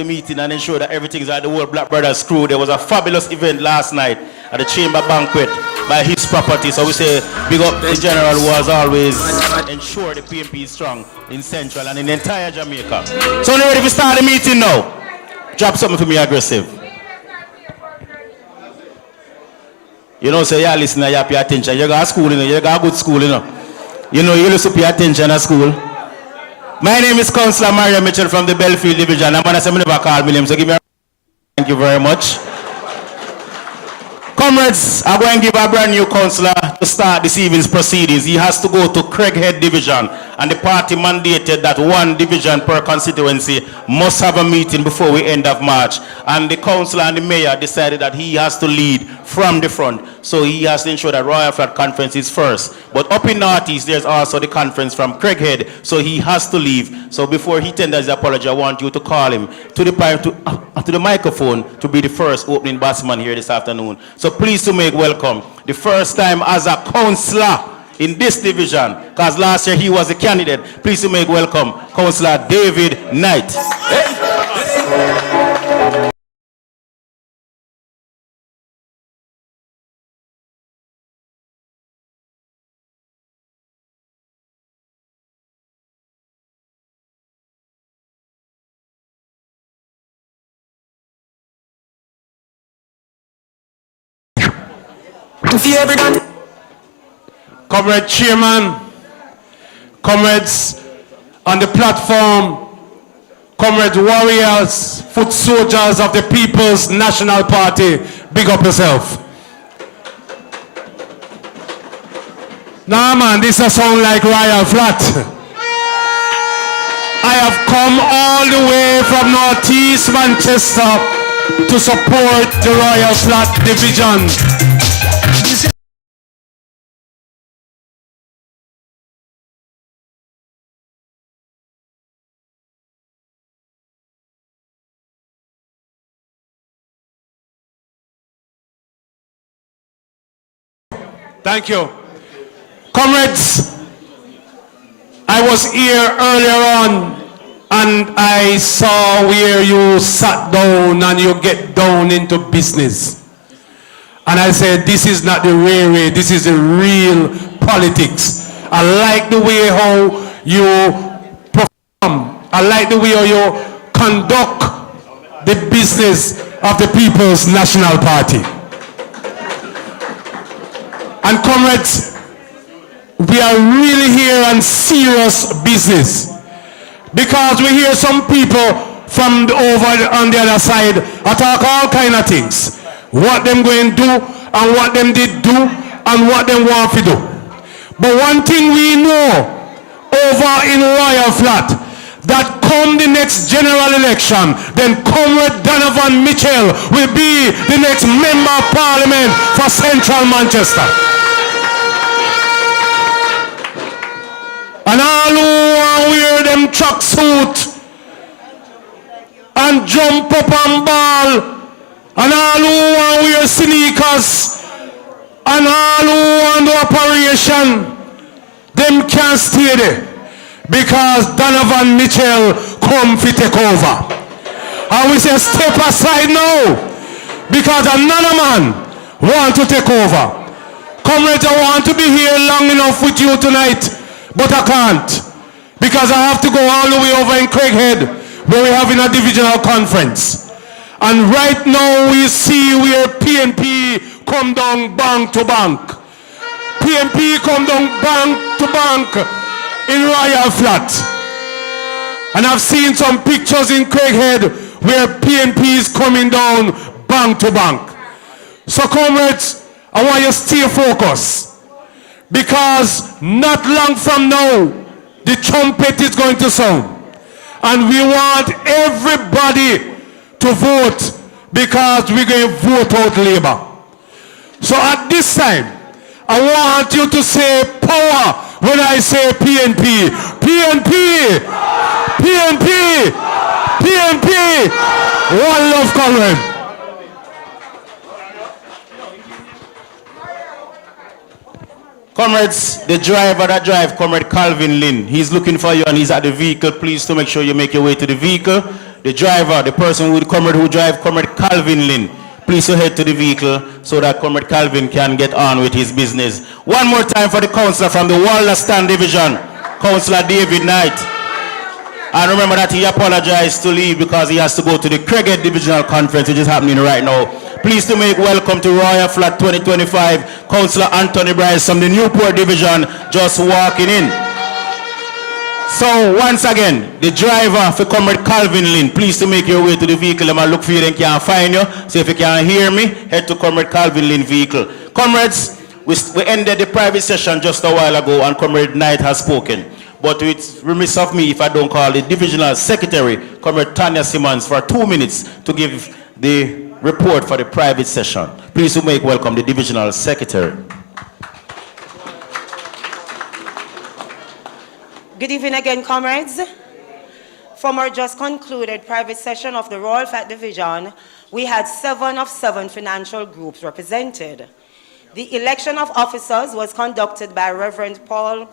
the meeting and ensure that everything's at the whole Black Brothers crew. There was a fabulous event last night at the Chamber Banquet by his property. So we say big up the general who has always ensured the PNP is strong in Central and in the entire Jamaica. So now ready to start the meeting now. Drop something for me aggressive. You know, say, yeah, listen, you pay attention. You got school, you know, you got good school, you know. You know, you used to pay attention at school. My name is Councillor Mario Mitchell from the Belfield Division. I'm going to say, never call me name, so give me a thank you very much. Comrades, I'm going to give a brand new councillor to start this evening's proceedings. He has to go to Craighead Division, and the party mandated that one division per constituency must have a meeting before we end of March. And the councillor and the mayor decided that he has to lead from the front, so he has to ensure that Royal Flat Conference is first. But up in Northeast, there's also the conference from Craighead, so he has to leave. So before he tenders his apology, I want you to call him to the microphone to be the first opening batsman here this afternoon. So please to make welcome the first time as a councillor in this division, because last year he was a candidate. Please to make welcome Councillor David Knight. Comrade Chairman, comrades on the platform, comrade warriors, foot soldiers of the People's National Party, big up yourself. Nah man, this does sound like Royal Flat. I have come all the way from Northeast Manchester to support the Royal Flat Division. Thank you. Comrades, I was here earlier on and I saw where you sat down and you get down into business. And I said, this is not the real way, this is the real politics. I like the way how you perform. I like the way how you conduct the business of the People's National Party. And comrades, we are really here on serious business, because we hear some people from over on the other side talk all kind of things. What them going to do and what them did do and what them want to do. But one thing we know over in Royal Flat, that come the next general election, then Comrade Donovan Mitchell will be the next member of parliament for Central Manchester. And all who wear them tracksuit and jump up and ball, and all who wear sneakers, and all who do operation, them can't stay there, because Donovan Mitchell come to take over. And we say step aside now, because another man want to take over. Comrades, I want to be here long enough with you tonight, but I can't, because I have to go all the way over in Craighead, where we're having a divisional conference. And right now we see where PNP come down bank to bank. PNP come down bank to bank in Royal Flat. And I've seen some pictures in Craighead where PNP is coming down bank to bank. So comrades, I want you to stay focused, because not long from now, the trumpet is going to sound. And we want everybody to vote, because we're going to vote out Labour. So at this time, I want you to say power when I say PNP. PNP! PNP! PNP! One love, comrade. Comrades, the driver that drive, Comrade Calvin Lynn, he's looking for you and he's at the vehicle. Please to make sure you make your way to the vehicle. the driver, the person with Comrade who drive Comrade Calvin Lynn, please to head to the vehicle so that Comrade Calvin can get on with his business. One more time for the councillor from the Wallaston Division, Councillor David Knight. And remember that he apologized to leave because he has to go to the Craighead Divisional Conference, which is happening right now. Please to make welcome to Royal Flat 2025, Councillor Anthony Bryce from the Newport Division, just walking in. So once again, the driver for Comrade Calvin Lynn, please to make your way to the vehicle. I'm look for you and can't find you. So if you can't hear me, head to Comrade Calvin Lynn vehicle. Comrades, we ended the private session just a while ago and Comrade Knight has spoken. But it's remiss of me if I don't call the Divisional Secretary, Comrade Tanya Simmons, for 2 minutes to give the report for the private session. Please to make welcome the Divisional Secretary. Good evening again, comrades. From our just concluded private session of the Royal Flat Division, we had 7 of 7 financial groups represented. The election of officers was conducted by Reverend Paul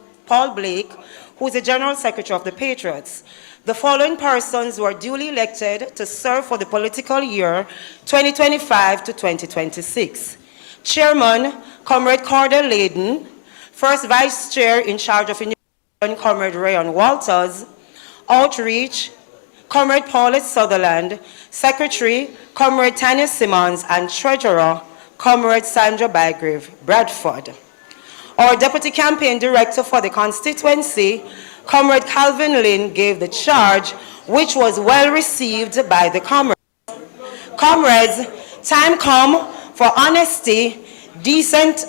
Blake, who is the General Secretary of the Patriots. The following persons were duly elected to serve for the political year 2025 to 2026. Chairman, Comrade Cordell Layden. First Vice Chair in charge of Comrade Rayon Walters. Outreach, Comrade Paulette Sutherland. Secretary, Comrade Tanya Simmons, and Treasurer, Comrade Sandra Bygrave Bradford. Our Deputy Campaign Director for the constituency, Comrade Calvin Lynn, gave the charge, which was well received by the comrades. Comrades, time come for honesty, decency,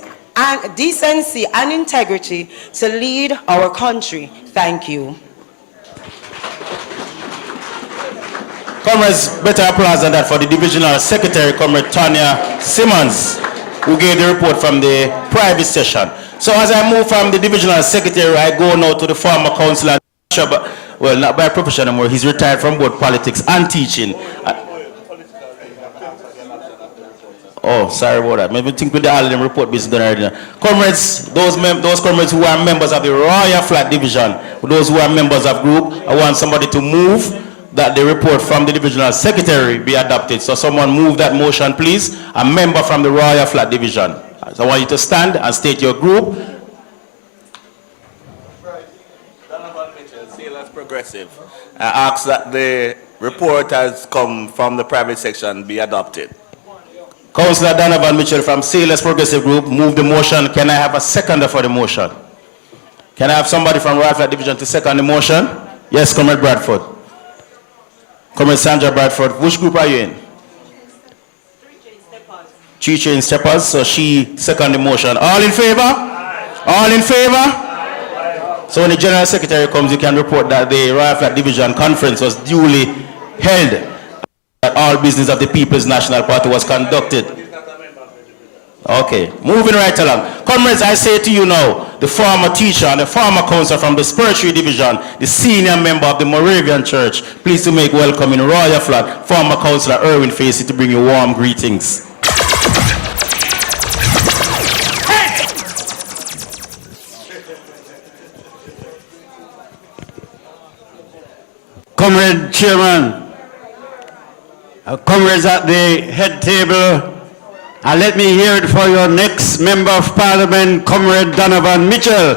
and integrity to lead our country. Thank you. Comrades, better applause than that for the Divisional Secretary, Comrade Tanya Simmons, who gave the report from the private session. So as I move from the Divisional Secretary, I go now to the former councillor, well, not by profession anymore, he's retired from both politics and teaching. Oh, sorry about that. Maybe think with the all of them report business done already. Comrades, those comrades who are members of the Royal Flat Division, those who are members of group, I want somebody to move that the report from the Divisional Secretary be adopted. So someone move that motion, please. A member from the Royal Flat Division. So I want you to stand and state your group. Donovan Mitchell, Sailors Progressive. I ask that the report has come from the private section be adopted. Councillor Donovan Mitchell from Sailors Progressive Group, move the motion. Can I have a seconder for the motion? Can I have somebody from Royal Flat Division to second the motion? Yes, Comrade Bradford. Comrade Sandra Bradford. Which group are you in? 3 chain steppers. So she second the motion. All in favor? Aye. All in favor? Aye. So when the General Secretary comes, you can report that the Royal Flat Division Conference was duly held. That all business of the People's National Party was conducted. Okay, moving right along. Comrades, I say to you now, the former teacher and the former councillor from the Spiritual Division, the senior member of the Moravian Church, please to make welcome in Royal Flat, former councillor Erwin Facey, to bring you warm greetings. Comrade Chairman, comrades at the head table, and let me hear it for your next Member of Parliament, Comrade Donovan Mitchell.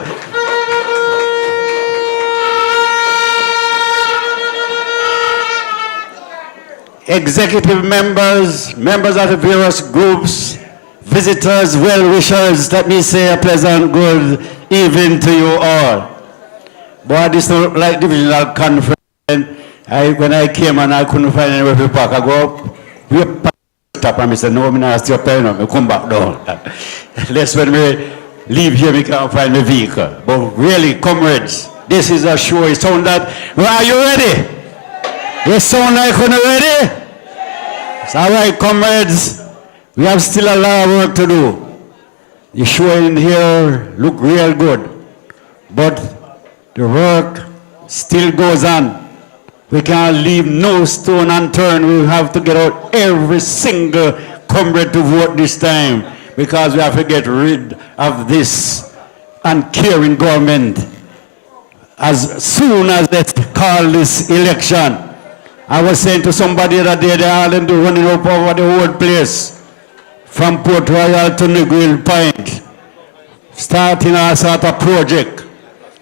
Executive members, members of the various groups, visitors, well-wishers, let me say a pleasant good evening to you all. Boy, this look like divisional conference. When I came and I couldn't find anywhere to park, I go up, we stop and I said, no, I'm not still paying up, I come back down. That's when we leave here, we can't find the vehicle. But really, comrades, this is a show. It sound that, well, are you ready? You sound like you're ready? It's all right, comrades. We have still a lot of work to do. The show in here look real good, but the work still goes on. We can't leave no stone unturned. We have to get out every single comrade to vote this time, because we have to get rid of this uncaring government as soon as they call this election. I was saying to somebody the other day, they all them do running up over the whole place, from Port Royal to Negril Point, starting a sort of project.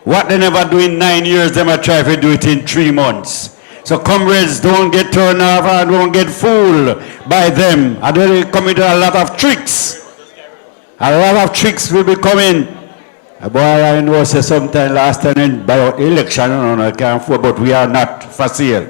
What they never do in 9 years, they might try to do it in 3 months. So comrades, don't get turned off and don't get fooled by them. And they commit a lot of tricks. A lot of tricks will be coming. Boy, I know say sometime last time in by election, I can't afford, but we are not for sale.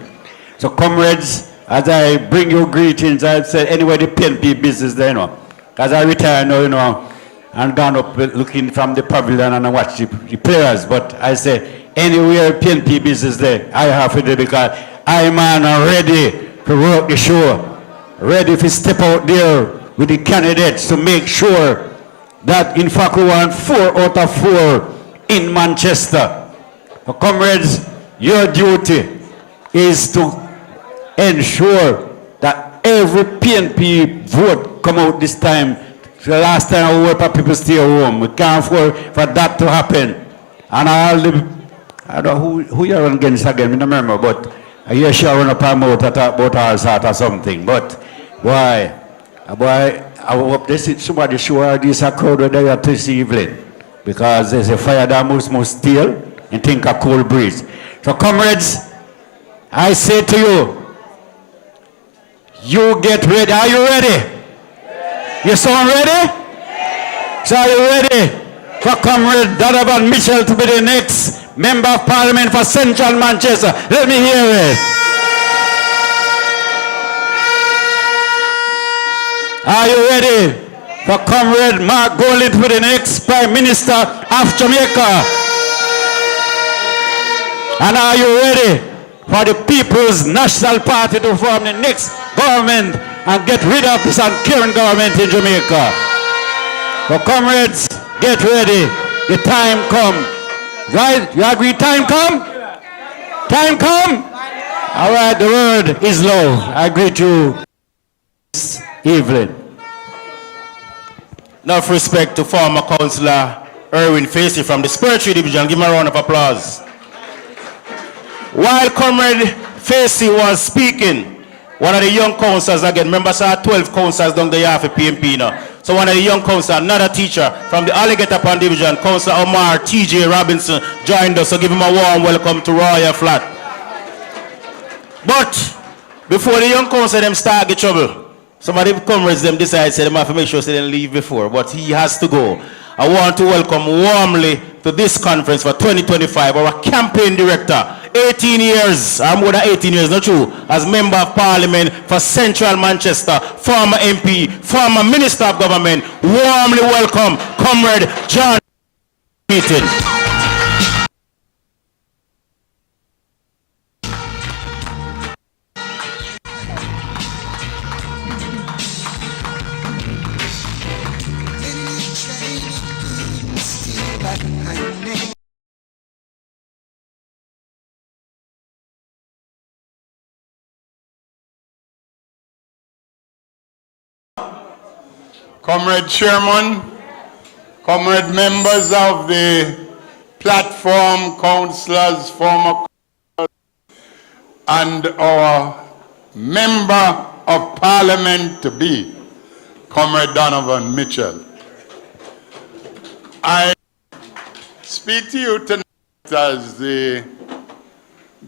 So comrades, as I bring you greetings, I said anyway the PNP business there, because I retire now, and gone up looking from the pavilion and I watch the players. But I say anywhere PNP business there, I have to do because I'm ready to work the show, ready to step out there with the candidates to make sure that in fact we want 4 out of 4 in Manchester. So comrades, your duty is to ensure that every PNP vote come out this time. So the last time I worked, people stay home. We can't afford for that to happen. And all the, I don't know who you're against again, I don't remember, but I hear she run up her mouth about all sort or something. But boy, I hope somebody show this a crowd where they are this evening. Because there's a fire that must steal and think a cold breeze. So comrades, I say to you, you get ready. Are you ready? You sound ready? So are you ready for Comrade Donovan Mitchell to be the next Member of Parliament for Central Manchester? Let me hear it. Are you ready for Comrade Mark Golding to be the next Prime Minister of Jamaica? And are you ready for the People's National Party to form the next government and get rid of this uncaring government in Jamaica? So comrades, get ready. The time come. Right? You agree time come? Time come? All right, the word is low. I greet you this evening. Enough respect to former Councillor Erwin Facey from the Spiritual Division. Give him a round of applause. While Comrade Facey was speaking, one of the young councillors, again, members are 12 councillors down the yard for PNP now. So one of the young councillors, another teacher from the Alligator Pond Division, Councillor Omar T.J. Robinson, joined us. So give him a warm welcome to Royal Flat. But before the young councillors them start get trouble, some of the comrades them decide say they have to make sure they didn't leave before, but he has to go. I want to welcome warmly to this conference for 2025 our campaign director, 18 years, I'm more than 18 years, not true, as Member of Parliament for Central Manchester, former MP, former Minister of Government. Warmly welcome, Comrade John Meeting. Comrade Chairman, comrade members of the platform, councillors, former and our Member of Parliament to be, Comrade Donovan Mitchell. I speak to you tonight as the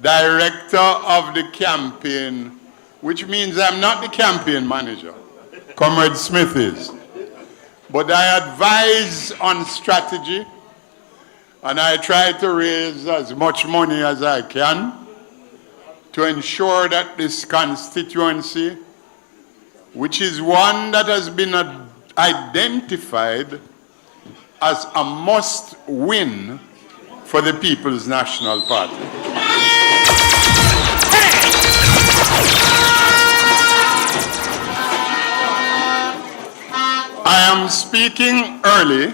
director of the campaign, which means I'm not the campaign manager. Comrade Smith is. But I advise on strategy, and I try to raise as much money as I can to ensure that this constituency, which is one that has been identified as a must-win for the People's National Party. I am speaking early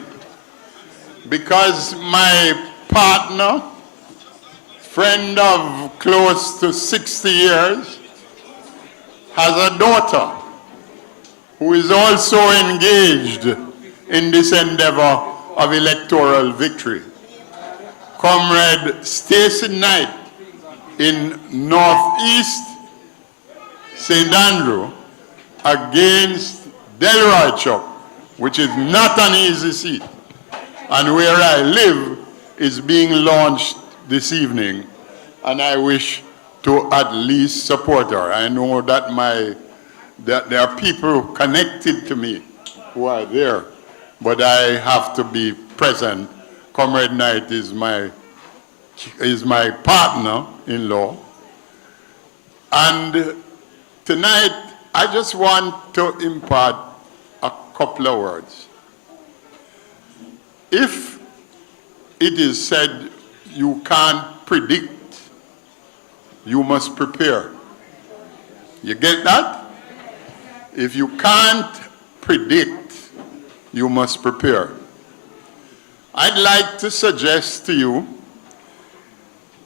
because my partner, friend of close to 60 years, has a daughter who is also engaged in this endeavor of electoral victory. Comrade Stacey Knight in Northeast St. Andrew against Delroy Chuck, which is not an easy seat, and where I live is being launched this evening, and I wish to at least support her. I know that there are people connected to me who are there, but I have to be present. Comrade Knight is my partner-in-law. And tonight, I just want to impart a couple of words. If it is said you can't predict, you must prepare. You get that? If you can't predict, you must prepare. I'd like to suggest to you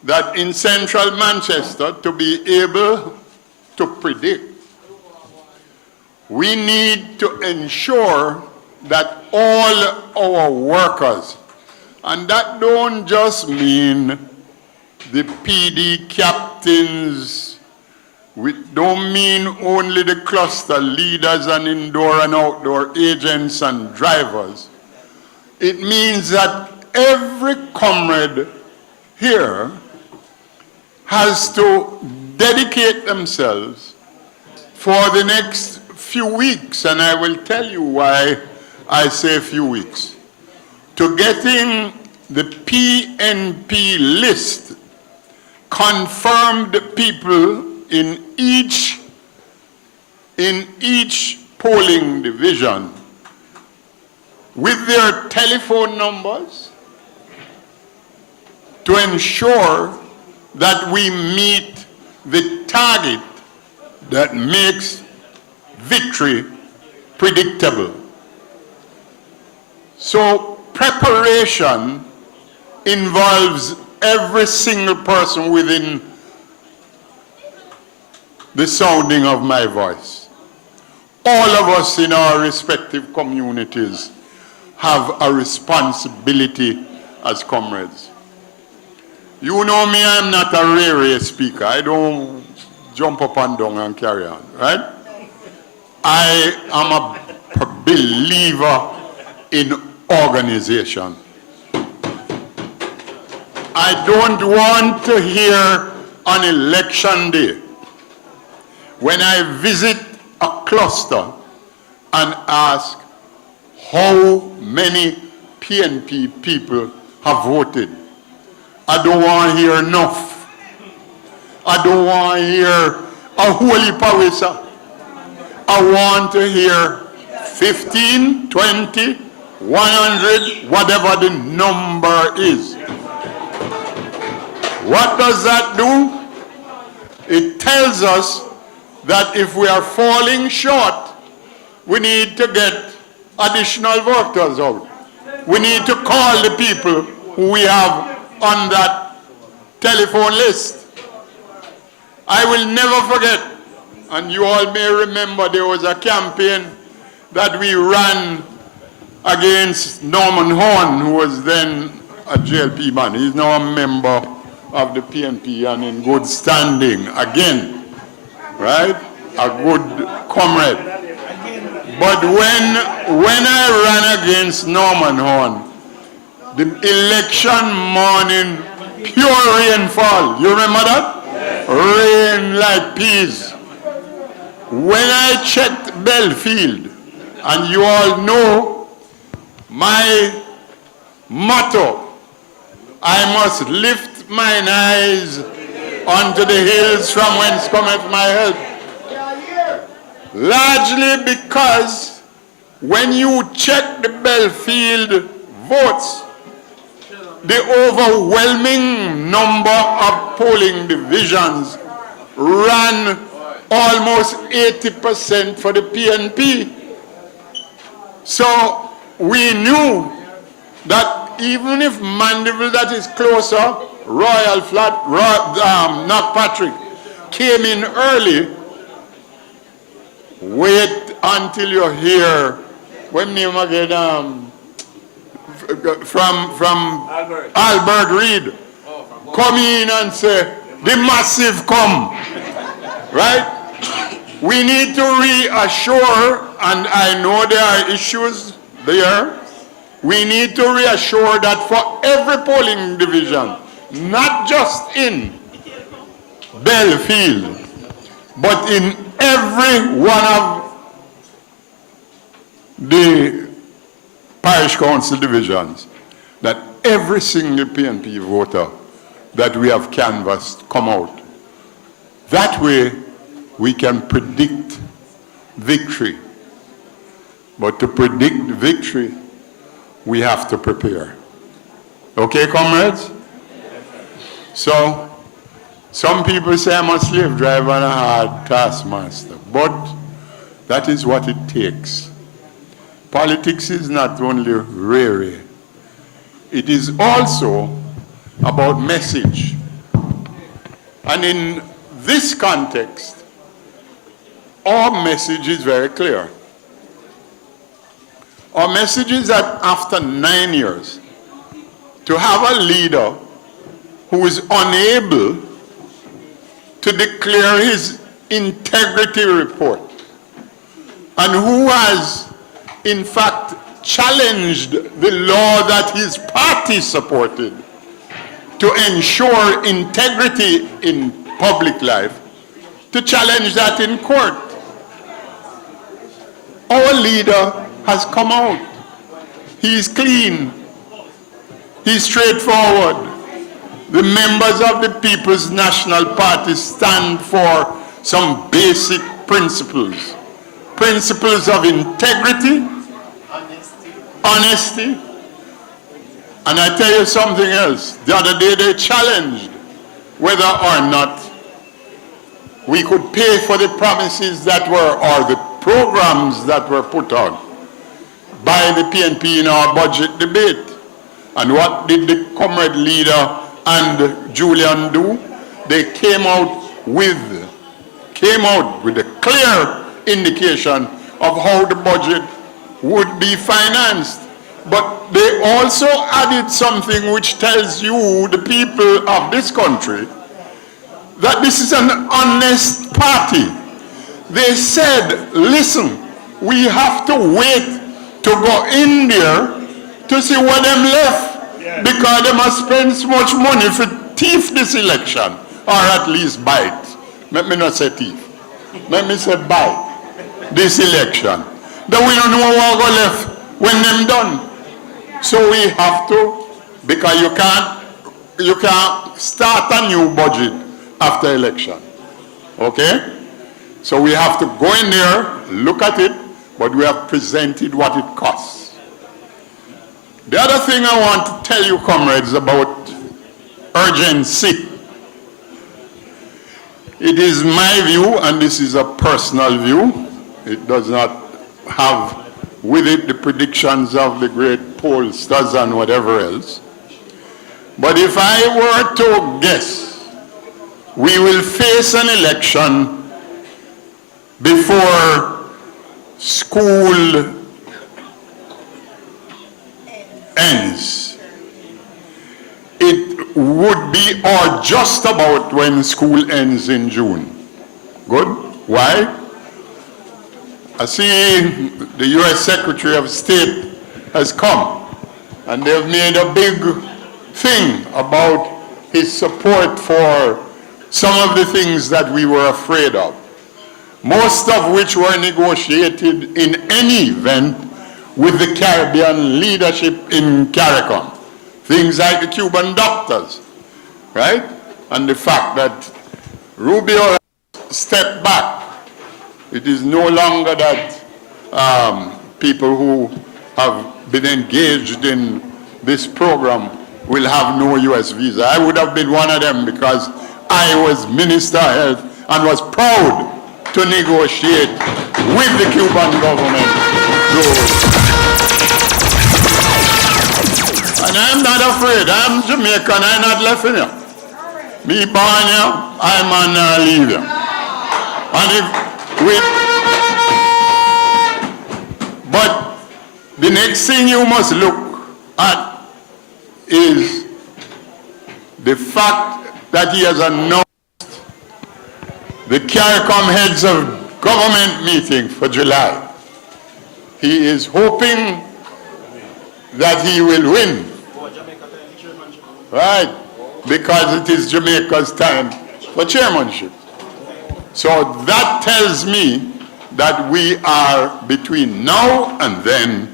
that in central Manchester, to be able to predict, we need to ensure that all our workers, and that don't just mean the PD captains, we don't mean only the cluster leaders and indoor and outdoor agents and drivers. It means that every comrade here has to dedicate themselves for the next few weeks, and I will tell you why I say a few weeks, to getting the PNP list, confirmed people in each polling division with their telephone numbers to ensure that we meet the target that makes victory predictable. So preparation involves every single person within the sounding of my voice. All of us in our respective communities have a responsibility as comrades. You know me, I'm not a rare speaker. I don't jump up and down and carry on, right? I am a believer in organization. I don't want to hear on election day, when I visit a cluster and ask how many PNP people have voted. I don't want to hear enough. I don't want to hear a holy pawisa. I want to hear 15, 20, 100, whatever the number is. What does that do? It tells us that if we are falling short, we need to get additional voters out. We need to call the people who we have on that telephone list. I will never forget, and you all may remember, there was a campaign that we ran against Norman Horn, who was then a JLP man. He's now a member of the PNP and in good standing again, right? A good comrade. But when I ran against Norman Horn, the election morning, pure rainfall. You remember that? Yes. Rain like peas. When I checked Belfield, and you all know my motto, I must lift mine eyes unto the hills from whence cometh my help. Largely because when you check the Belfield votes, the overwhelming number of polling divisions ran almost 80% for the PNP. So we knew that even if Mandeville, that is closer, Royal Flat, Knockpatrick, came in early, wait until you hear, when name again, from Albert Reid, come in and say, the massive come, right? We need to reassure, and I know there are issues there, we need to reassure that for every polling division, not just in Belfield, but in every one of the parish council divisions, that every single PNP voter that we have canvassed come out. That way, we can predict victory. But to predict victory, we have to prepare. Okay, comrades? So, some people say I'm a slave driver and a hard taskmaster, but that is what it takes. Politics is not only rare, it is also about message. And in this context, our message is very clear. Our message is that after 9 years, to have a leader who is unable to declare his integrity report and who has, in fact, challenged the law that his party supported to ensure integrity in public life, to challenge that in court. Our leader has come out. He is clean. He's straightforward. The members of the People's National Party stand for some basic principles. Principles of integrity, honesty. And I tell you something else. The other day they challenged whether or not we could pay for the promises that were, or the programs that were put out by the PNP in our budget debate. And what did the comrade leader and Julian do? They came out with a clear indication of how the budget would be financed. But they also added something which tells you, the people of this country, that this is an honest party. They said, listen, we have to wait to go in there to see what them left, because they must spend so much money for thief this election, or at least buy it. Let me not say thief. Let me say buy this election. Then we don't know what go left when them done. So we have to, because you can't start a new budget after election. Okay? So we have to go in there, look at it, but we have presented what it costs. The other thing I want to tell you, comrades, about urgency. It is my view, and this is a personal view, it does not have with it the predictions of the great pollsters and whatever else. But if I were to guess, we will face an election before school ends. It would be or just about when school ends in June. Good? Why? I see the U.S. Secretary of State has come, and they've made a big thing about his support for some of the things that we were afraid of, most of which were negotiated in any event with the Caribbean leadership in CARICOM. Things like the Cuban doctors, right? And the fact that Rubio has stepped back. It is no longer that people who have been engaged in this program will have no U.S. visa. I would have been one of them because I was Minister of Health and was proud to negotiate with the Cuban government. And I'm not afraid. I'm Jamaican. I'm not left in here. Me born here, I'm not leave here. And if but the next thing you must look at is the fact that he has announced the CARICOM heads of government meeting for July. He is hoping that he will win. Right, because it is Jamaica's time for chairmanship. So that tells me that we are between now and then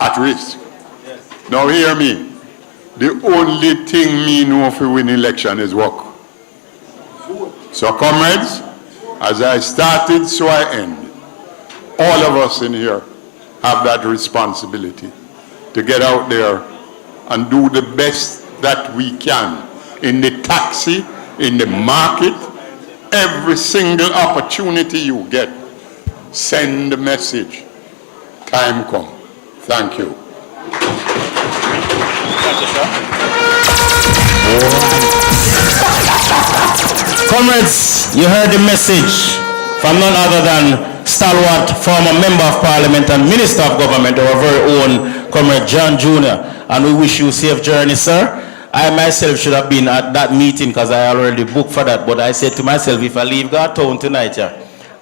at risk. Now hear me. The only thing me know if we win election is work. So comrades, as I started, so I end. All of us in here have that responsibility to get out there and do the best that we can in the taxi, in the market, every single opportunity you get. Send the message. Time come. Thank you. Comrades, you heard the message from none other than stalwart former Member of Parliament and Minister of Government, our very own Comrade John Jr. And we wish you a safe journey, sir. I myself should have been at that meeting because I already booked for that, but I said to myself, if I leave God town tonight,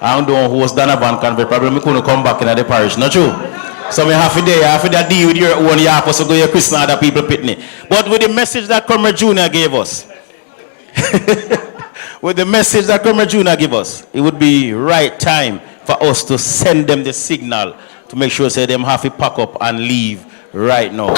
I'm the one who was Donovan Convey, probably I couldn't come back in the parish, not true? So I have to deal with your own, you have to go your Christian other people pitney. But with the message that Comrade Jr. gave us, with the message that Comrade Jr. gave us, it would be right time for us to send them the signal to make sure say them have to pack up and leave right now.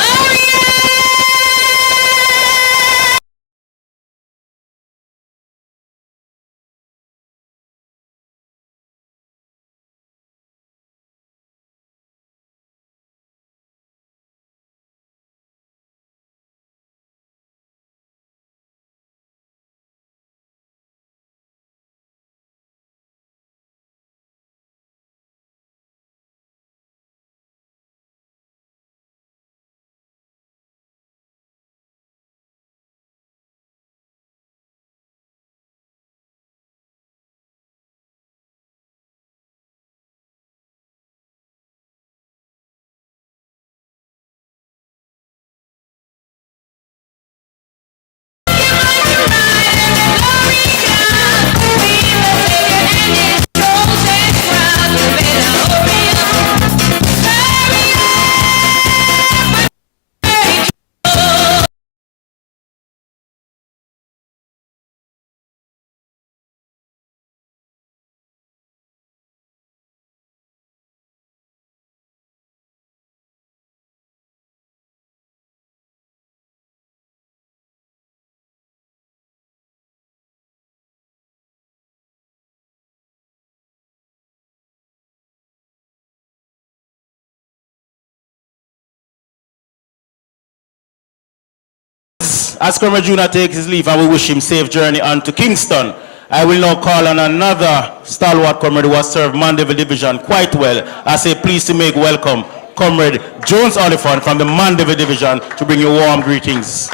As Comrade Jr. takes his leave, and we wish him safe journey on to Kingston, I will now call on another stalwart comrade who has served Mandeville Division quite well. I say pleased to make welcome Comrade Jones Oliphant from the Mandeville Division to bring you warm greetings.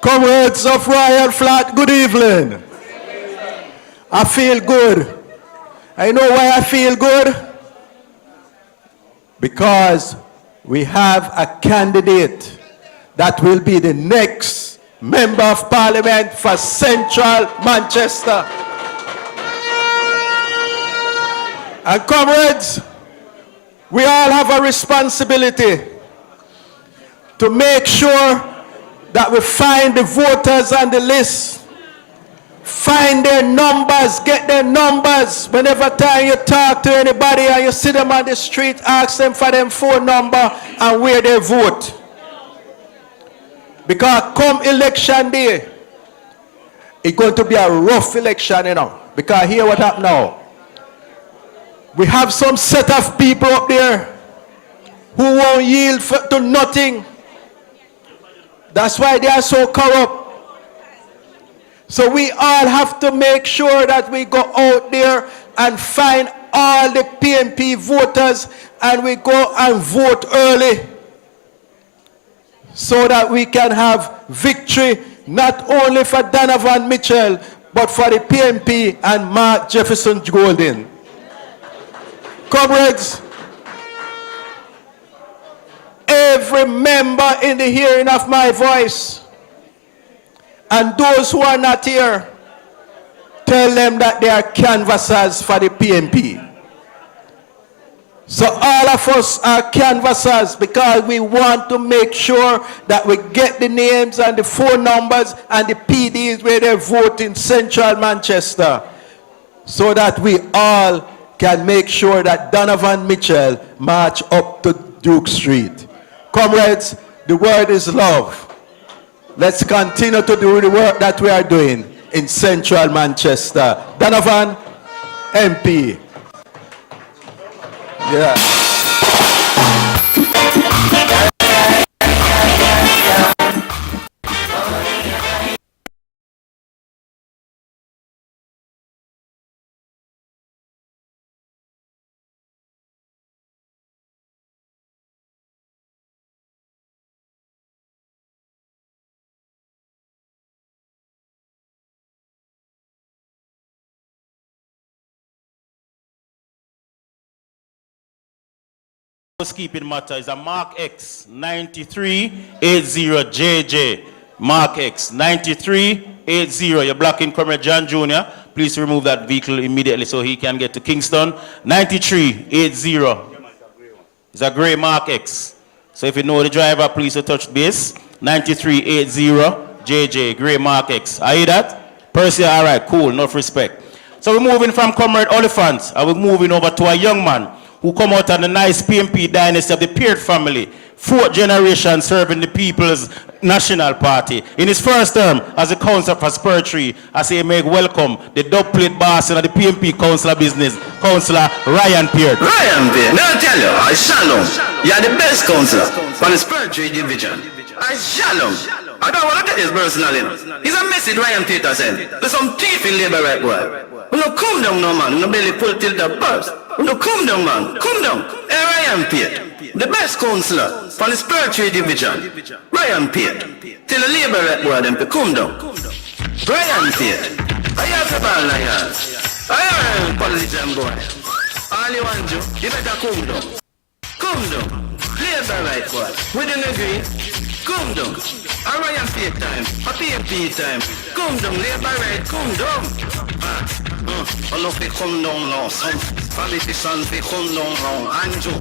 Comrades of Royal Flat, good evening. I feel good. I know why I feel good? Because we have a candidate that will be the next Member of Parliament for Central Manchester. And comrades, we all have a responsibility to make sure that we find the voters on the list, find their numbers, get their numbers. Whenever time you talk to anybody and you see them on the street, ask them for their phone number and where they vote. Because come election day, it's going to be a rough election, you know. Because hear what happened now. We have some set of people up there who won't yield to nothing. That's why they are so corrupt. So we all have to make sure that we go out there and find all the PNP voters and we go and vote early so that we can have victory not only for Donovan Mitchell but for the PNP and Mark Jefferson Golden. Comrades, every member in the hearing of my voice, And those who are not here, tell them that they are canvassers for the PNP. So all of us are canvassers because we want to make sure that we get the names and the phone numbers and the PDs where they vote in central Manchester, so that we all can make sure that Donovan Mitchell march up to Duke Street. Comrades, the word is love. Let's continue to do the work that we are doing in central Manchester. Donovan, MP. Yeah. Housekeeping matter is a Mark X 9380JJ. Mark X 9380. You're blocking Comrade John Jr. Please remove that vehicle immediately so he can get to Kingston. 9380. It's a gray Mark X. So if you know the driver, please touch base. 9380JJ, gray Mark X. I hear that? Percy, all right, cool, enough respect. So we're moving from Comrade Oliphant, and we're moving over to a young man who come out of the nice PMP dynasty of the Peart family, 4th generation serving the People's National Party. In his first term as a councillor for Spur Tree, I say make welcome the dub-plate boss of the PMP councillor business, Councillor Ryan Peart. Ryan Peart, now I tell you, I shalom. You are the best councillor for the Spur Tree division. I shalom. I don't want to take this personally. It's a message Ryan Peart has sent. There's some thief in labor right boy. We don't come down no man, we don't barely pull till the burst. We don't come down man, come down. Hey Ryan Peart, the best councillor for the Spur Tree division. Ryan Peart, tell the labor right boy them to come down. Ryan Peart, I have the ball like that. I am politician boy. All you want to, you better come down. Come down. Labor right boy, we don't agree. Come down. A Ryan Peart time, a PMP time. Come down, labor right, come down. I love they come down now. Some politicians they come down now. Andrew.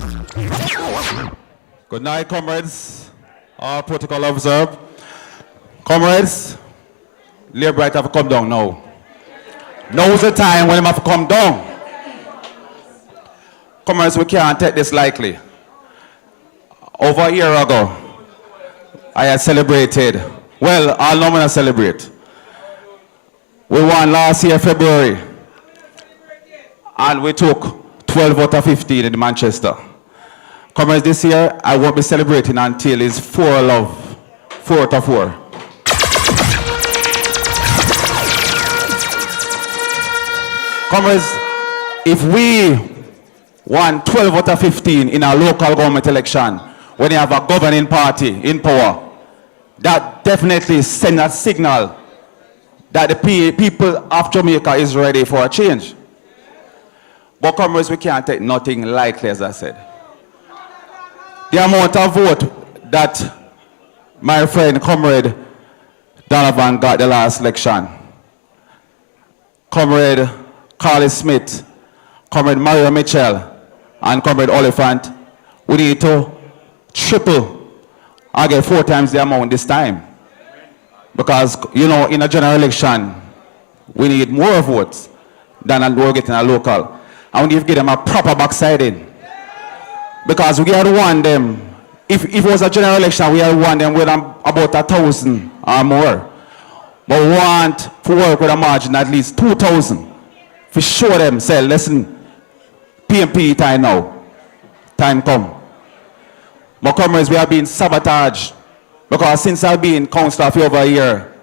Good night, comrades. All protocol observed. Comrades, Labour right have to come down now. Now's the time when they have to come down. Comrades, we can't take this lightly. Over a year ago, I had celebrated, well, I'll not going to celebrate. We won last year, February, and we took 12 out of 15 in Manchester. Comrades, this year, I won't be celebrating until it's 4 love, 4 out of 4. Comrades, if we won 12 out of 15 in a local government election, when you have a governing party in power, that definitely sends a signal that the people of Jamaica is ready for a change. But comrades, we can't take nothing lightly, as I said. The amount of vote that my friend, Comrade Donovan got the last election, Comrade Carly Smith, Comrade Mario Mitchell, and Comrade Oliphant, we need to triple or get 4 times the amount this time. Because, you know, in a general election, we need more votes than we're getting a local. And we need to give them a proper backsiding. Because we had won them, if it was a general election, we had won them with about 1,000 or more. But we want to work with a margin at least 2,000. To show them, say, listen, PMP time now. Time come. But comrades, we have been sabotaged. Because since I've been councillor for over a year,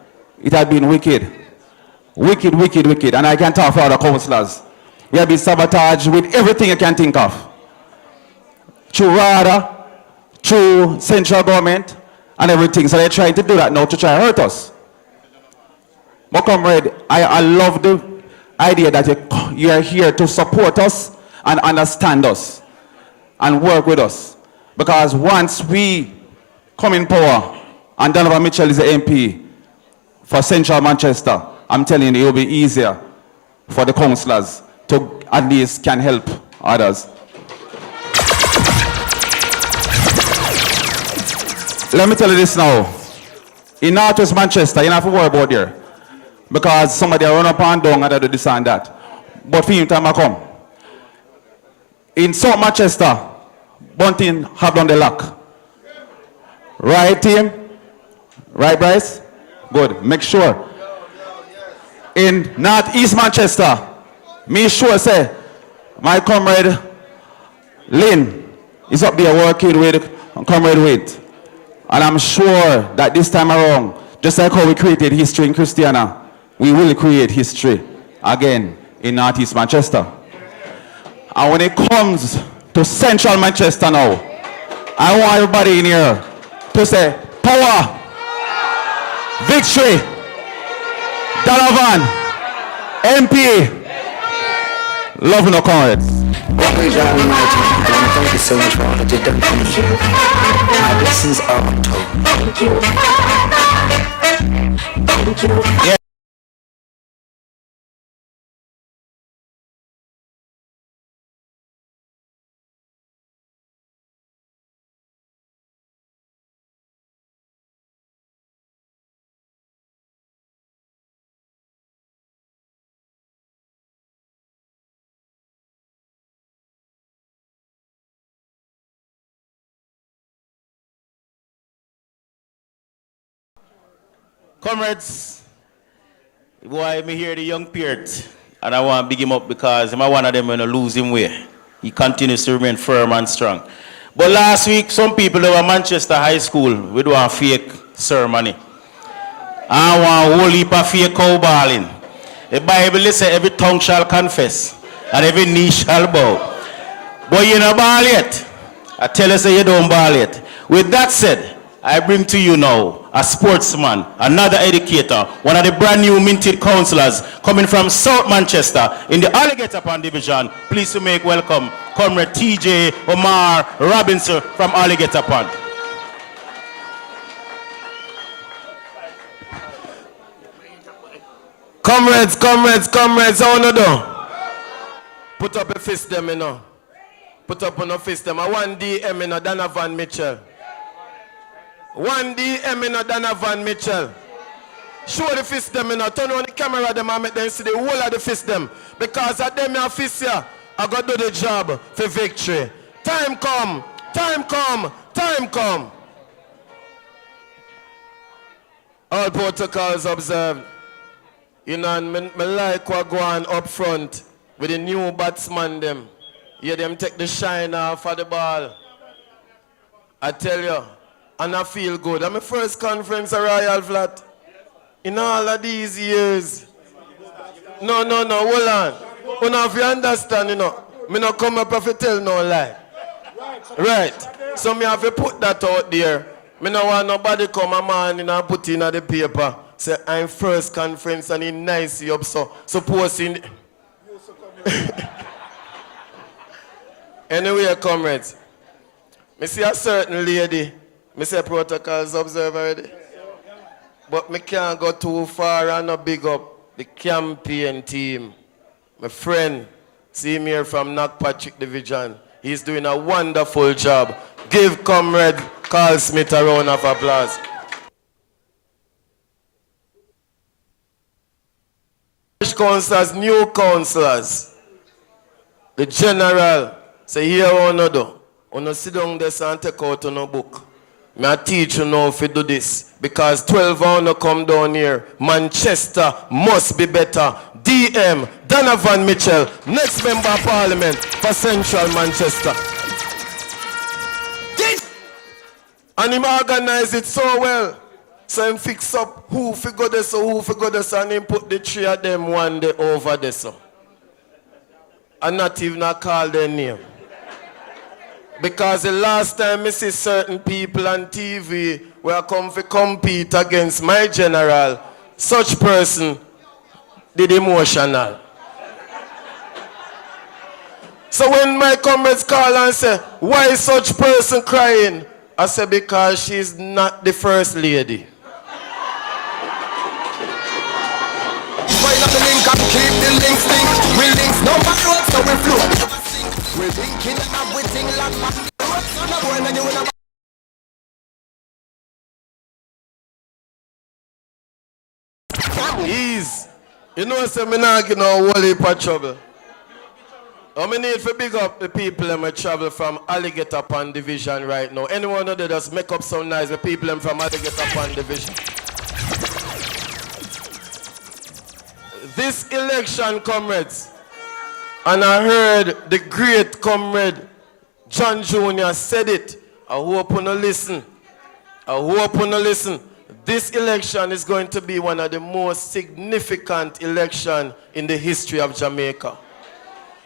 it has been wicked. Wicked, wicked, wicked. And I can talk for other councillors. We have been sabotaged with everything you can think of. Through RADA, through central government, and everything. So they're trying to do that now to try to hurt us. But comrade, I love the idea that you are here to support us and understand us and work with us. Because once we come in power and Donovan Mitchell is the MP, for Central Manchester, I'm telling you, it will be easier for the councillors to at least can help others. Let me tell you this now. In Northwest Manchester, you don't have to worry about there. Because somebody run up and down and do this and that. But for him, time I come. In South Manchester, Bunting have done the lock. Right, team? Right, Bryce? Good. Make sure. In Northeast Manchester, me sure say, my comrade Lynn is up there working with comrade Wade. And I'm sure that this time around, just like how we created history in Christiana, we will create history again in Northeast Manchester. And when it comes to Central Manchester now, I want everybody in here to say, power, victory, Donovan, MP, love no comrades. Thank you so much for all that you've done for me. My blessings are untold. Thank you. Thank you. Yeah. Comrades, boy, me hear the young Peart, and I want to big him up because I'm one of them when I lose him way. He continues to remain firm and strong. But last week, some people over Manchester High School, we do a fake ceremony. I want a whole heap of fake cow balling. The Bible says every tongue shall confess, and every knee shall bow. But you don't ball yet. I tell you, say you don't ball yet. With that said, I bring to you now a sportsman, another educator, one of the brand new minted councillors coming from South Manchester in the Alligator Pond Division. Please to make welcome Comrade TJ Omar Robinson from Alligator Pond. Comrades, how you do? Put up a fist them, you know. Put up on a fist them. I want DM, you know, Donovan Mitchell. One DM in Donovan Mitchell. Show the fist them, you know. Turn on the camera them and make them see the whole of the fist them. Because at them your fist here, I got to do the job for victory. Time come, time come, time come. All protocols observed. You know, and me like what go on up front with the new batsman them. Yeah, them take the shine off of the ball. I tell you. And I feel good. I'm my first conference at Royal Flat. In all of these years. No, hold on. You know, if you understand, you know, me not come up if you tell no lie. Right. So me have to put that out there. Me no want nobody come a man and put in the paper. Say, I'm first conference and he nice you up so supposing. Anyway, comrades. Me see a certain lady. I say protocols observed already. But I can't go too far and not big up the campaign team. My friend, see him here from Knockpatrick Division. He's doing a wonderful job. Give Comrade Carl Smith a round of applause. Councillors, new councillors. The general say, here what you do. You sit down there and take out your book. I teach you now if you do this. Because 12 hours come down here. Manchester must be better. DM, Donovan Mitchell, next member of parliament for Central Manchester. And him organize it so well. So him fix up who figure this, and him put the three of them one day over this. And not even call their name. Because the last time I see certain people on TV where I come to compete against my general, such person did emotional. So when my comrades call and say, why is such person crying? I say, because she's not the first lady. keep the links link. We links no matter what, so we flow. We linking them up, we think like man. So no boy, no you will. Ease. You know, say me not get no whole heap of trouble. I need to big up the people that travel from Alligator Pond Division right now. Anyone that just make up some noise, the people them from Alligator Pond Division. This election, comrades, and I heard the great comrade John Jr. said it. I hope you listen. I hope you listen. This election is going to be one of the most significant elections in the history of Jamaica.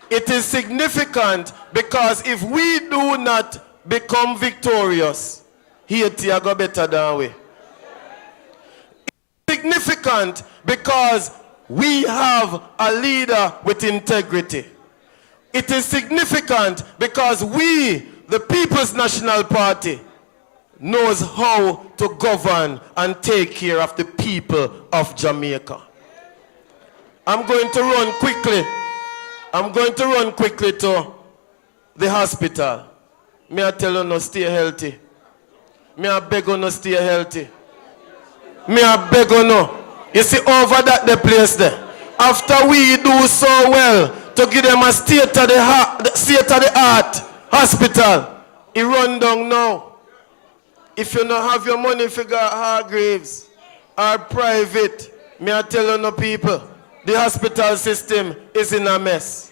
It is significant because if we do not become victorious, Haiti will go better than we. It's significant because we have a leader with integrity. It is significant because we, the People's National Party, knows how to govern and take care of the people of Jamaica. I'm going to run quickly. I'm going to run quickly to the hospital. May I tell you no stay healthy. May I beg you no stay healthy. May I beg you no. You see over that the place there. After we do so well to give them a state of the art hospital, it run down now. If you don't have your money figure Hargraves or private, may I tell you no people, the hospital system is in a mess.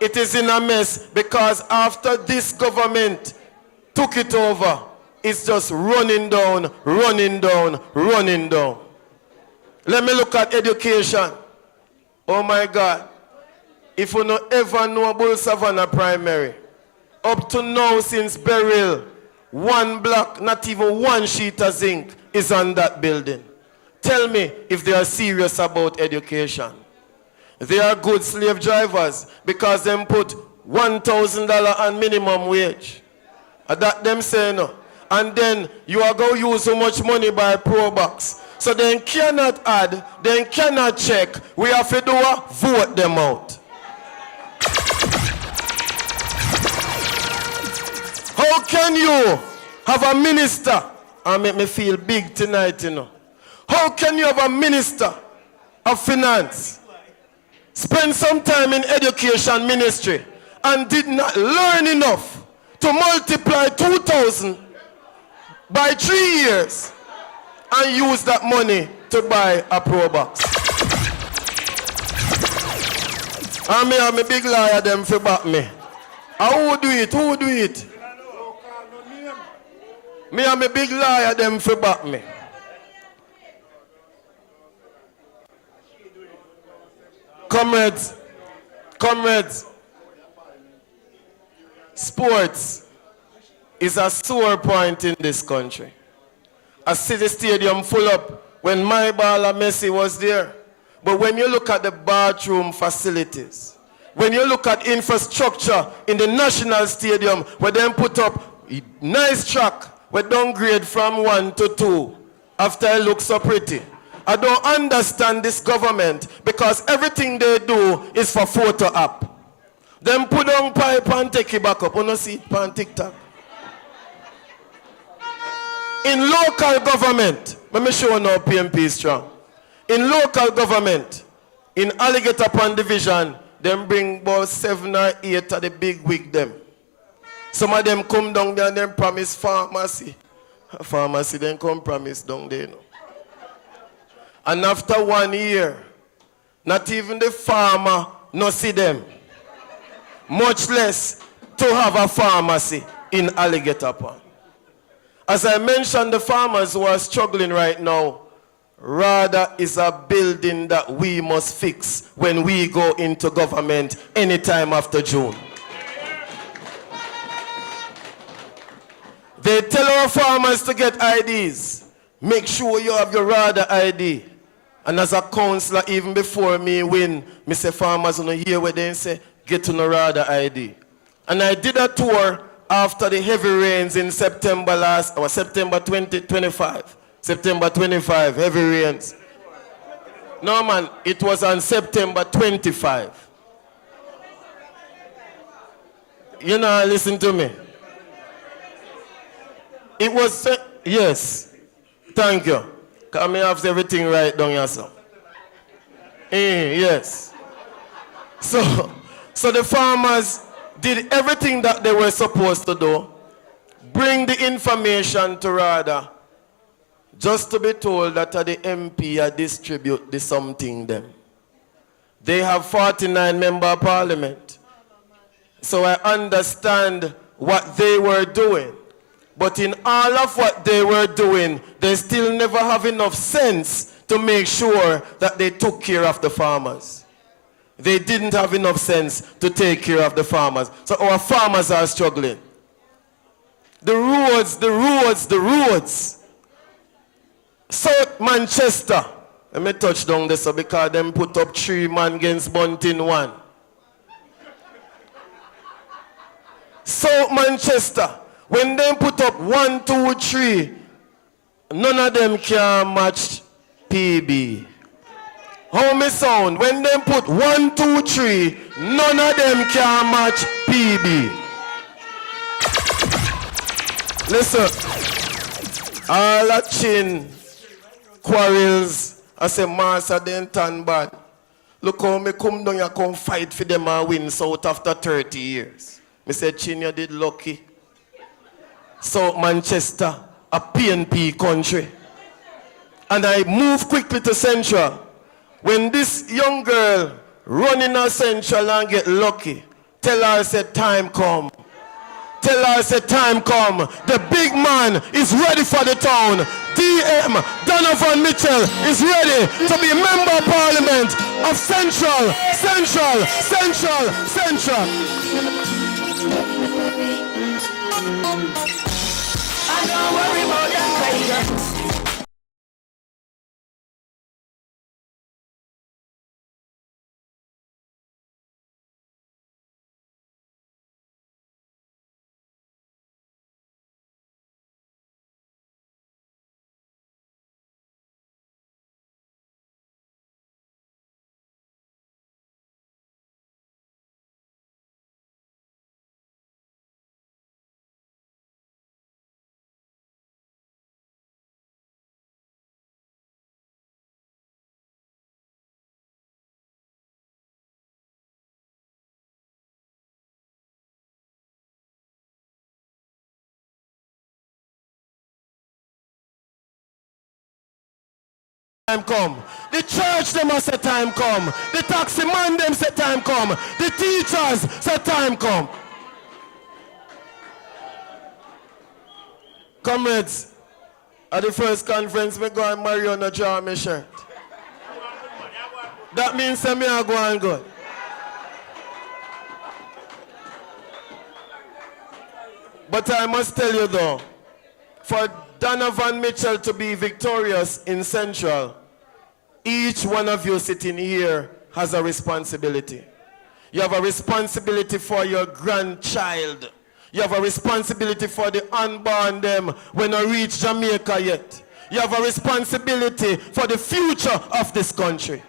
It is in a mess because after this government took it over, it's just running down, running down, running down. Let me look at education. Oh my God. If you don't ever know about Savannah Primary, up to now since burial, one block, not even one sheet of zinc is on that building. Tell me if they are serious about education. They are good slave drivers because them put $1,000 on minimum wage. That them say no. And then you are going to use so much money by pro box. So they cannot add, they cannot check. We have to do a vote them out. How can you have a minister, and make me feel big tonight, you know. How can you have a minister of finance, spend some time in education ministry, and did not learn enough to multiply 2,000 by 3 years, and use that money to buy a pro box? And me have a big liar them for back me. And who do it? Who do it? Me and my big liar them for back me. Comrades, sports is a sore point in this country. I see the stadium full up when my baller Messi was there. But when you look at the bathroom facilities, when you look at infrastructure in the National Stadium, where they put up a nice track, we downgrade from 1 to 2 after it looks so pretty. I don't understand this government because everything they do is for photo up. Them put on pipe and take it back up. You don't see it on TikTok. In local government, let me show you now PMP is strong. In local government, in Alligator Pond Division, them bring about 7 or 8 of the big wig them. Some of them come down there and then promise pharmacy. Pharmacy then come promise down there. No. And after 1 year, not even the farmer no see them. Much less to have a pharmacy in Alligator Pond. As I mentioned, the farmers who are struggling right now, rather is a building that we must fix when we go into government anytime after June. They tell our farmers to get IDs. Make sure you have your RADA ID. And as a councillor, even before me win, me say farmers on here where they say, get to no RADA ID. And I did a tour after the heavy rains in September 2025. September 25, heavy rains. No, man, it was on September 25. You know, listen to me. It was, yes. Thank you. Because I have everything right down here, sir. Yes. So the farmers did everything that they were supposed to do. Bring the information to RADA. Just to be told that the MP distribute the something them. They have 49 member of parliament. So I understand what they were doing. But in all of what they were doing, they still never have enough sense to make sure that they took care of the farmers. They didn't have enough sense to take care of the farmers. So our farmers are struggling. The roads. South Manchester, let me touch down this because them put up 3 man against Bunting 1. South Manchester, when they put up 1, 2, 3, none of them can match PB. How me sound? When they put 1, 2, 3, none of them can match PB. Listen, all that chin, quarrels, I say, Master, then turn bad. Look how me come down here, come fight for them and win South after 30 years. Me said, Chin, you did lucky. South Manchester, a PNP country. And I move quickly to Central. When this young girl run in a Central and get lucky, tell her, say, time come. Tell her, say, time come. The big man is ready for the town. DM Donovan Mitchell is ready to be member of parliament of Central. I don't worry about that pressure. Time come. The church them say time come. The taxi man them say time come. The teachers say time come. Comrades, at the first conference, me go and marry on a draw my shirt. That means that me I go and good. But I must tell you though, for Donovan Mitchell to be victorious in Central, each one of you sitting here has a responsibility. You have a responsibility for your grandchild. You have a responsibility for the unborn them when I reach Jamaica yet. You have a responsibility for the future of this country.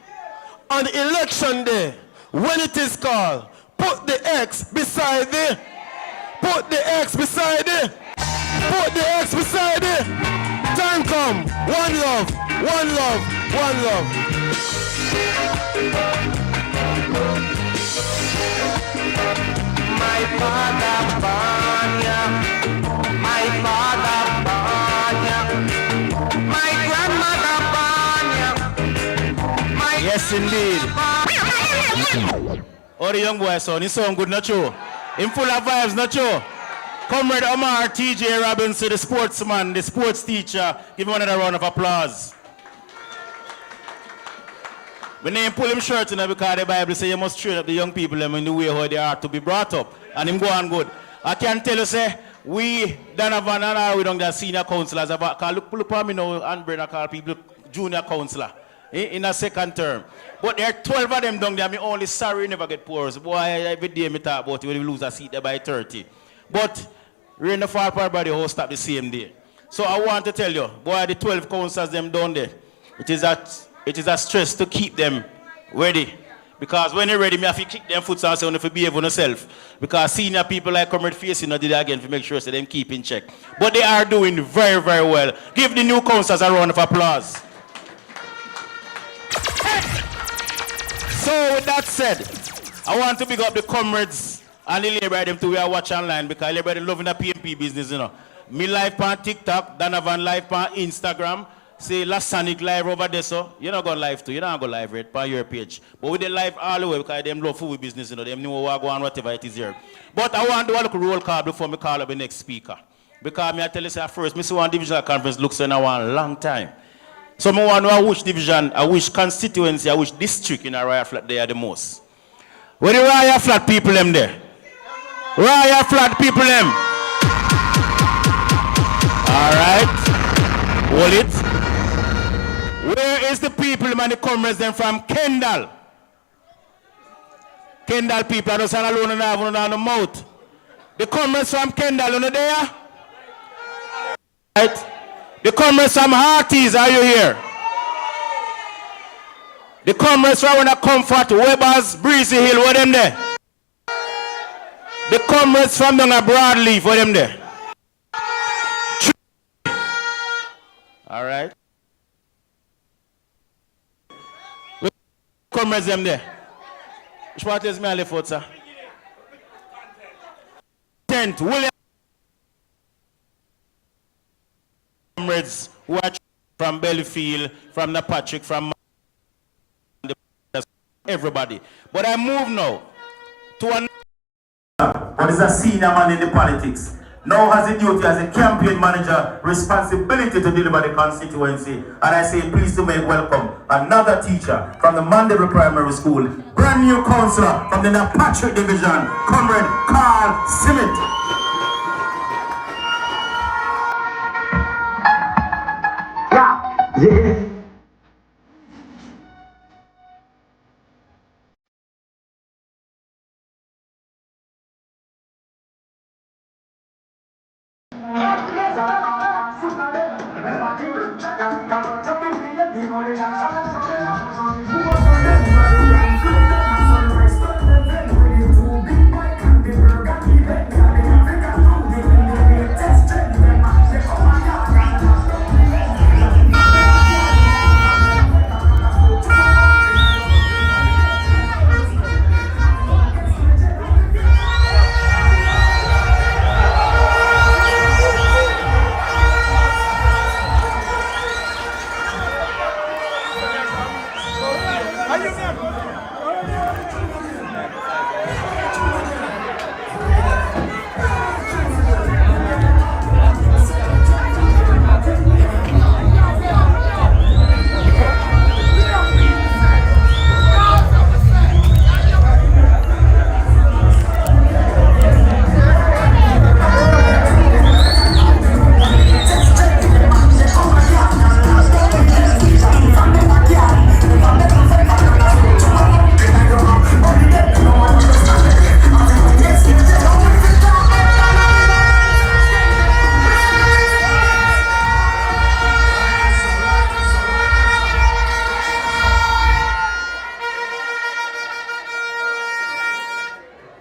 On election day, when it is called, put the X beside the, put the X beside the, put the X beside it. Time come. One love, one love, one love. My father born ya. My father born ya. My grandmother born ya. Yes, indeed. Oh, the young boy son, he sound good, not true? Him full of vibes, not true? Comrade Omar T.J. Robinson, the sportsman, the sports teacher. Give him another round of applause. When they pull him shirt in because the Bible says you must train up the young people in the way how they are to be brought up. And him go on good. I can tell you, say, we, Donovan and I, we don't get senior councillors. Look at me now, and Brenner call people junior councillor in a second term. But there are 12 of them down there. I'm only sorry never get poor. Boy, every day I talk about it when we lose a seat there by 30. But we're in the far part by the host stop the same day. So I want to tell you, boy, the 12 councillors them down there, it is at it is a stress to keep them ready. Because when they're ready, me have to kick them foot and say, you have to behave on yourself. Because senior people like Comrade Facing did that again to make sure that them keep in check. But they are doing very, very well. Give the new councillors a round of applause. So with that said, I want to big up the comrades and the labor them too. We are watching online because everybody loving the PMP business, you know. Me live on TikTok, Donovan live on Instagram. Say Lasanic live over there, so you're not going live too. You're not going live right on your page. But with the live all the way because them love food business, you know, them know what go on, whatever it is here. But I want to do a little roll call before me call up the next speaker. Because I tell you say first, me see one divisional conference looks in a long time. So I want to know which division, which constituency, which district in a Royal Flat they are the most. Where the Royal Flat people them there? Royal Flat people them. All right. Hold it. Where is the people, man, the comrades them from Kendall? Kendall people, I don't stand alone and have one on the mouth. The comrades from Kendall, you there? Right? The comrades from Hearties, are you here? The comrades from Comfort, Weber's, Breezy Hill, where them there? The comrades from down at Broadleaf, where them there? All right. Comrades them there. Which part is me I left out, sir? 10th, William. Comrades who are from Bellyfield, from the Patrick, from everybody. But I move now to an. But is a senior man in the politics. Now has the duty as a campaign manager, responsibility to deliver the constituency. And I say pleased to make welcome another teacher from the Mandeville Primary School, brand new councillor from the Patrick Division, Comrade Carl Simmet. Yeah.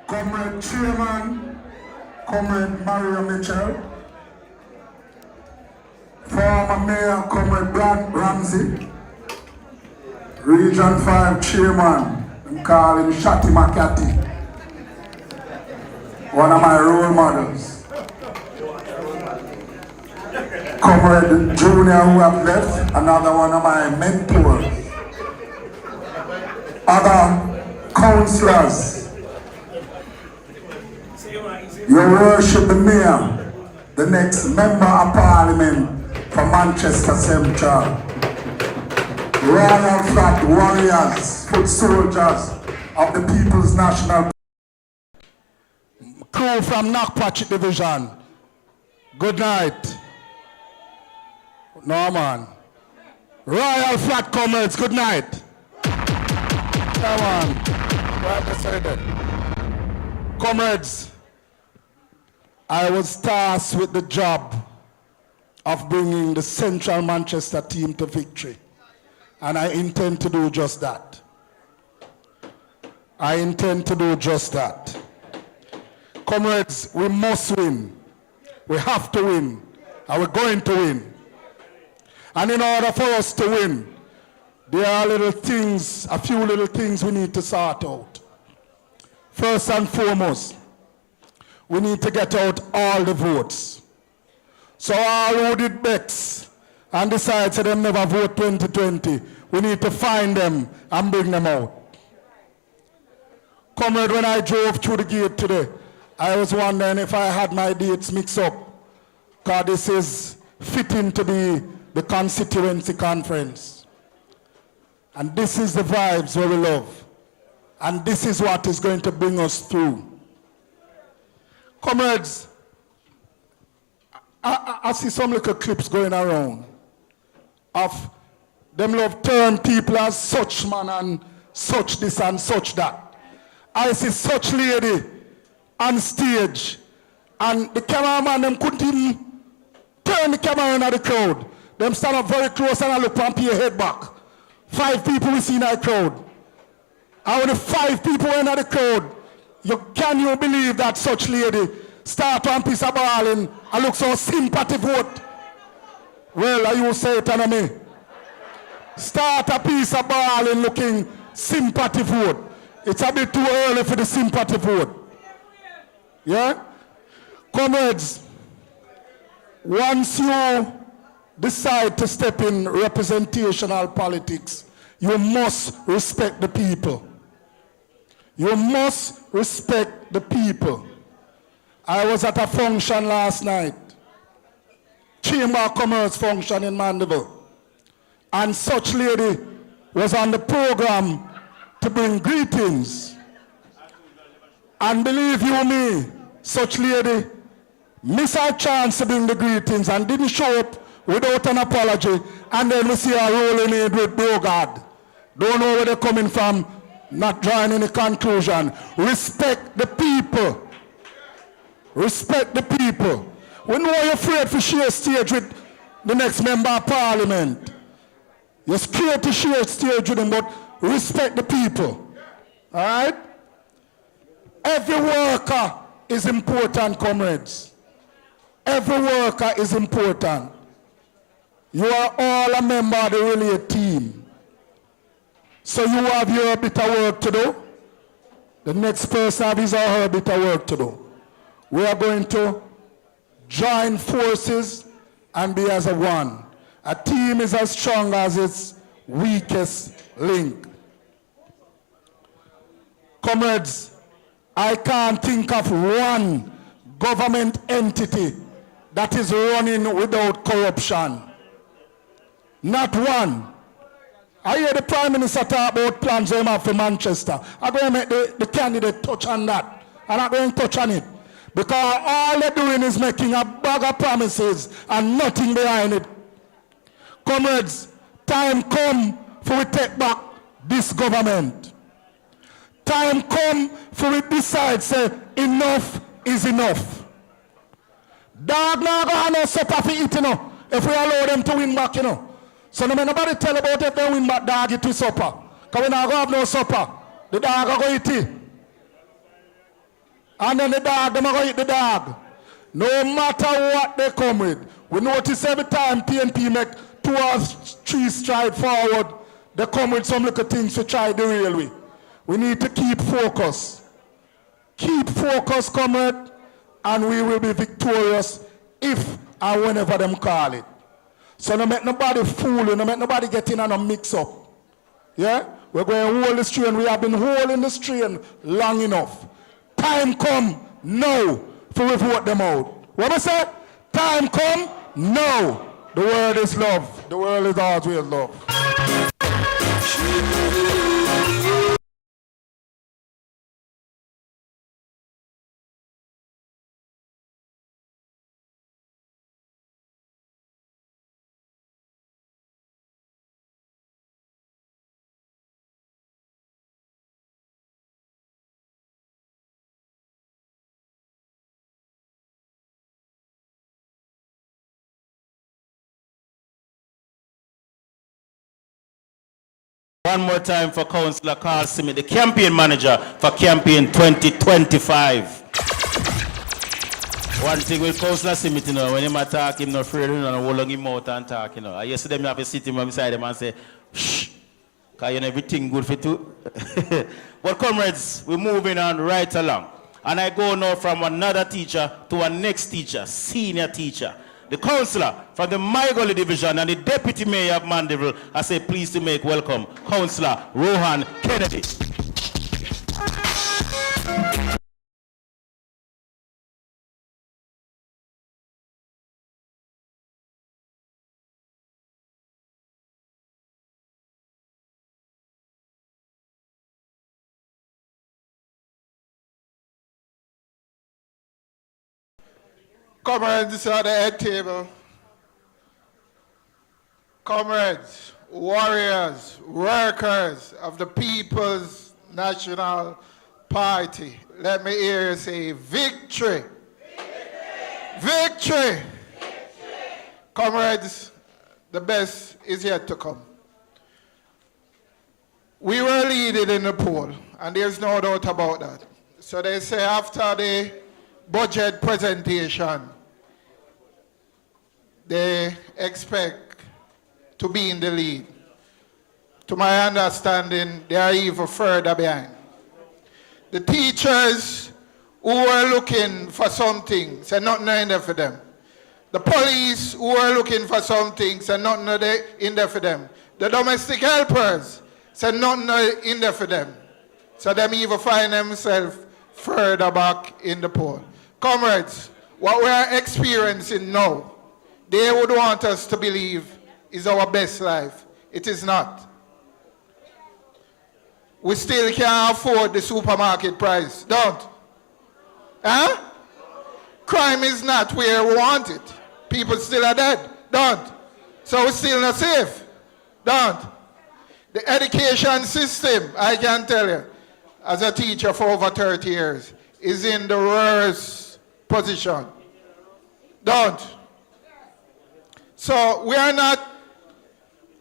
Comrade Chairman, Comrade Mario Mitchell, former Mayor Comrade Brad Ramsey, Region 5 Chairman, I'm calling Shati Makati, one of my role models. Comrade Junior who have left, another one of my mentors. Other councillors, Your Worship the Mayor, the next Member of Parliament for Manchester Central, Royal Flat Warriors, foot soldiers of the People's National crew from Knockpatch Division, good night. Norman. Royal Flat comrades, good night. Come on. Right beside it. Comrades, I was tasked with the job of bringing the Central Manchester team to victory. And I intend to do just that. I intend to do just that. Comrades, we must win. We have to win. And we're going to win. And in order for us to win, there are little things, a few little things we need to sort out. First and foremost, we need to get out all the votes. So all who did bets and decide to them never vote 2020, we need to find them and bring them out. Comrade, when I drove through the gate today, I was wondering if I had my dates mixed up, because this is fitting to be the constituency conference. And this is the vibes where we love. And this is what is going to bring us through. Comrades, I see some little clips going around of them love term people as such man and such this and such that. I see such lady on stage and the cameraman them couldn't even turn the camera in at the crowd. Them stand up very close and I look and pay your head back. 5 people we see in that crowd. And when the 5 people in the crowd, can you believe that such lady start one piece of ball and look so sympathy vote? Well, are you say it on me? Start a piece of ball and looking sympathy vote. It's a bit too early for the sympathy vote. Yeah? Comrades, once you decide to step in representational politics, you must respect the people. You must respect the people. I was at a function last night, Chamber of Commerce function in Mandeville, and such lady was on the program to bring greetings. And believe you me, such lady missed her chance to bring the greetings and didn't show up without an apology, and then we see her rolling in with Bogard. Don't know where they're coming from, not drawing any conclusion. Respect the people. Respect the people. We know you're afraid to share stage with the next member of parliament. You're scared to share stage with them, but respect the people. All right? Every worker is important, comrades. Every worker is important. You are all a member of the relay team. So you have your bit of work to do. The next person has his or her bit of work to do. We are going to join forces and be as a one. A team is as strong as its weakest link. Comrades, I can't think of one government entity that is running without corruption. Not one. I hear the Prime Minister talk about plans they have for Manchester. I'm going to make the candidate touch on that. I'm not going to touch on it. Because all they're doing is making a bag of promises and nothing behind it. Comrades, time come for we take back this government. Time come for we decide, say, enough is enough. Dog now go on no supper for eat, you know, if we allow them to win back, you know. So no nobody tell about if they win back dog eat with supper. Because we not go have no supper. The dog go eat it. And then the dog, them go eat the dog. No matter what they come with. We notice every time PNP make 2 or 3 strides forward, they come with some little things to try the railway. We need to keep focus. Keep focus, comrade, and we will be victorious if and whenever them call it. So no make nobody fool you, no make nobody get in and a mix up. Yeah? We're going to hold this train. We have been holding this train long enough. Time come now for we vote them out. What I say? Time come now. The world is love. The world is always love. One more time for Councillor Carl Simi, the campaign manager for campaign 2025. One thing with Councillor Simi, you know, when him attack him, not afraid, you know, hold on him out and talk, you know. Yesterday, I have to sit him beside him and say, shh, because you know everything good for you. But comrades, we're moving on right along. And I go now from another teacher to a next teacher, senior teacher. The councillor from the Maigoli division and the deputy mayor of Mandeville, I say please to make welcome, Councillor Rohan Kennedy. Comrades at the head table, comrades, warriors, workers of the People's National Party, let me hear you say victory. Victory. Victory. Comrades, the best is yet to come. We were leading in the poll, and there's no doubt about that. So they say after the budget presentation, they expect to be in the lead. To my understanding, they are even further behind. The teachers who were looking for something said nothing in there for them. The police who were looking for something said nothing in there for them. The domestic helpers said nothing in there for them. So them even find themselves further back in the poll. Comrades, what we are experiencing now, they would want us to believe is our best life. It is not. We still can't afford the supermarket price, don't? Huh? Crime is not where we want it. People still are dead, don't? So we're still not safe, don't? The education system, I can tell you, as a teacher for over 30 years, is in the worst position. Don't. So we are not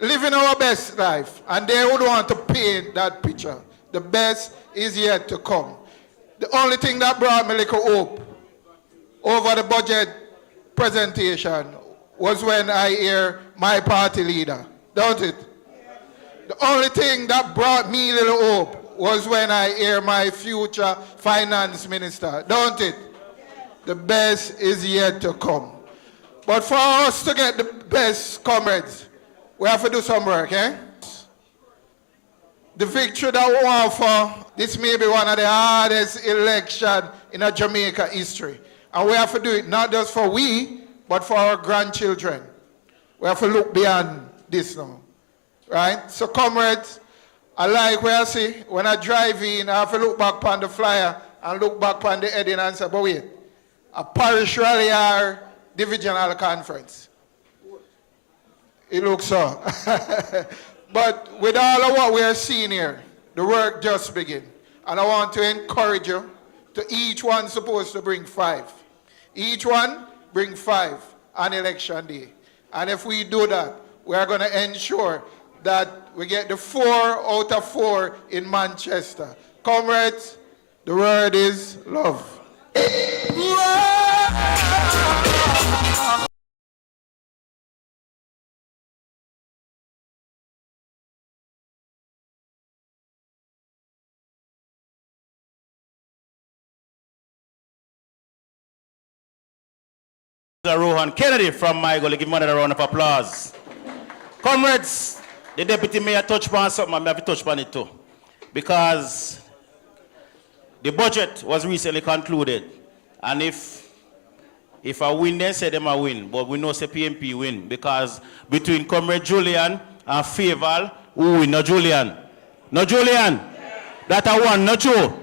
living our best life, and they would want to paint that picture. The best is yet to come. The only thing that brought me a little hope over the budget presentation was when I hear my party leader, don't it? The only thing that brought me a little hope was when I hear my future finance minister, don't it? The best is yet to come. But for us to get the best, comrades, we have to do some work, eh? The victory that we want for, this may be one of the hardest elections in a Jamaica history. And we have to do it not just for we, but for our grandchildren. We have to look beyond this now, right? So comrades, I like where I see, when I drive in, I have to look back on the flyer and look back on the heading and say, but wait, a parish rally or divisional conference. It looks so. But with all of what we are seeing here, the work just begins. And I want to encourage you to each one supposed to bring 5. Each one bring 5 on election day. And if we do that, we are going to ensure that we get the 4 out of 4 in Manchester. Comrades, the word is love. Rohan Kennedy from Maigoli, give him another round of applause. Comrades, the deputy mayor touched upon something, I have to touch upon it too. Because the budget was recently concluded. And if I win, then say them I win. But we know say PMP win. Because between Comrade Julian and Faval, who win? No Julian. No Julian. That I won, not you.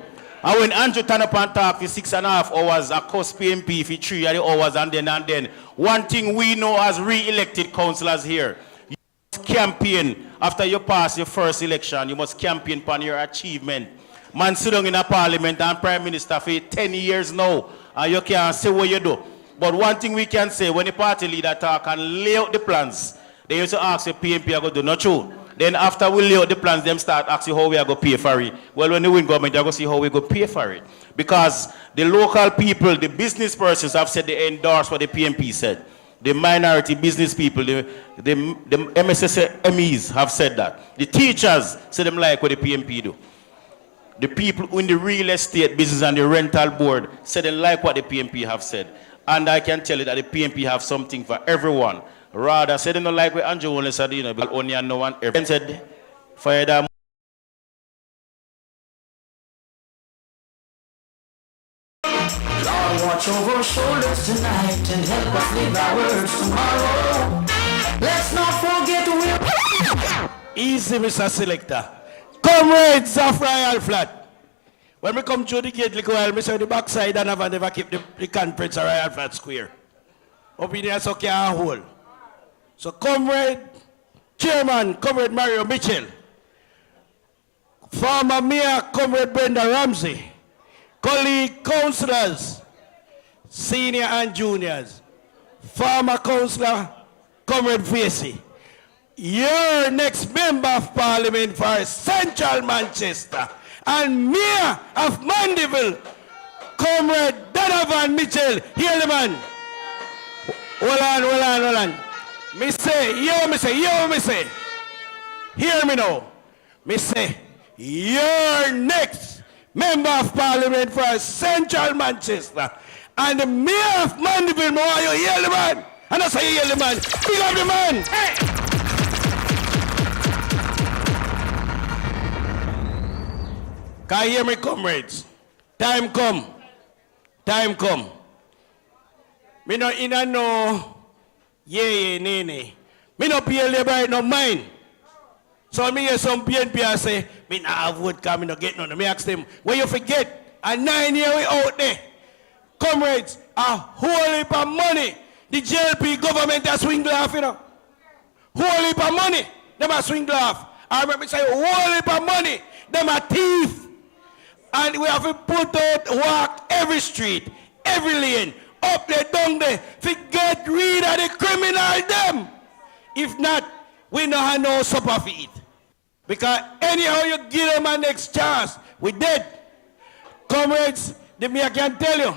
And when Andrew turn up and talk for 6.5 hours, I cost PMP for 3 hours and then. One thing we know as re-elected councillors here, you must campaign after you pass your first election. You must campaign upon your achievement. Man sit down in a parliament and prime minister for 10 years now, and you can't say what you do. But one thing we can say, when the party leader talk and lay out the plans, they used to ask the PMP are going to do, not true. Then after we lay out the plans, them start asking how we are going to pay for it. Well, when we win government, they're going to see how we go pay for it. Because the local people, the business persons have said they endorse what the PMP said. The minority business people, the MSSMEs have said that. The teachers say them like what the PMP do. The people in the real estate business and the rental board say they like what the PMP have said. And I can tell you that the PMP have something for everyone. Rather, say they don't like what Andrew only said, you know, but only and no one ever said, fire them. Lord, watch over our shoulders tonight and help us live our words tomorrow. Let's not forget we're... Easy, Mr. Selector. Comrades of Royal Flat. When we come through the gate, like while we say the backside and have never keep the conference of Royal Flat Square. Up in there, so can't hold. So, Comrade Chairman, Comrade Mario Mitchell, former Mayor, Comrade Brenda Ramsey, colleague councillors, senior and juniors, former councillor, Comrade Facey, your next member of Parliament for Central Manchester and Mayor of Mandeville, Comrade Donovan Mitchell. Hear the man. Hold on. Me say, hear me now. Me say, your next member of Parliament for Central Manchester and the Mayor of Mandeville, you hear the man? And I say, you hear the man. Big up the man. Hey. Can you hear me, comrades? Time come. Me no in a no, nene. Me no pay labor no mind. So me hear some PNP say, me not have vote because me no get none. Me ask them, where you forget? A 9 year we out there. Comrades, a whole heap of money. The JLP government has swing laugh, you know. Whole heap of money, them a swing laugh. I remember say, whole heap of money, them a thief. And we have to put out, walk every street, every lane, up there, down there, to get rid of the criminal them. If not, we don't have no supper to eat. Because anyhow you give them a next chance, we dead. Comrades, I can tell you,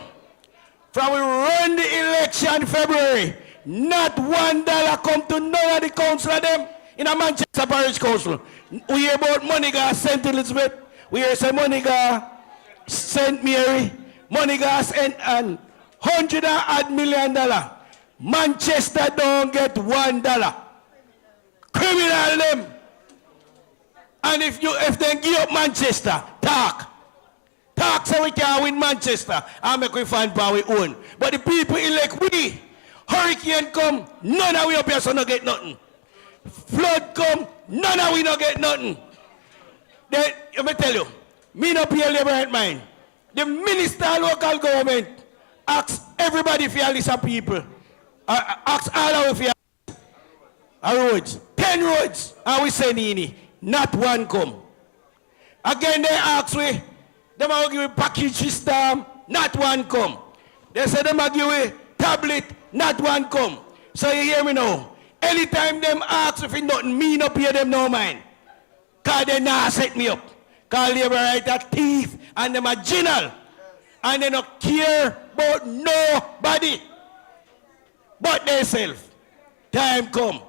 from we run the election in February, not $1 come to none of the council of them in a Manchester Parish Council. We hear about money got St. Elizabeth, we hear some money got St. Mary, money got St. Anne, $100 million. Manchester don't get $1. Criminal them. And if they give up Manchester, talk so we can win Manchester and make we find power we own. But the people elect we. Hurricane come, none of we up here so no get nothing. Flood come, none of we no get nothing. Then, let me tell you, me no pay labor at mine. The minister of local government asks everybody for a list of people. Ask all of you roads, 10 roads, and we send in, not one come. Again, they ask we, they will give a package system, not one come. They say they will give a tablet, not one come. So you hear me now? Anytime them ask if it nothing, me no pay them no mind. Because they not set me up. Because they were right a thief and them a general. And they don't care about nobody but themselves. Time come.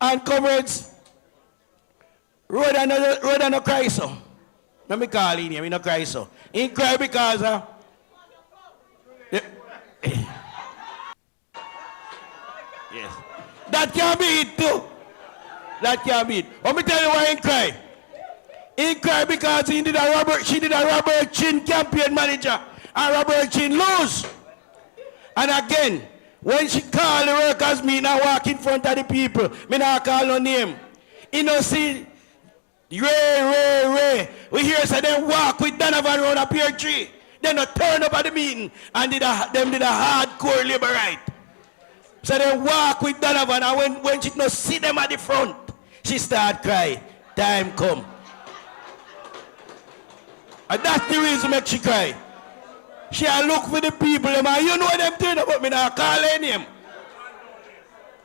And comrades, road and no cry so. Let me call in here, me no cry so. He cry because yes. That can be it too. That can be it. Let me tell you why he cry. He cry because she did a Robert Chin campaign manager and Robert Chin lose. And again, when she call the workers, me now walk in front of the people. Me now call no name. You know, see, Ray. We hear say they walk with Donovan around a pear tree. They not turn up at the meeting and did a hardcore labor right. So they walk with Donovan and when she no see them at the front, she start cry. Time come. And that's the reason make she cry. She a look for the people, and you know them thing about me now, call her name.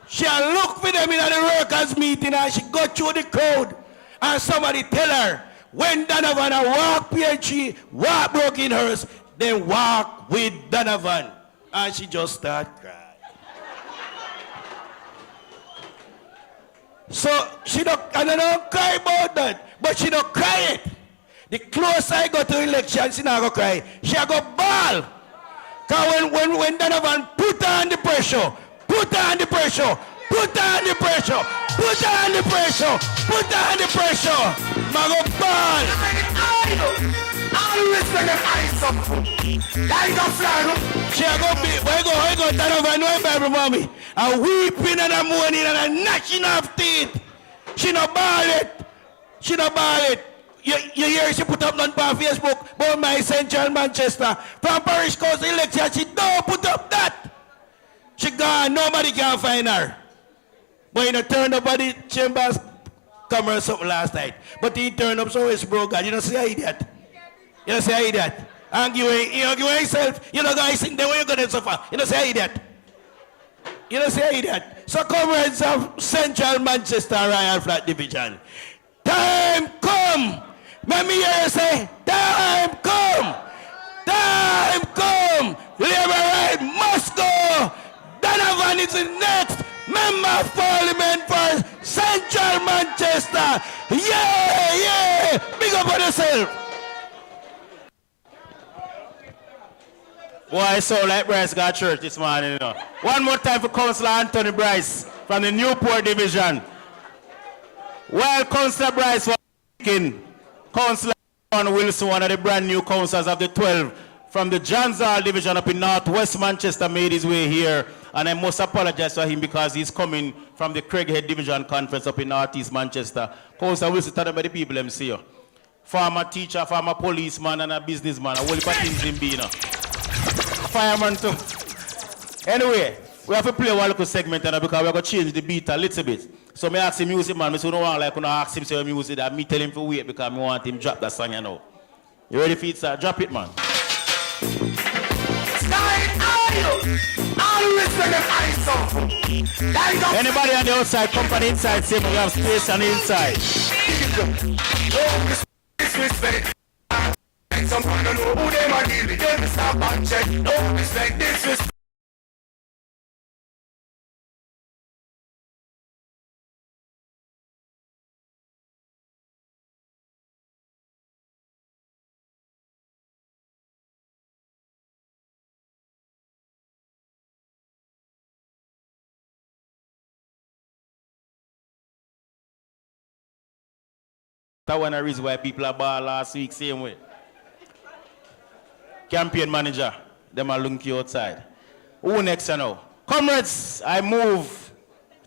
She look for them in the workers' meeting and she go through the crowd and somebody tell her, when Donovan walk PhD, walk Brokennhurst, then walk with Donovan. And she just start crying. So she don't, I don't cry about that, but she don't cry it. The closer I go to election, she not go cry. She go ball. Because when Donovan put her on the pressure, put her on the pressure, put her on the pressure, put her on the pressure, put her on the pressure, ma go ball. Always when them eyes up, like a flag. She go be, where go Donovan, no Bible mommy. And weeping in the morning and a gnashing of teeth. She no ball it. She no ball it. You hear she put up on Facebook about my Central Manchester. From Parish Council election, she don't put up that. She gone, nobody can find her. But he turned up at the Chambers camera or something last night. But he turned up so it's broken. You don't see how idiot. You don't see how idiot. And you yourself, you know guys think the way you're gonna suffer. You don't see how idiot. You don't see how idiot. So comrades of Central Manchester Royal Flat Division. Time come. Let me hear you say, time come. Time come. Labour right must go. Donovan is the next member of parliament for Central Manchester. Yeah, yeah. Big up on yourself. Boy, I saw like Bryce got church this morning, you know. One more time for Councillor Anthony Bryce from the Newport Division. While Councillor Bryce was speaking, Councillor Wilson, one of the brand new councillors of the 12 from the Johns Hall Division up in Northwest Manchester, made his way here. And I must apologize for him because he's coming from the Craighead Division Conference up in Northeast Manchester. Councillor Wilson, tell them about the people them see you. Former teacher, former policeman, and a businessman. A whole heap of things in being. Fireman too. Anyway, we have to play one little segment because we're going to change the beat a little bit. So I ask the music man, I don't want like to ask him say music that me tell him to wait because I want him to drop that song, you know. You ready for it, sir? Drop it, man. Anybody on the outside, company inside, say we have space on the inside. Someone don't know who they might deal with. Them stop and check. No respect, disrespect. That's one of the reasons why people are ball last week, same way. Campaign manager, them are looking you outside. Who next you know? Comrades, I move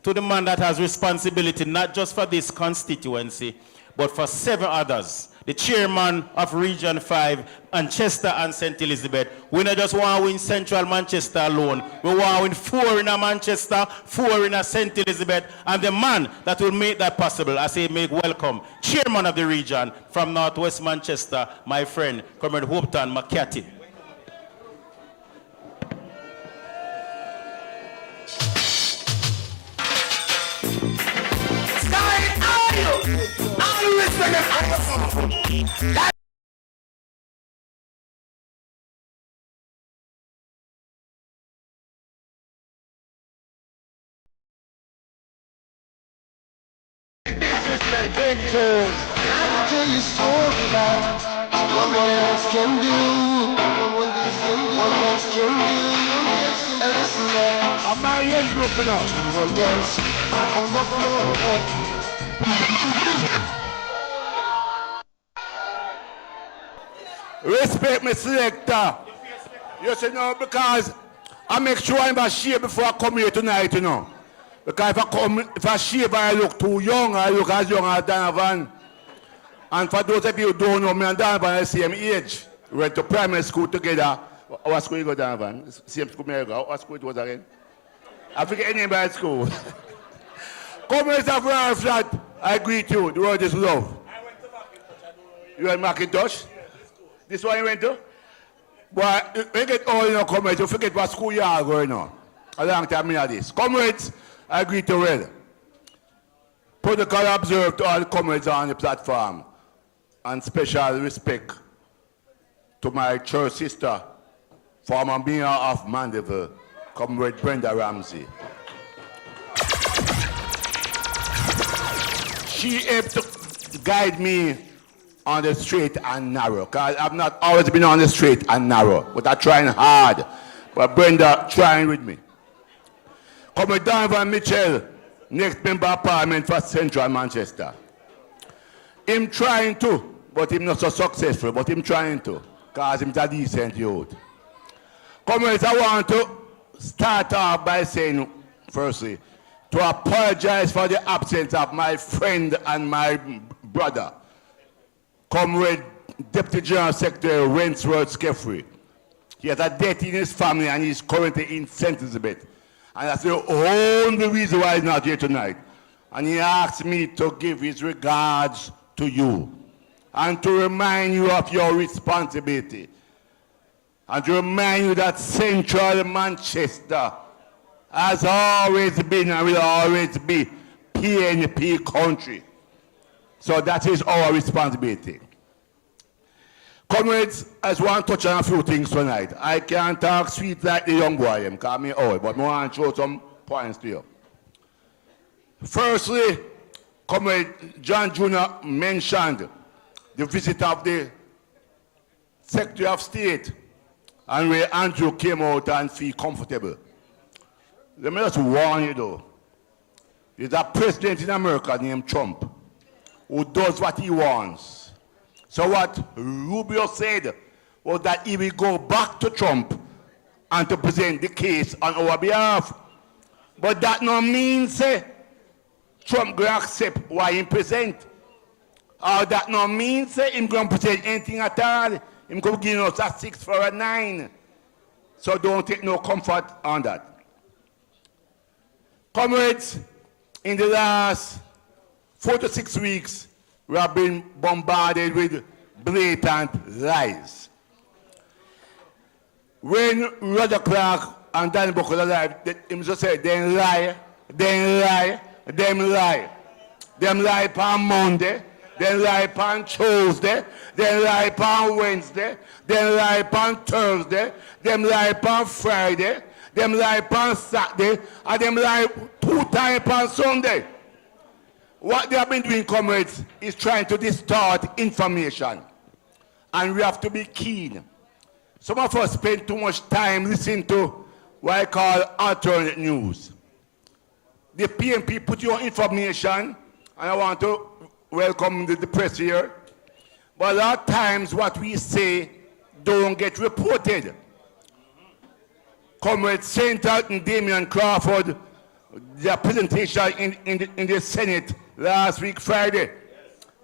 to the man that has responsibility not just for this constituency, but for 7 others. The chairman of Region 5, Manchester and St. Elizabeth. We not just want to win Central Manchester alone. We want to win 4 in Manchester, 4 in St. Elizabeth, and the man that will make that possible, I say make welcome, chairman of the region from Northwest Manchester, my friend, Comrade Hopetoun McCarthy. Respect me, selector. You see, no, because I make sure I'm a shave before I come here tonight, you know. Because if I shave, I look too young, I look as young as Donovan. And for those of you who don't know, me and Donovan are the same age. We went to primary school together. What school you go, Donovan? Same school me go. What school it was again? I forget any name by school. Comrades of Royal Flat, I greet you. The word is love. I went to Mckintosh. You went Mckintosh? This one you went to? But when you get all in your comrades, you forget what school you are going on. A long time in this. Comrades, I agree to well. Protocol observed to all comrades on the platform, and special respect to my church sister, former mayor of Mandeville, Comrade Brenda Ramsey. She helped to guide me on the straight and narrow, because I've not always been on the straight and narrow, but I'm trying hard. But Brenda trying with me. Comrade Donovan Mitchell, next member of parliament for Central Manchester. Him trying to, but him not so successful, but him trying to, because him's a decent youth. Comrades, I want to start off by saying, firstly, to apologize for the absence of my friend and my brother, Comrade Deputy General Secretary Wentworth Skeffrey. He has a death in his family and he's currently in St. Elizabeth. And that's the only reason why he's not here tonight. And he asked me to give his regards to you and to remind you of your responsibility and to remind you that Central Manchester has always been and will always be PNP country. So that is our responsibility. Comrades, I just want to touch on a few things tonight. I can't talk sweet like the young boy, call me old, but I want to show some points to you. Firstly, Comrade John Jr. mentioned the visit of the Secretary of State and where Andrew came out and feel comfortable. Let me just warn you though. There's a president in America named Trump who does what he wants. So what Rubio said was that he will go back to Trump and to present the case on our behalf. But that no means Trump going to accept what he present. Or that no means him going to present anything at all. Him going to give us a 6 for a 9. So don't take no comfort on that. Comrades, in the last 4 to 6 weeks, we have been bombarded with blatant lies. When Roger Clark and Danny Buckle alive, him just say, them lie. Them lie upon Monday, them lie upon Tuesday, them lie upon Wednesday, them lie upon Thursday, them lie upon Friday, them lie upon Saturday, and them lie 2 times upon Sunday. What they have been doing, comrades, is trying to distort information. And we have to be keen. Some of us spend too much time listening to what I call alternate news. The PNP put your information, and I want to welcome the press here. But a lot of times what we say don't get reported. Comrade St. and Damian Crawford, their presentation in the Senate last week, Friday,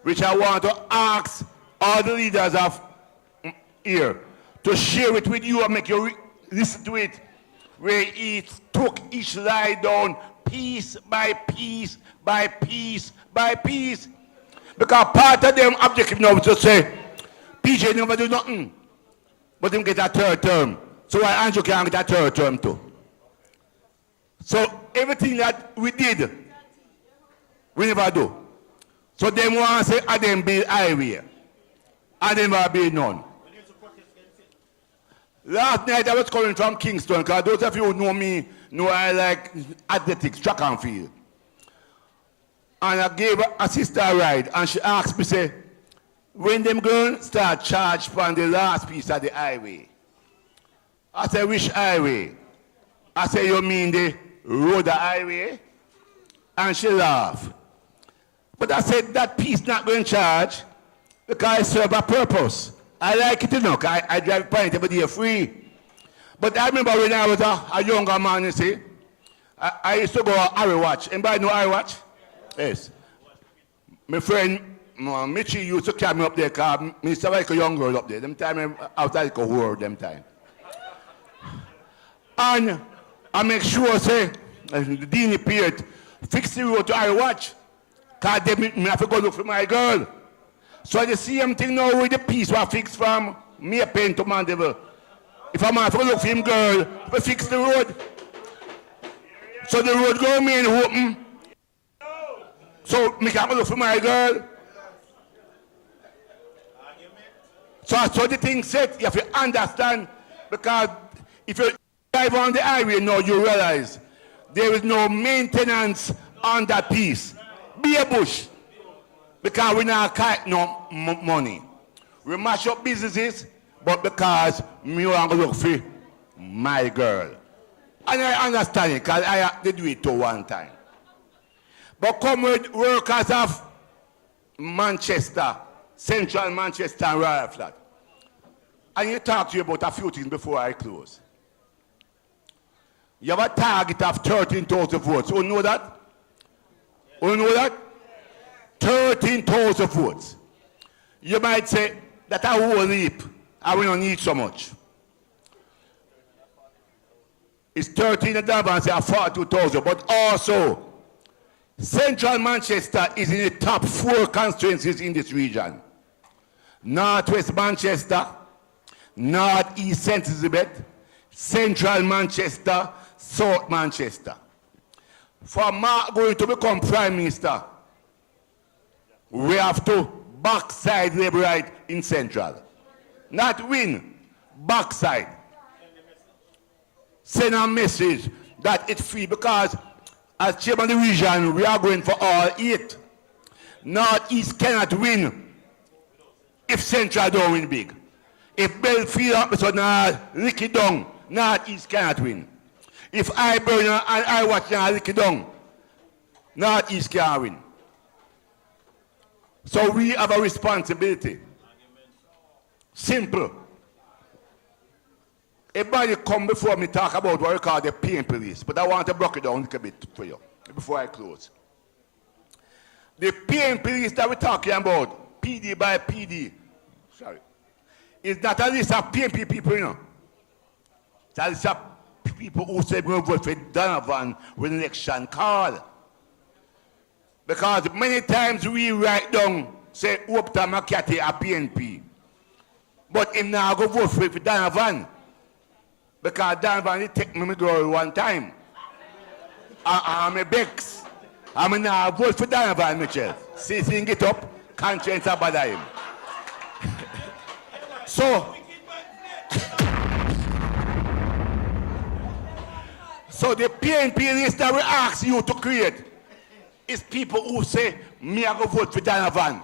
which I want to ask all the leaders of here to share it with you and make you listen to it, where he took each lie down piece by piece by piece by piece. Because part of them objective now is to say, PJ never do nothing, but him get a 3rd term. So why Andrew can't get a 3rd term too? So everything that we did, we never do. So them want to say, I them build highway. I never build none. Last night I was coming from Kingston, because those of you who know me know I like athletics, track and field. And I gave a sister a ride, and she asked me, say, when them going to start charge from the last piece of the highway? I said, which highway? I said, you mean the road highway? And she laughed. But I said, that piece not going to charge because it serves a purpose. I like it, you know, because I drive point every day free. But I remember when I was a younger man, you see, I used to go Harry Watch. Anybody know Harry Watch? Yes. My friend Mitchie used to carry me up there because I used to like a young girl up there. Them time I was like a whore, them time. And I make sure, say, the Dean period, fix the road to Harry Watch. Because I have to go look for my girl. So the same thing now with the piece we fix from May Pen to Mandeville. If I'm have to look for him girl, we fix the road. So the road go remain open. So me can look for my girl. So the thing said, you have to understand, because if you drive on the highway now, you realize there is no maintenance on that piece. Be a bush. Because we not collect no money. We mash up businesses, but because me want to look for my girl. And I understand it, because I did do it to one time. But come with workers of Manchester, Central Manchester and Royal Flat. And you talk to you about a few things before I close. You have a target of 13,000 votes. You know that? You know that? 13,000 votes. You might say that a whole heap, I will not need so much. It's 13 and advance, 42,000, but also Central Manchester is in the top 4 constituencies in this region. Northwest Manchester, Northeast St. Elizabeth, Central Manchester, South Manchester. For Mark going to become Prime Minister, we have to backside Labour right in Central. Not win, backside. Send a message that it's free, because as chairman of the region, we are going for all 8. Northeast cannot win if Central don't win big. If Belfield so now Ricky Dung, Northeast cannot win. If I burn and I watch now Ricky Dung, Northeast can't win. So we have a responsibility. Simple. Everybody come before me talk about what we call the pain police, but I want to break it down a little bit for you before I close. The pain police that we're talking about, PD by PD, is not a list of PNP people, you know. It's a list of people who say we're going to vote for Donovan when election call. Because many times we write down, say, Upton McCarthy a PNP. But him now go vote for Donovan. Because Donovan he take me girl one time. I'm a Bex. I'm now vote for Donovan, Mitchell. See him get up, conscience about him. So the PNP list that we ask you to create is people who say, me I go vote for Donovan.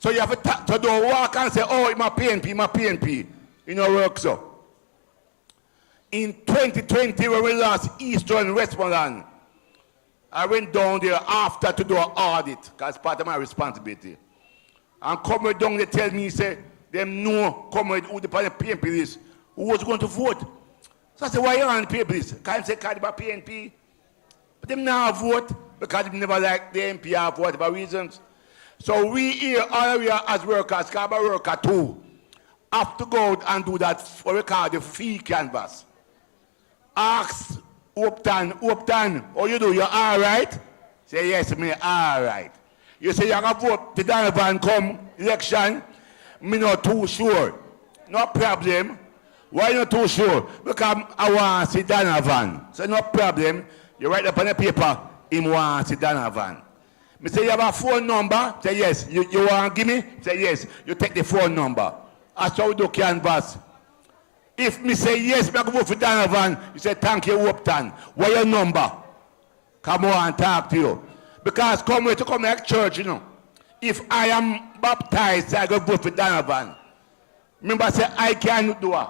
So you have to don't walk and say, oh, it's my PNP. You know, work so. In 2020, when we lost Eastern Westmoreland, I went down there after to do an audit, because part of my responsibility. And come down, they tell me, say, them know comrade who the PNP list, who was going to vote. So I said, why are you on the PNP list? Can't you say about PNP? But them now vote because they never like the MP for whatever reasons. So we here, all we are as workers, Carbon worker too, have to go out and do that, what we call the fee canvas. Ask Upton, how you do? You all right? Say, yes, me all right. You say you're going to vote to Donovan come election? Me not too sure. No problem. Why not too sure? Because I want to see Donovan. So no problem. You write up on the paper, him want to see Donovan. Me say you have a phone number? Say yes. You want to give me? Say yes. You take the phone number. That's how we do canvas. If me say yes, me go vote for Donovan, you say thank you, Upton. What your number? Come on and talk to you. Because come here to come to church, you know. If I am baptized, I go vote for Donovan. Remember, I say I can't do it.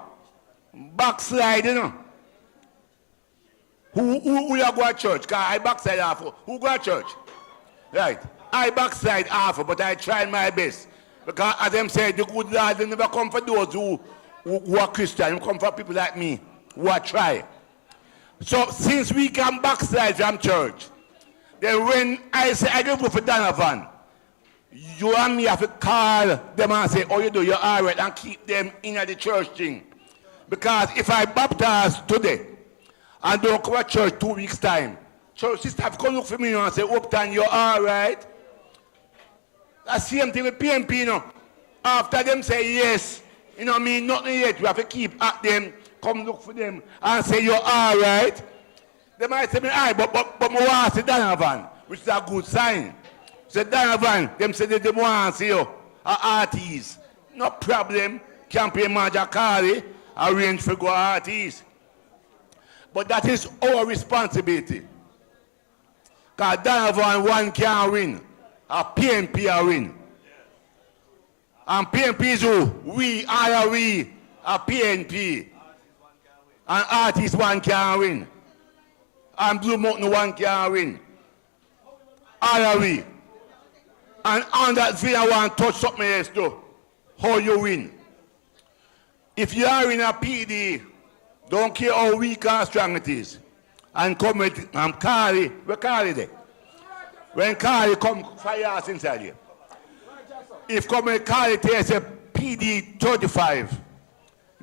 Backslide, you know. Who you go to church? Because I backslide half. Who go to church? Right. I backslide half, but I try my best. Because as them say, the good Lord will never come for those who are Christian. He come for people like me who are try. So since we can backslide from church, then when I say I go vote for Donovan, you and me have to call them and say, oh, you do, you're all right, and keep them in the church thing. Because if I baptize today and don't come to church 2 weeks' time, church sister have to come look for me and say, Upton, you're all right. The same thing with PNP, you know. After them say yes, you know, mean nothing yet. You have to keep at them, come look for them and say, you're all right. They might say me, aye, but I want to see Donovan, which is a good sign. Say Donovan, them say they want to see you, an artist. No problem, campaign manager Carly, arrange for go artist. But that is our responsibility. Because Donovan one can win, a PNP a win. And PNP is who? We, a PNP. And artist one can win. And Blue Mountain one can win. All we. And on that vein I want to touch something else too. How you win. If you are in a PD, don't care how weak or strong it is. And come with Carly, where Carly there? When Carly come 5 years inside here. If come with Carly takes a PD 35,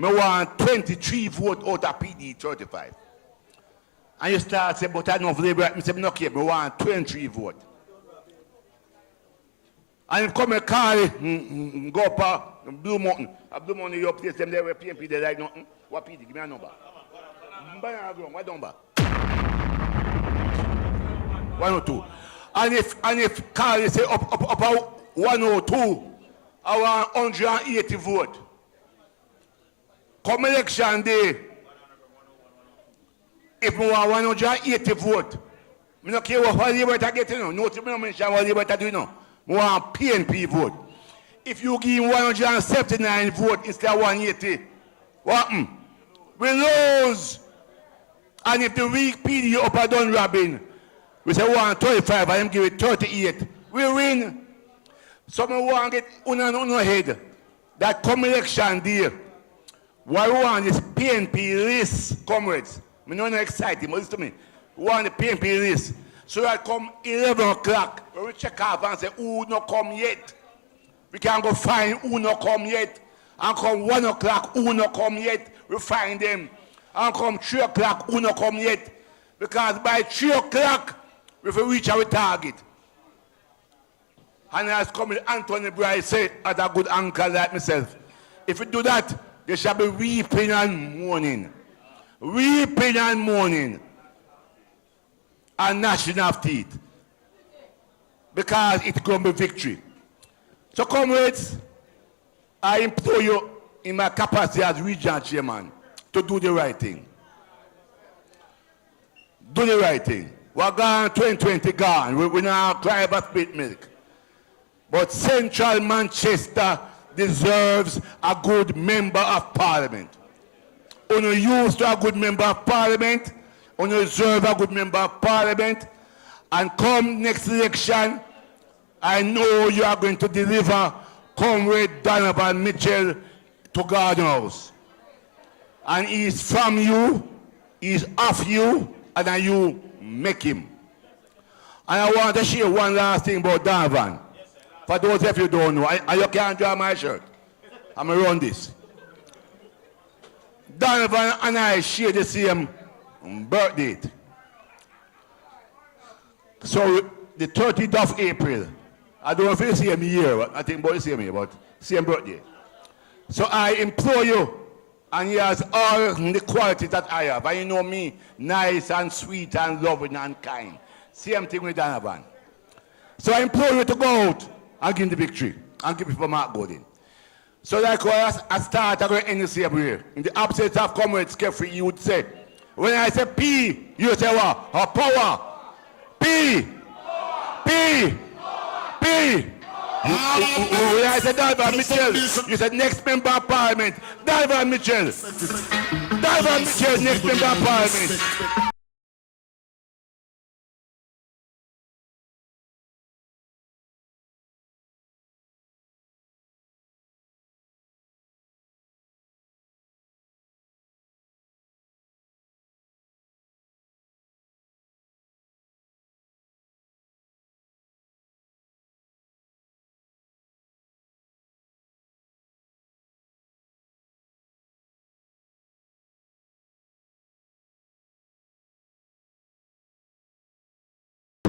I want 23 votes out of PD 35. And you start saying, but I don't have labor. I say, no, I want 23 votes. And if come and Carly, go up Blue Mountain. Blue Mountain, you place them there where PMP, they like nothing. What PD? Give me a number. What number? 102. And if Carly say up 102, I want 180 votes. Come election day, if I want 180 votes, I don't care what Labor I get, no, I mention what Labor do, no. I want PNP vote. If you give 179 votes instead of 180, what happen? We lose. And if the weak PD up a done robbing, we say 125 and them give it 38, we win. Someone want to get on head that come election day. What we want is PNP list, comrades. I'm not excited, but listen to me. We want the PNP list. So that come 11 o'clock, when we check off and say, who not come yet? We can go find who not come yet. And come 1 o'clock, who not come yet? We find them. And come 3 o'clock, who not come yet? Because by 3 o'clock, we will reach our target. And as coming Anthony Bryce said, as a good uncle like myself, if we do that, there shall be weeping and mourning. Weeping and mourning. And gnashing of teeth. Because it's going to be victory. So comrades, I implore you in my capacity as regional chairman to do the right thing. Do the right thing. We're gone 2020 gone. We now cry about split milk. But Central Manchester deserves a good member of parliament. When you used to a good member of parliament, when you deserve a good member of parliament, and come next election, I know you are going to deliver Comrade Donovan Mitchell to Garden House. And he's from you, he's of you, and then you make him. And I want to share one last thing about Donovan. For those of you who don't know, and you can't draw my shirt. I'm going to run this. Donovan and I share the same birth date. So the 30th of April. I don't know if it's the same year, but I think about the same year, but same birthday. So I implore you, and he has all the qualities that I have. And you know me, nice and sweet and loving and kind. Same thing with Donovan. So I implore you to go out and give him the victory and give it for Mark Godin. So like I start, I'm going to end the same way. In the absence of comrades, Kefri, you would say, when I say P, you say what? Or power. P. P. P. When I said Donovan Mitchell, you said next member of parliament. Donovan Mitchell. Donovan Mitchell, next member of parliament.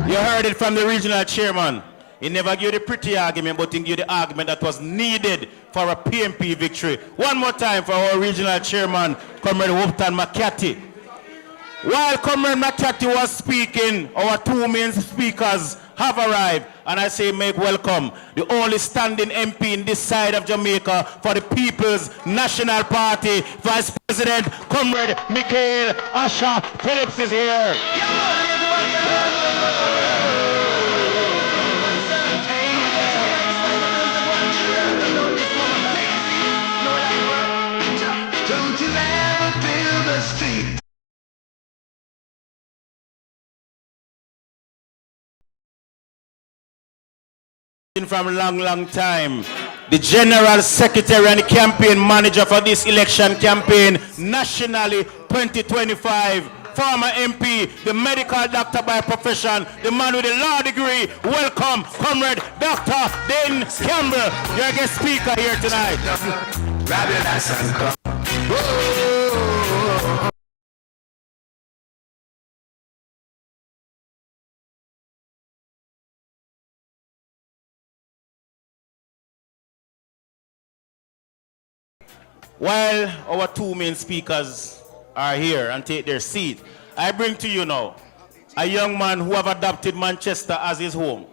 You heard it from the regional chairman. He never gave the pretty argument, but he gave the argument that was needed for a PMP victory. One more time for our regional chairman, Comrade Wupton McCarthy. While Comrade Mckintosh was speaking, our two main speakers have arrived, and I say make welcome the only standing MP in this side of Jamaica for the People's National Party, Vice President Comrade Mckintosh Phillips is here. Don't you ever feel the street. From a long time, the General Secretary and the campaign manager for this election campaign nationally 2025, former MP, the medical doctor by profession, the man with a law degree. Welcome, Comrade Dr. Dane Campbell, your guest speaker here tonight. While our two main speakers are here and take their seat, I bring to you now a young man who have adopted Manchester as his home.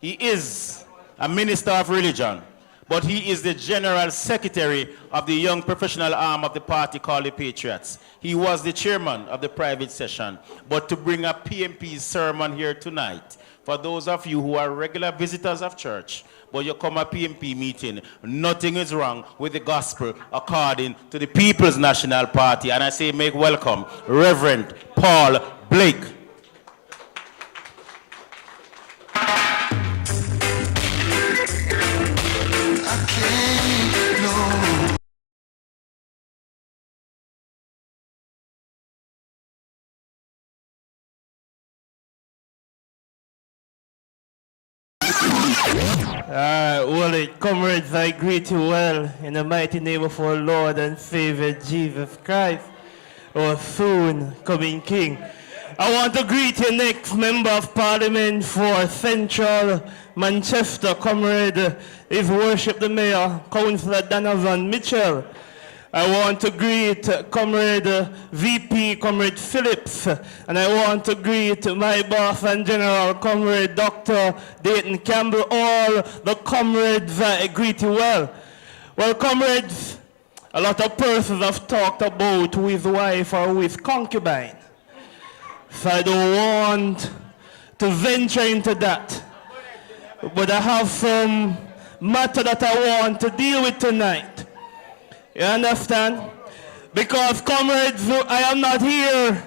He is a minister of religion, but he is the general secretary of the young professional arm of the party called the Patriots. He was the chairman of the private session, but to bring a PMP sermon here tonight, for those of you who are regular visitors of church, but you come a PMP meeting, nothing is wrong with the gospel according to the People's National Party. And I say make welcome Reverend Paul Blake. Well, comrades, I greet you well in the mighty name of our Lord and Savior Jesus Christ, our soon coming King. I want to greet your next Member of Parliament for Central Manchester, Comrade His Worship the Mayor, Councillor Donovan Mitchell. I want to greet Comrade VP, Comrade Phillips, and I want to greet my boss and general, Comrade Dr. Dayton Campbell. All the comrades, I greet you well. Well, comrades, a lot of persons have talked about who is wife or who is concubine. So I don't want to venture into that. But I have some matter that I want to deal with tonight. You understand? Because, comrades, I am not here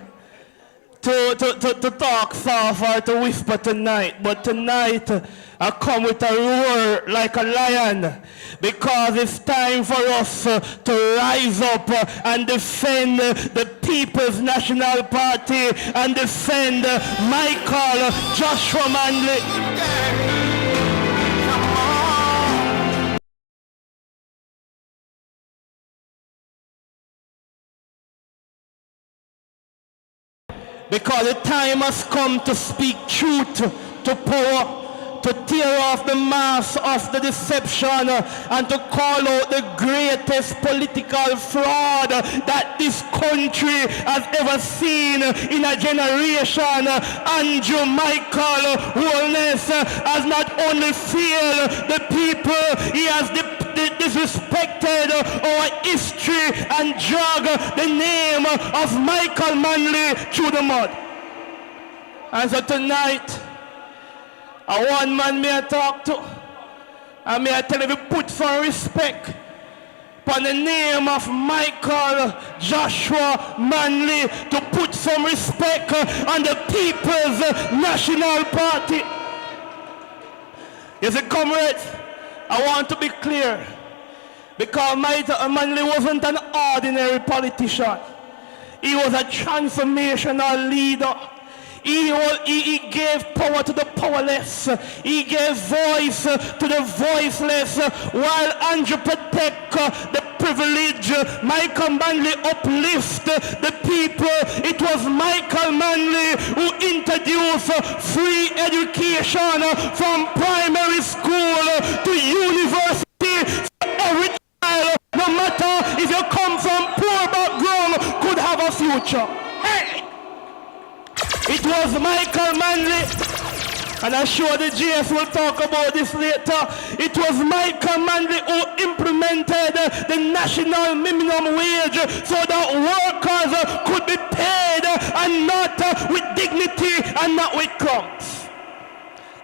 to talk soft or to whisper tonight, but tonight I come with a roar like a lion, because it's time for us to rise up and defend the People's National Party and defend Michael Joshua Manley. Because the time has come to speak truth to power, to tear off the mask of the deception, and to call out the greatest political fraud that this country has ever seen in a generation. Andrew Michael Holness has not only failed the people, he has disrespected our history and drag the name of Michael Manley through the mud. And so tonight, a one man may I talk to, and may I tell you, put some respect upon the name of Michael Joshua Manley, to put some respect on the People's National Party. You see, comrades, I want to be clear, because Michael Manley wasn't an ordinary politician. He was a transformational leader. He gave power to the powerless. He gave voice to the voiceless. While Andrew protect the privileged, Michael Manley uplift the people. It was Michael Manley who introduced free education from primary school to university. Every child, no matter if you come from poor background, could have a future. Hey! It was Michael Manley, and I'm sure the GS will talk about this later. It was Michael Manley who implemented the national minimum wage so that workers could be paid and not with dignity and not with crumbs.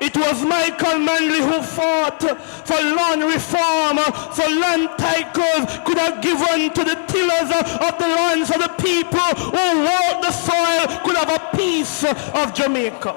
It was Michael Manley who fought for land reform so land titles could have given to the tillers of the land so the people who worked the soil could have a piece of Jamaica.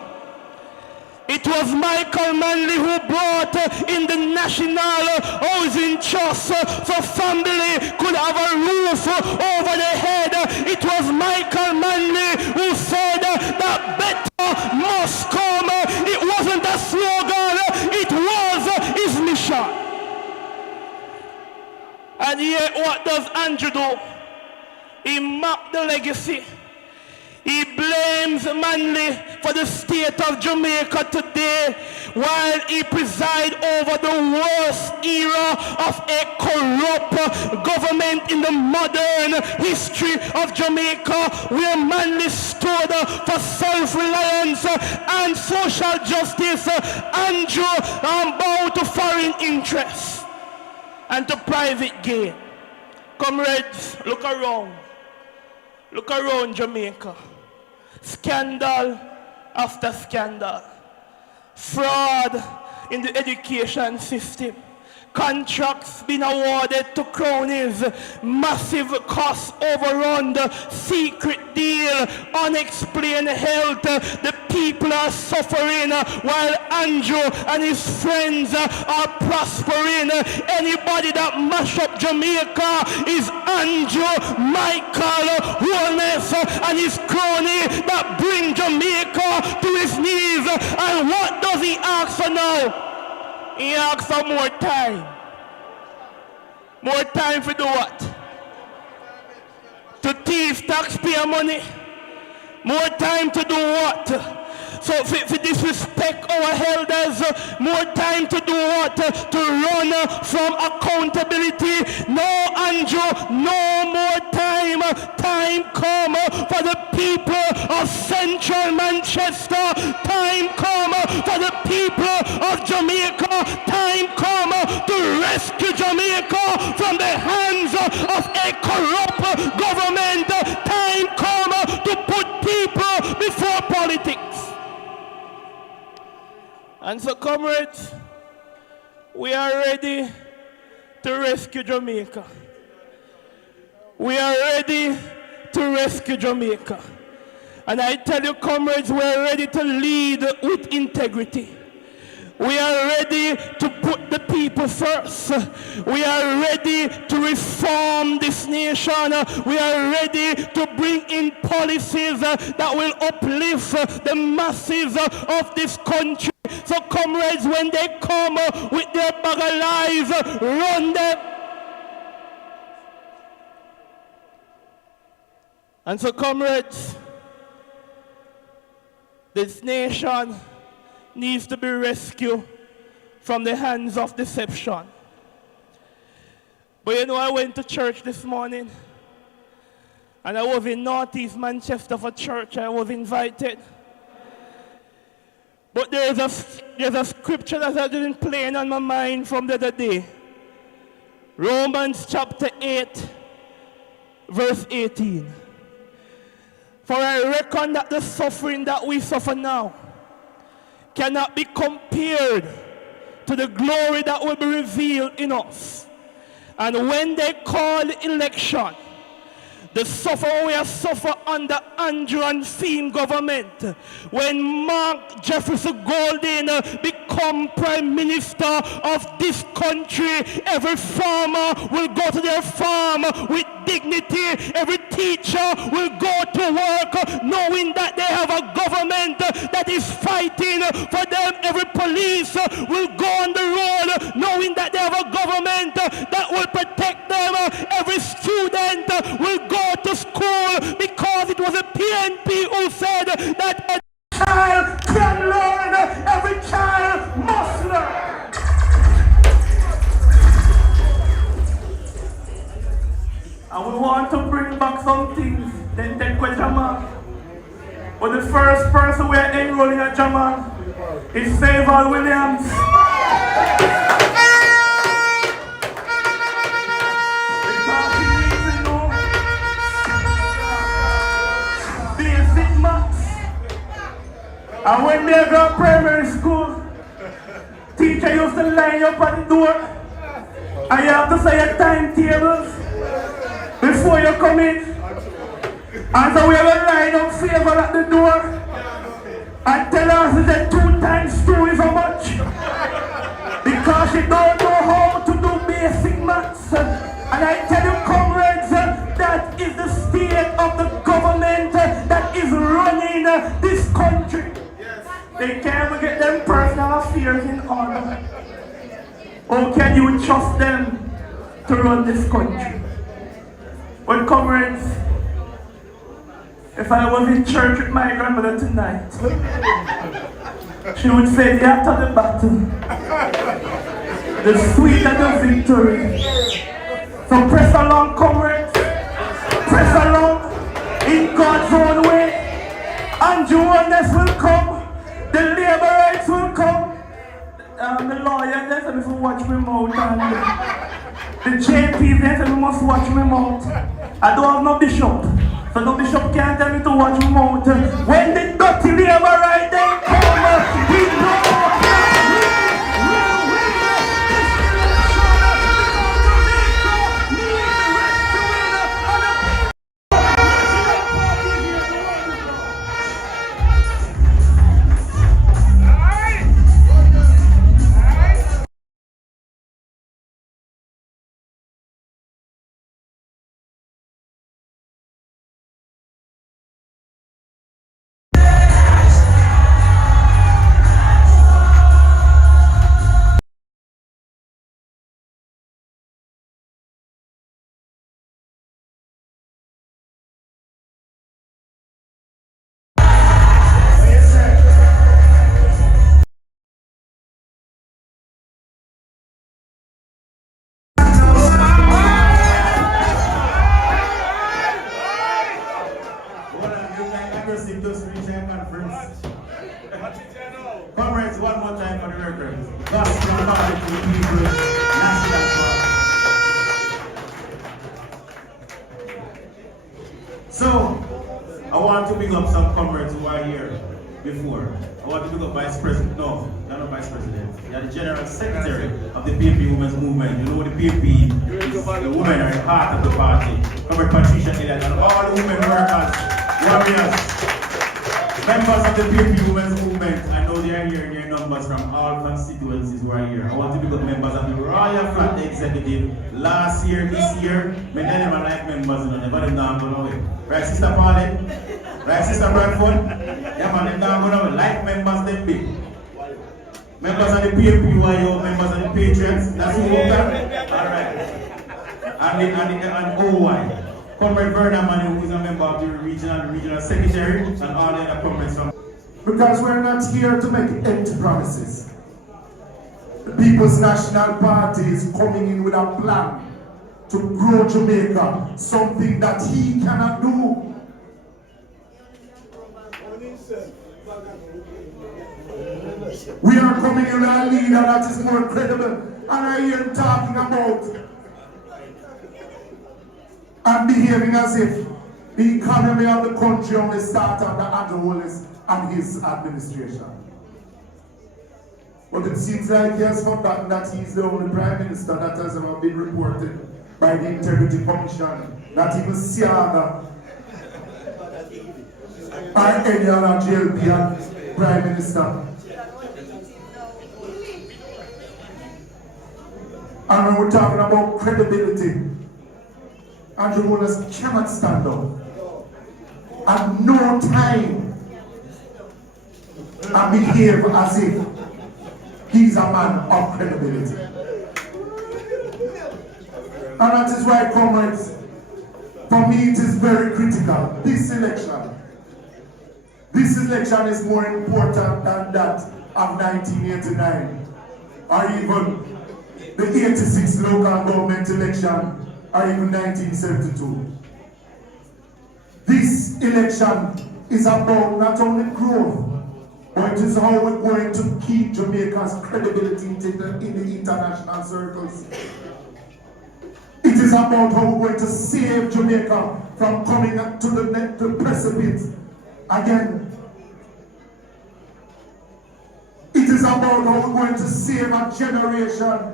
It was Michael Manley who brought in the National Housing Trust so family could have a roof over their head. It was Michael Manley who said that better must come. It wasn't a slogan, it was his mission. And yet what does Andrew do? He mocked the legacy. He blames Manley for the state of Jamaica today while he presides over the worst era of a corrupt government in the modern history of Jamaica, where Manley stood for self-reliance and social justice. Andrew bowed to foreign interests and to private gain. Comrades, look around. Look around Jamaica. Scandal after scandal. Fraud in the education system. Contracts being awarded to cronies. Massive cost overrun. Secret deal. Unexplained health. The people are suffering while Andrew and his friends are prospering. Anybody that mash up Jamaica is Andrew, Michael, Holness and his crony that bring Jamaica to his knees. And what does he ask for now? He asks for more time. More time for do what? To thief taxpayer money. More time to do what? So for disrespect our elders, more time to do what? To run from accountability. No, Andrew, no more time. Time come for the people of Central Manchester. Time come for the people of Jamaica. Time come to rescue Jamaica from the hands of a corrupt government. Time come to put people before politics. And so, comrades, we are ready to rescue Jamaica. We are ready to rescue Jamaica. And I tell you, comrades, we are ready to lead with integrity. We are ready to put the people first. We are ready to reform this nation. We are ready to bring in policies that will uplift the masses of this country. So comrades, when they come with their bag of lies, run them. And so comrades, this nation needs to be rescued from the hands of deception. But you know, I went to church this morning and I was in Northeast Manchester for church. I was invited. But there's a scripture that has been playing on my mind from the other day. Romans chapter 8, verse 18. For I reckon that the suffering that we suffer now cannot be compared to the glory that will be revealed in us. And when they call election, the suffering we have suffered under Andrew and Theme government, when Mark Jefferson Golding become Prime Minister of this country, every farmer will go to their farm with dignity. Every teacher will go to work knowing that they have a government that is fighting for them. Every police will go on the road knowing that they have a government that will protect them. Every student will go to school because it was a PNP who said that a child can learn, every child must learn. And we want to bring back some things, then take question mark. But the first person we are enrolling at Jaman is Saval Williams. Because he needs to know basic maths. And when they go to primary school, teacher used to line you up at the door and you have to say your timetables before you come in. And so we have a line up favor at the door and tell us that 2 times 2 is how much. Because she don't know how to do basic maths. And I tell you, comrades, that is the state of the government that is running this country. They can't even get them personal affairs in order. How can you trust them to run this country? But comrades, if I was in church with my grandmother tonight, she would say the after the battle, the sweet of the victory. So press along, comrades. Press along in God's own way. And Joanness will come. The laborites will come. The lawyer, they said, if you watch me mouth. And the JP, they said, we must watch me mouth. I don't have no bishop. So no bishop can't tell me to watch me mouth. When the dirty laborite they come, we know. Comrades, one more time for the record. Gospel knowledge to the people, national pride. So, I want to big up some comrades who are here before. I want to big up Vice President. No, you're not Vice President. You're the General Secretary of the PNP Women's Movement. You know the PNP is the women are the heart of the party. Comrade Patricia Elliott and all the women workers, warriors, members of the PNP Women's Movement. I know they are here in their numbers from all constituencies who are here. I want to pick up members of the Royal Flat Executive last year, this year. Many of them are like members, you know, but them not going away. Right, Sister Pauline? Right, Sister Bradford? Yeah, man, them not going away. Like members, them big. Members of the PNP who are here, members of the Patriots. That's who we got. All right. And OY. Comrade Vernon, who is a member of the regional secretary, and all the other comrades from. Because we're not here to make empty promises. The People's National Party is coming in with a plan to grow Jamaica, something that he cannot do. We are coming in with a leader that is more credible, and I hear him talking about and behaving as if the economy of the country only started under Andrew Wallace and his administration. But it seems like he has forgotten that he's the only Prime Minister that has ever been reported by the Integrity Commission, not even Siaga or any other JLP Prime Minister. And when we're talking about credibility, Andrew Wallace cannot stand up at no time and behave as if he's a man of credibility. And that is why, comrades, for me it is very critical. This election is more important than that of 1989 or even the 86 local government election or even 1972. This election is about not only growth, but it is how we're going to keep Jamaica's credibility in the international circles. It is about how we're going to save Jamaica from coming to the precipice again. It is about how we're going to save a generation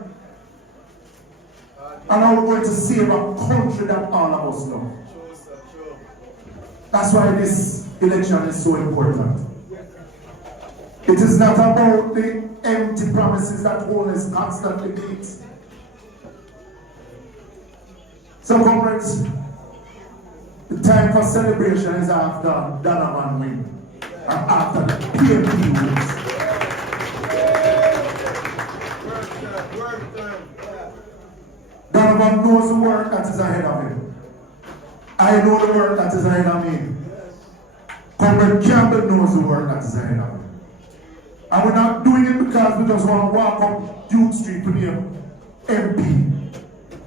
and how we're going to save a country that all of us know. That's why this election is so important. It is not about the empty promises that always constantly beats. So, comrades, the time for celebration is after Donovan win and after the PMP wins. Donovan knows the work that is ahead of him. I know the work that is ahead of me. Comrade Campbell knows the work that is ahead of him. And we're not doing it because we just want to walk up Duke Street to be an MP.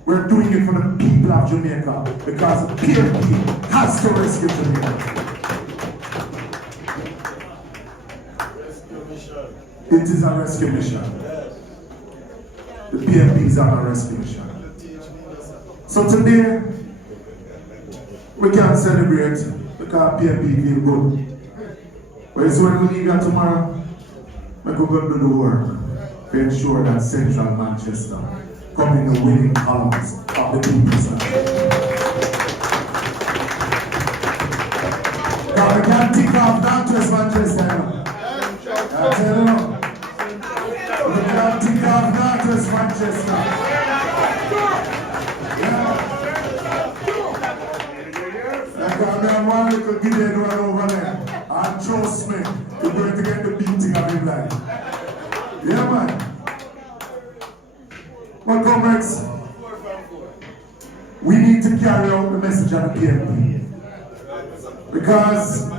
We're doing it for the people of Jamaica because the PMP has to rescue Jamaica. It is a rescue mission. The PMP is on a rescue mission. So today, we can't celebrate because PMP feel good. But it's when we leave here tomorrow, we're going to do the work to ensure that Central Manchester come in the winning columns of the people's side. Now we can't think of Northwest Manchester. I tell you, we can't think of Northwest Manchester. Yeah. One little Gideon one over there. And trust me, you're going to get the beating of him like. Yeah, man. Well, comrades, we need to carry out the message of the PMP. Because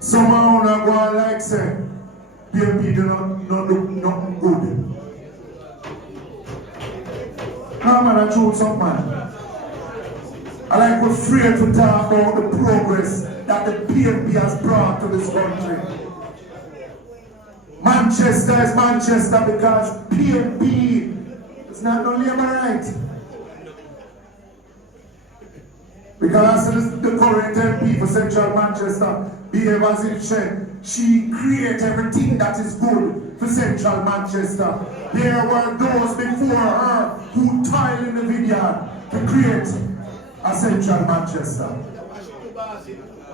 somehow not going like say, PMP do not look nothing good. No, man, I choose some man. I like we're afraid to talk about the progress that the PMP has brought to this country. Manchester is Manchester because PMP is not no labor right. Because the current MP for Central Manchester behave as if she creates everything that is good for Central Manchester. There were those before her who toiled in the vineyard to create a Central Manchester.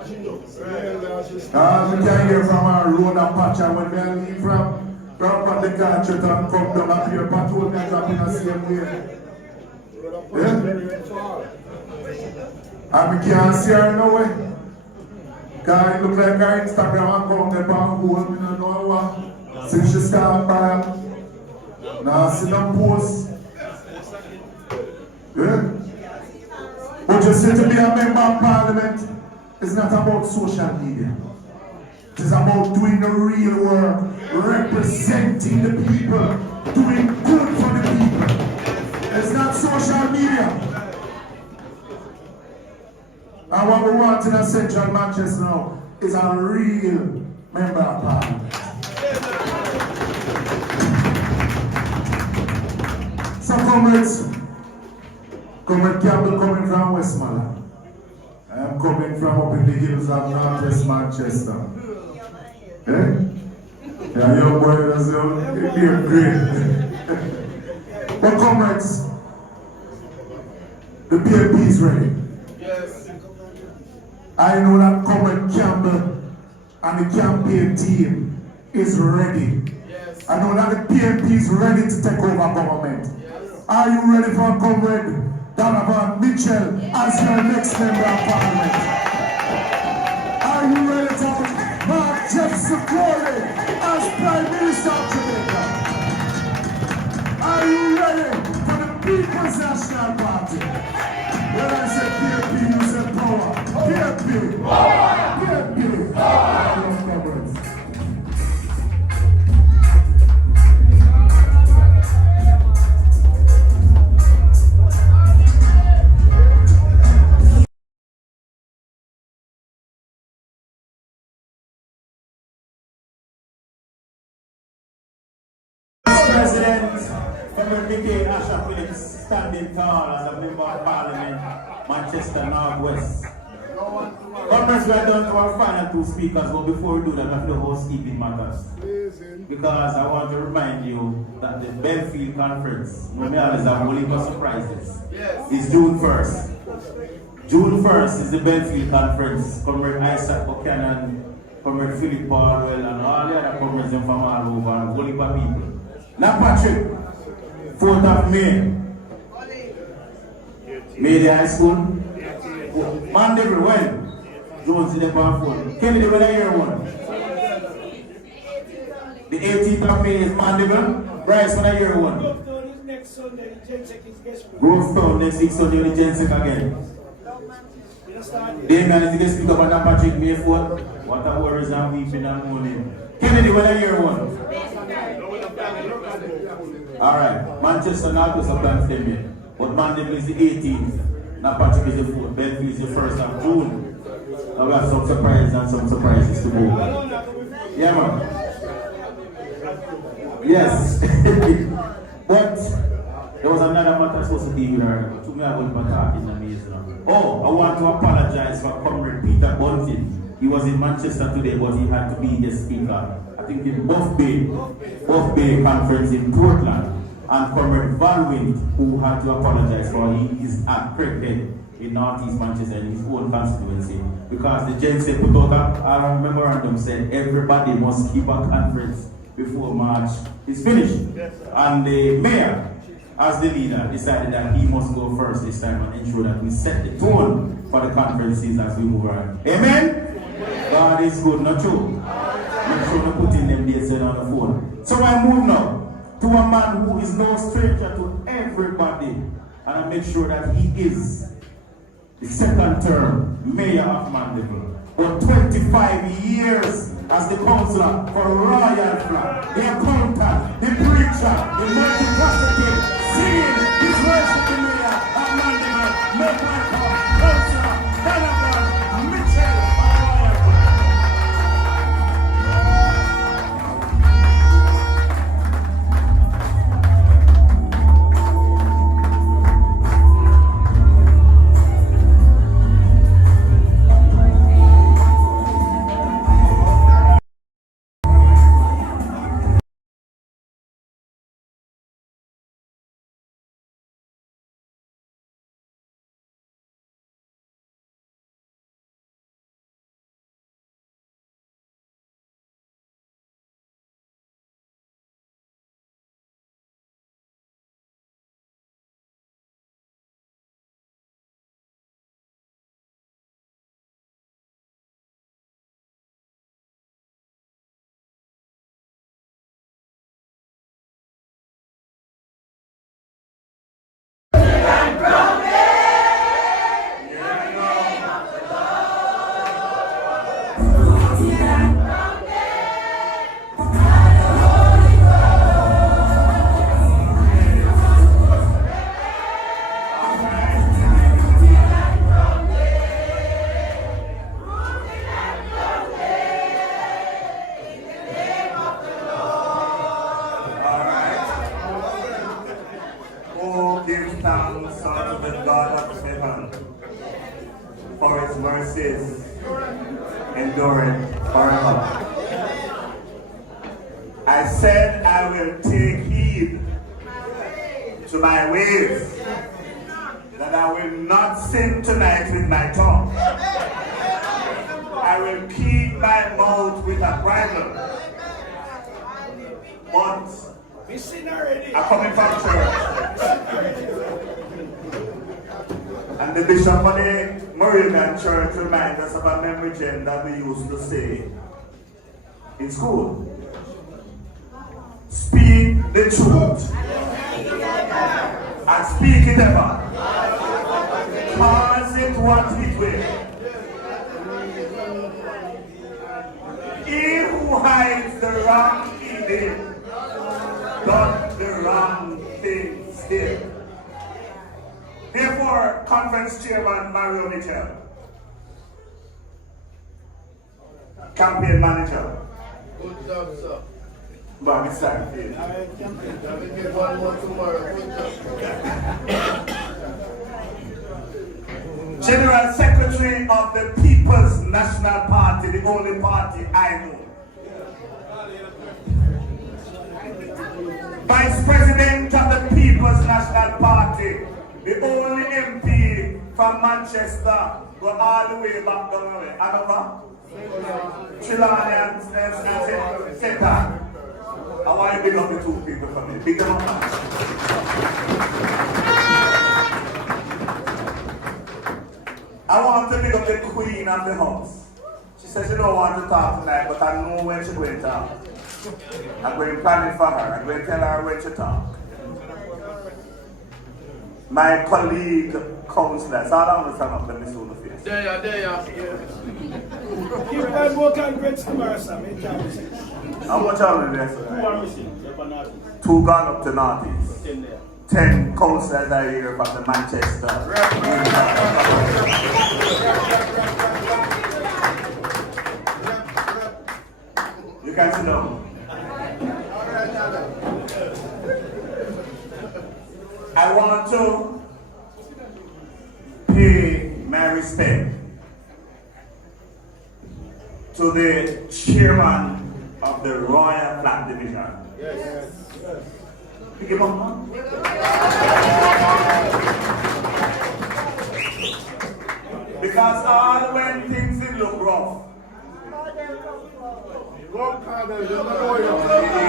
We can hear from our road and patch, and when we leave from the country and come down up here, patrol me drop in the same way. Yeah? And we can't see her no way. Because it looks like her Instagram account there on hold, we don't know what. Since she started by now I see them posts. Yeah? But you see, to be a member of parliament is not about social media. It is about doing the real work, representing the people, doing good for the people. It's not social media. And what we want in a Central Manchester now is a real member of parliament. So comrades, Comrade Campbell coming from Westmoreland. I am coming from up in the hills of Northwest Manchester. Eh? Yeah, young boy, that's you're great. But comrades, the PMP is ready. Yes. I know that Comrade Campbell and the campaign team is ready. Yes. I know that the PMP is ready to take over government. Yes. Are you ready for Comrade Donovan Mitchell as your next member of parliament? Are you ready to Mark Jefferson as Prime Minister of Jamaica? Are you ready for the People's National Party? When I say PMP, you say power. PMP! PMP! PMP! President, Comrade Mckintosh, standing tall as a member of Parliament, Manchester Northwest. Comrades, we are down to our final two speakers, but before we do that, I have the housekeeping matters. Because I want to remind you that the Belfield Conference, no me always have only for surprises, is June 1st. June 1st is the Belfield Conference. Comrade Isaac Buchanan, Comrade Philip Barwell, and all the other comrades from all over, and only for people. Now, Patrick, 4th of May. May the high school? Monday, when? Jones in the phone. Kennedy, when I hear one? The 18th of May is Mandeville. Bryce, when I hear one? Grovetown next week Sunday, the Gensek again. Damien is the guest speaker for that Patrick May 4th. What a worries and weeping and mourning. Kennedy, when I hear one? Alright, Manchester Northwest of Pennsylvania. But Mandeville is the 18th. Now Patrick is the 4th. Belfield is the 1st of June. Now we have some surprises and some surprises to go. Yeah, man. Yes. But there was another matter supposed to deal with her. To me, I was talking amazing. Oh, I want to apologize for Comrade Peter Bunting. He was in Manchester today, but he had to be the speaker. I think in Buff Bay Conference in Portland. And Comrade Valwyn, who had to apologize for his at Craighead in Northeast Manchester in his own constituency. Because the Gensek put out a memorandum said everybody must keep a conference before March is finished. And the mayor, as the leader, decided that he must go first this time and ensure that we set the tone for the conferences as we move around. Amen? God is good, not true? Make sure to put in them dates on the phone. So I move now to a man who is no stranger to everybody. And I make sure that he is the second term mayor of Mandeville. For 25 years as the councillor for Royal Flag, the accountant, the preacher, the multifaceted, seeing his worship the mayor of Mandeville, make my call, councillor Donovan Mitchell of Royal Flag. I said I will take heed to my ways, that I will not sin tonight with my tongue. I will keep my mouth with a bridle. But I'm coming from church. And the bishop of the Moravian Church reminds us of a memory gem that we used to say in school. Speak the truth and speak it ever. Cause it what it will. He who hides the wrong evil does the wrong thing still. Therefore, Conference Chairman Mario Mitchell, Campaign Manager, good job, sir. But it's time. General Secretary of the People's National Party, the only party I know. Vice President of the People's National Party, the only MP from Manchester, go all the way back down the way. Anova? Chilani and Seta. I want to big up the two people for me. Big them up. I want to big up the Queen of the House. She says she don't want to talk tonight, but I know when she's going to talk. I'm going to plan it for her. I'm going to tell her when to talk. My colleague, councillors, all I want to stand up and miss all the face. There. Keep on more congrats tomorrow, Sam. How much are we there? 2 are missing. 2 gone up to Northeast. 10 councillors are here from the Manchester. You can sit down. I want to pay my respect to the chairman of the Royal Flag Division. Yes. Pick him up, man. Because all when things did look rough,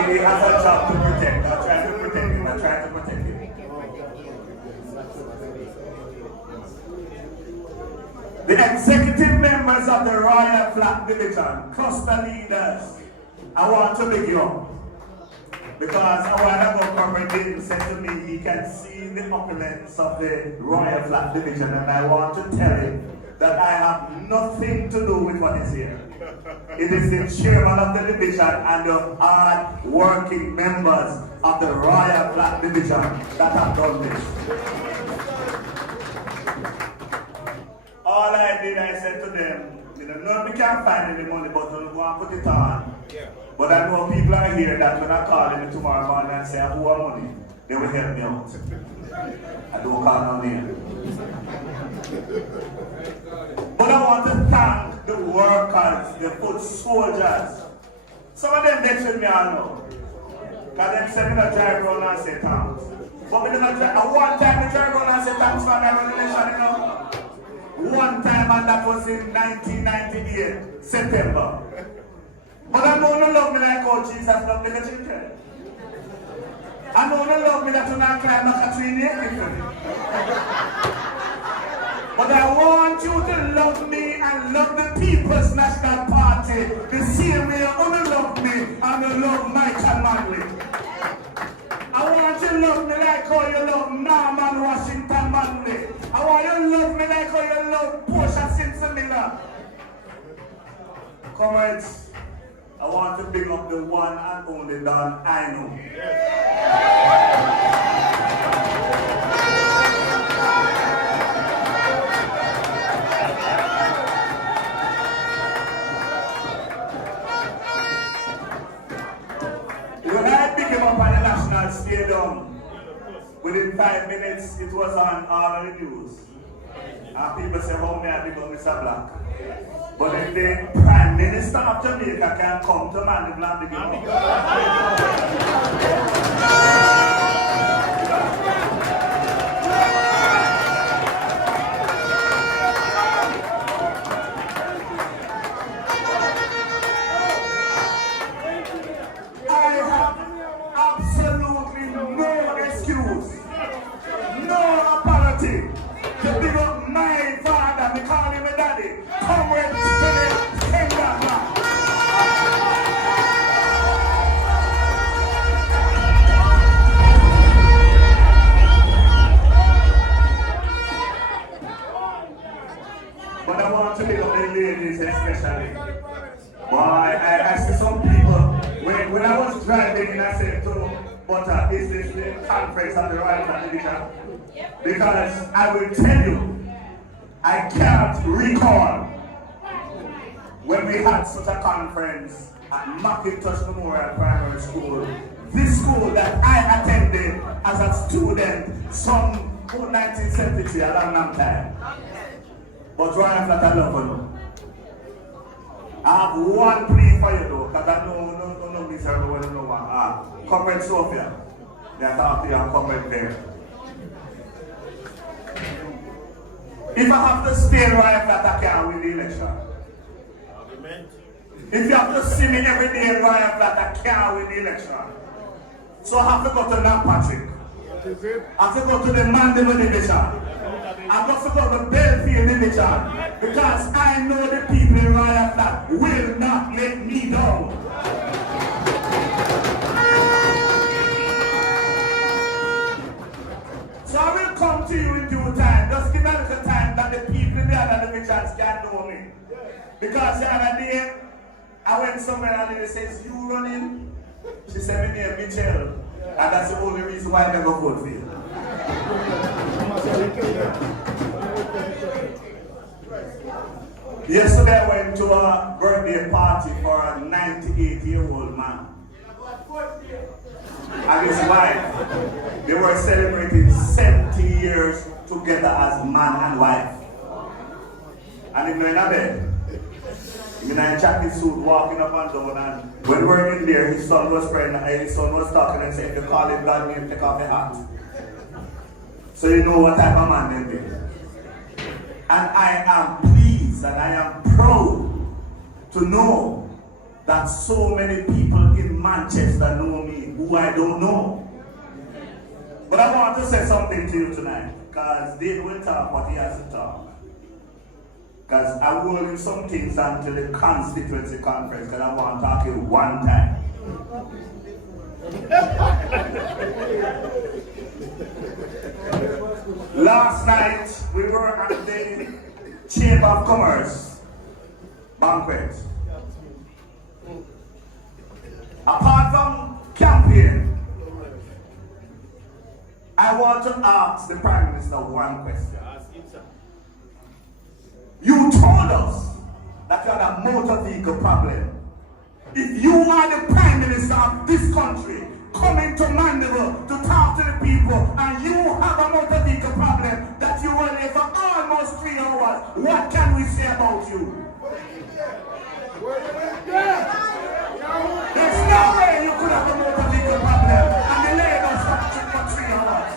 he has a job to protect. I try to protect him. The executive members of the Royal Flag Division, cluster leaders, I want to big you up. Because our government didn't say to me he can see the opulence of the Royal Flag Division, and I want to tell him that I have nothing to do with what is here. It is the chairman of the division and the hard-working members of the Royal Flag Division that have done this. All I did, I said to them, you know, we can't find any money, but we'll go and put it on. But I know people are here that when I call them tomorrow morning and say, I want money, they will help me out. I don't call no name. But I want to thank the workers, the foot soldiers. Some of them vex with me, I know. Because they say me not drive around and say thanks. But me never drive. At one time I drive around and say thanks for my revelation, you know. One time, and that was in 1998, September. But I know no love me like how Jesus loved the children. I know no love me that you not climb a tree everything. But I want you to love me and love the People's National Party the same way you only love me and you love Michael Manley. I want you to love me like how you love Norman Washington Manley. I want you to love me like how you love Portia Simpson Miller. Comrades, I want to bring up the one and only Don I know. When I picked him up at the National Stadium, within 5 minutes, it was on all of the news. And people say, how may I become Mr. Black? But if the Prime Minister of Jamaica can come to Mandeville and begin up. I have absolutely no excuse, no apology to big up my father, me call him a daddy. Comrade Philip Keynote. But I want to big up the ladies especially. Boy, I see some people, when I was driving in, I said to Butter, is this the conference of the Royal Flag Division? Because I will tell you, I can't recall when we had such a conference at Mckintosh Memorial Primary School. This school that I attended as a student some 1973, a long time. But Ryan Flat, I love you. I have one plea for you though, because I know Miss everyone know one. Comrade Sophia, they are talking to you and Comrade there. If I have to stay Ryan Flat, I can't win the election. If you have to see me every day in Ryan Flat, I can't win the election. So I have to go to Patrick. I have to go to the Mandeville Division. I have to go to Belfield Division. Because I know the people in Ryan Flat will not let me down. So I will come to you in due time. Just give me a little time that the people in the other divisions can know me. Because the other day, I went somewhere and they says, you running? She said, my name is Michelle. And that's the only reason why I never vote for you. Yesterday I went to a birthday party for a 98-year-old man. And his wife. They were celebrating 70 years together as man and wife. And he was in a bed. He was in a jacket suit walking up and down, and when we were in there, his son was praying, and his son was talking and said, if you call him God name, take off the hat. So you know what type of man they did. And I am pleased and I am proud to know that so many people in Manchester know me who I don't know. But I want to say something to you tonight, because David will talk what he has to talk. Because I will in some things until the constituency conference, because I want to talk to you one time. Last night, we were at the Chamber of Commerce banquet. Apart from campaign, I want to ask the Prime Minister one question. You told us that you had a motor vehicle problem. If you are the Prime Minister of this country, coming to Mandeville to talk to the people, and you have a motor vehicle problem that you were there for almost 3 hours, what can we say about you? There's no way you could have a motor vehicle problem and delay us for 3 hours.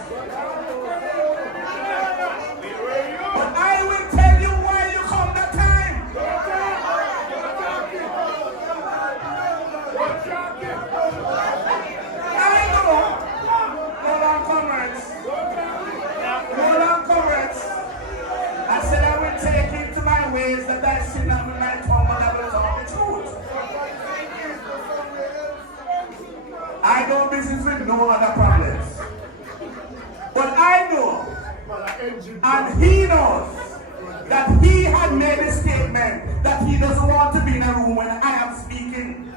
But I will tell you why you come that time. I know. Hold on, comrades. Hold on, comrades. I said I will take it to my ways that I sin on my tongue and I will talk the truth. I do business with no other problems. But I know, and he knows, that he had made a statement that he doesn't want to be in a room when I am speaking.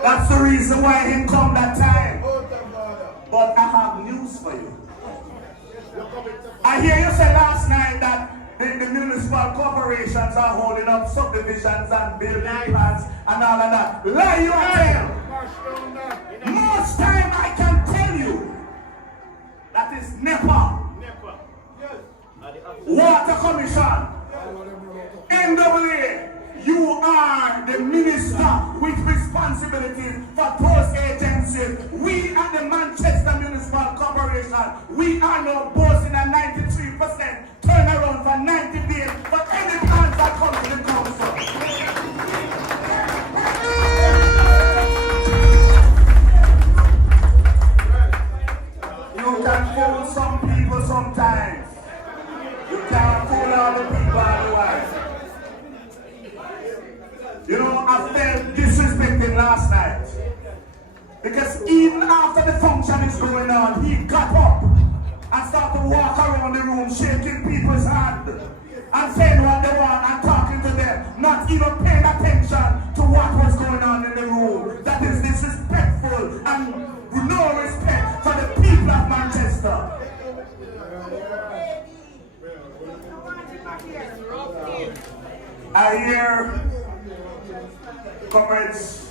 That's the reason why he come that time. But I have news for you. I hear you say last night that the municipal corporations are holding up subdivisions and building plans and all of that. Lie you and tell. Most time I can tell you that is NEPA, Water Commission, NWA. You are the minister with responsibility for those agencies. We at the Manchester Municipal Corporation, we are now boasting a 93% turnaround for 90 days for any plans that come to the council. You can fool some people sometimes. You can't fool all the people otherwise. You know, I felt disrespected last night. Because even after the function is going on, he got up and started to walk around the room, shaking people's hand and saying what they want and talking to them, not even paying attention to what was going on in the room. That is disrespectful and no respect for the people of Manchester. I hear Comrades,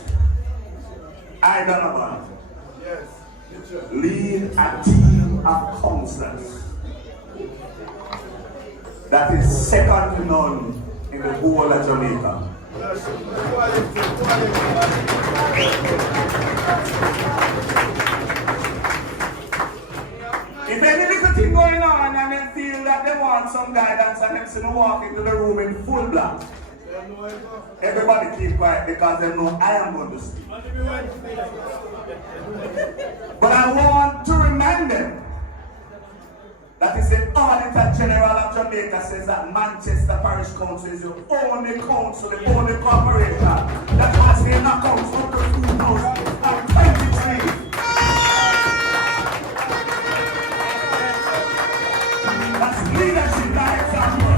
I, Donovan, lead a team of councillors that is second to none in the whole of Jamaica. If any little thing going on and they feel that they want some guidance and they see me walk into the room in full black, everybody keep quiet because they know I am going to speak. But I want to remind them that is the Auditor General of Jamaica says that Manchester Parish Council is the only council, the only corporation that has been accounts up to 2023. That's leadership by example.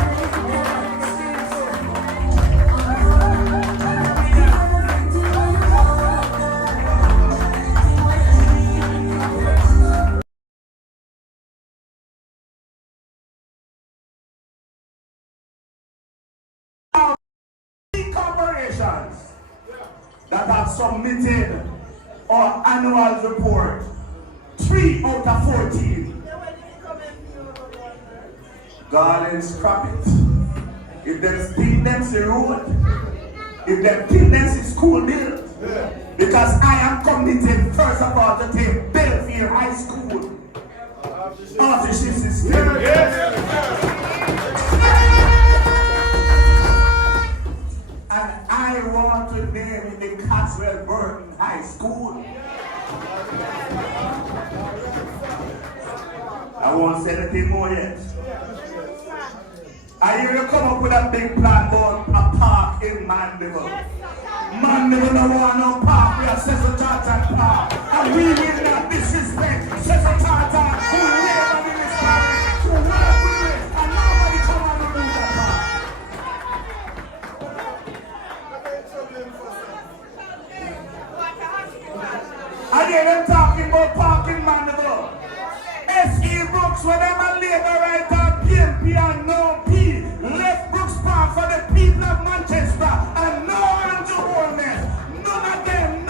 Corporations that have submitted our annual report, 3 out of 14. Darling, scrap it. If them think them's the road, if them think them's the school built, because I am committed first of all to take Belfield High School out of the system. And I want to name it the Caswell Burton High School. I won't say anything more yet. I hear you come up with a big plan about a park in Mandeville. Mandeville don't want no park, we are Cecil Tartan Park. And we will not disrespect Cecil Tartan who live on this parish, who work with it, and nobody come and remove that park. I hear them talking about parking Mandeville. S.E. Brooks, when I'm a labor writer, PNP and no P, left Brooks Park for the people of Manchester and no Andrew Holmes. None of them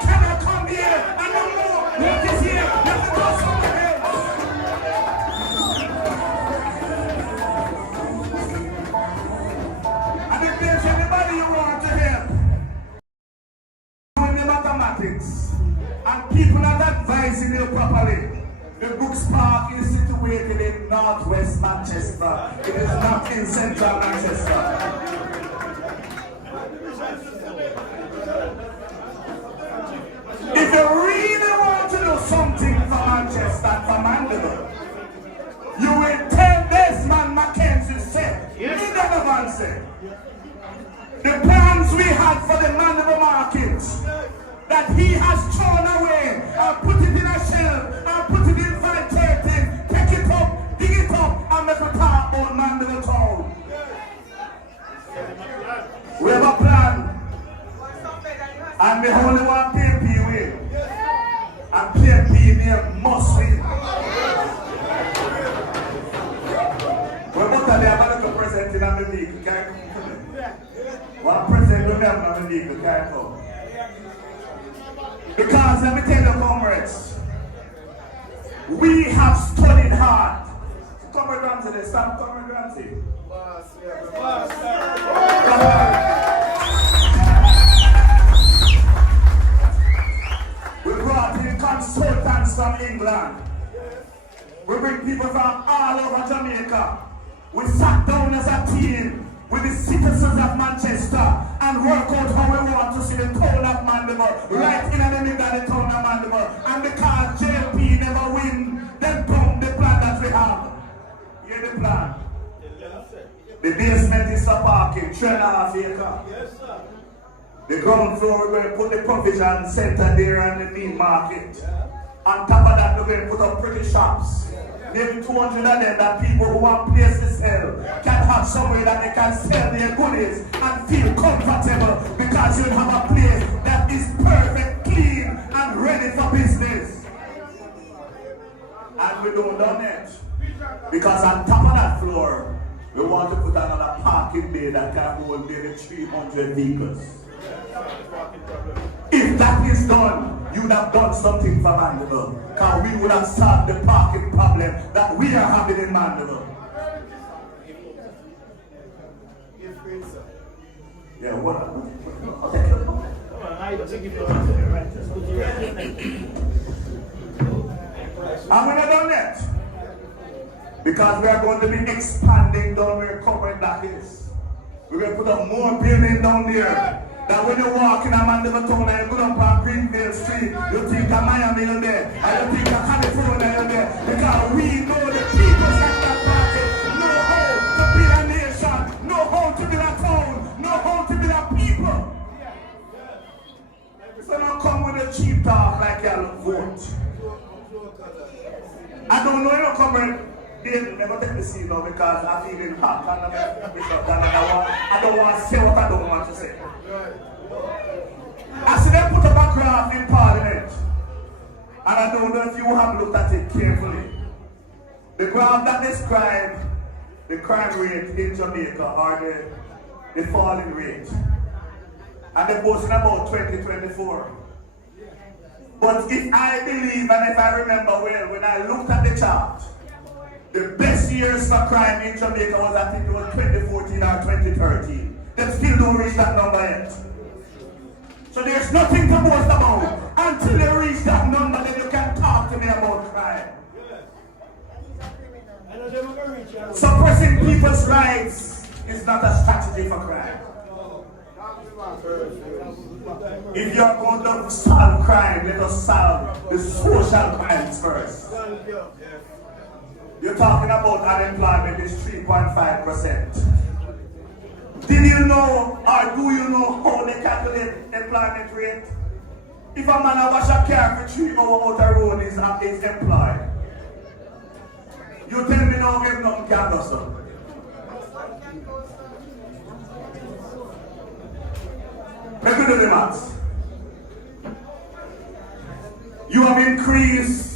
cannot come here and no more. What is here? Let me go somewhere else. And if there's anybody you want to help, doing the mathematics, and people not advising you properly, the Brooks Park is situated in northwest Manchester. It is not in central Manchester. If you really want to do something for Manchester, for Mandeville, you will tell this man Mackenzie said, Donovan said, the plans we had for the Mandeville market, that he has thrown away and put it in a shelf and put it in 513, pick it up, dig it up, and make a talk about Mandeville Town. We have a plan, and the only one PNP win, and PNP there must win. We're about to have a president in the league, you can't come to me. One president will have in the league, you can't come. Because let me tell you, comrades, we have studied hard. Comrade Ramsey, they stop Comrade Ramsey. We brought in consultants from England. We bring people from all over Jamaica. We sat down as a team with the citizens of Manchester and work out how we want to see the town of Mandeville right in the middle of the town of Mandeville. And because JLP never win, then boom, the plan that we have. Hear the plan. The basement is for parking, 3.5 acres. Yes, sir. The ground floor, we're going to put the provision center there and the meat market. On top of that, we're going to put up pretty shops. Maybe 200 of them that people who want places to sell can have somewhere that they can sell their goodies and feel comfortable because you have a place that is perfect, clean, and ready for business. And we don't done it. Because on top of that floor, we want to put another parking bay that can hold maybe 300 vehicles. done, you would have done something for Mandeville. Because we would have solved the parking problem that we are having in Mandeville. Yeah, what? And we're not done yet. Because we are going to be expanding down where Covered Black is. We're going to put up more building down there. That when you walk in a Mandeville town and you go up on Greenville Street, you think of Miami in there, and you think of California in there. Because we know the people that party know how to build a nation, know how to build a town, know how to build a people. So don't come with a cheap talk like y'all vote. I don't know, you don't come with David, never take the seat now because I'm feeling hot and I don't want to say what I don't want to say. I see them put up a graph in Parliament, and I don't know if you have looked at it carefully. The graph that describes the crime rate in Jamaica or the falling rate. And they're boasting about 2024. But if I believe and if I remember well, when I looked at the chart, the best years for crime in Jamaica was, I think it was 2014 or 2013. They still don't reach that number yet. So there's nothing to boast about. Until they reach that number, then you can talk to me about crime. Suppressing people's rights is not a strategy for crime. If you're going to solve crime, let us solve the social crimes first. You're talking about unemployment is 3.5%. Did you know, or do you know how they calculate employment rate? If a man wash a car for 3 hours out the road is employed. You tell me now if nothing can do so. Let me do the maths. You have increased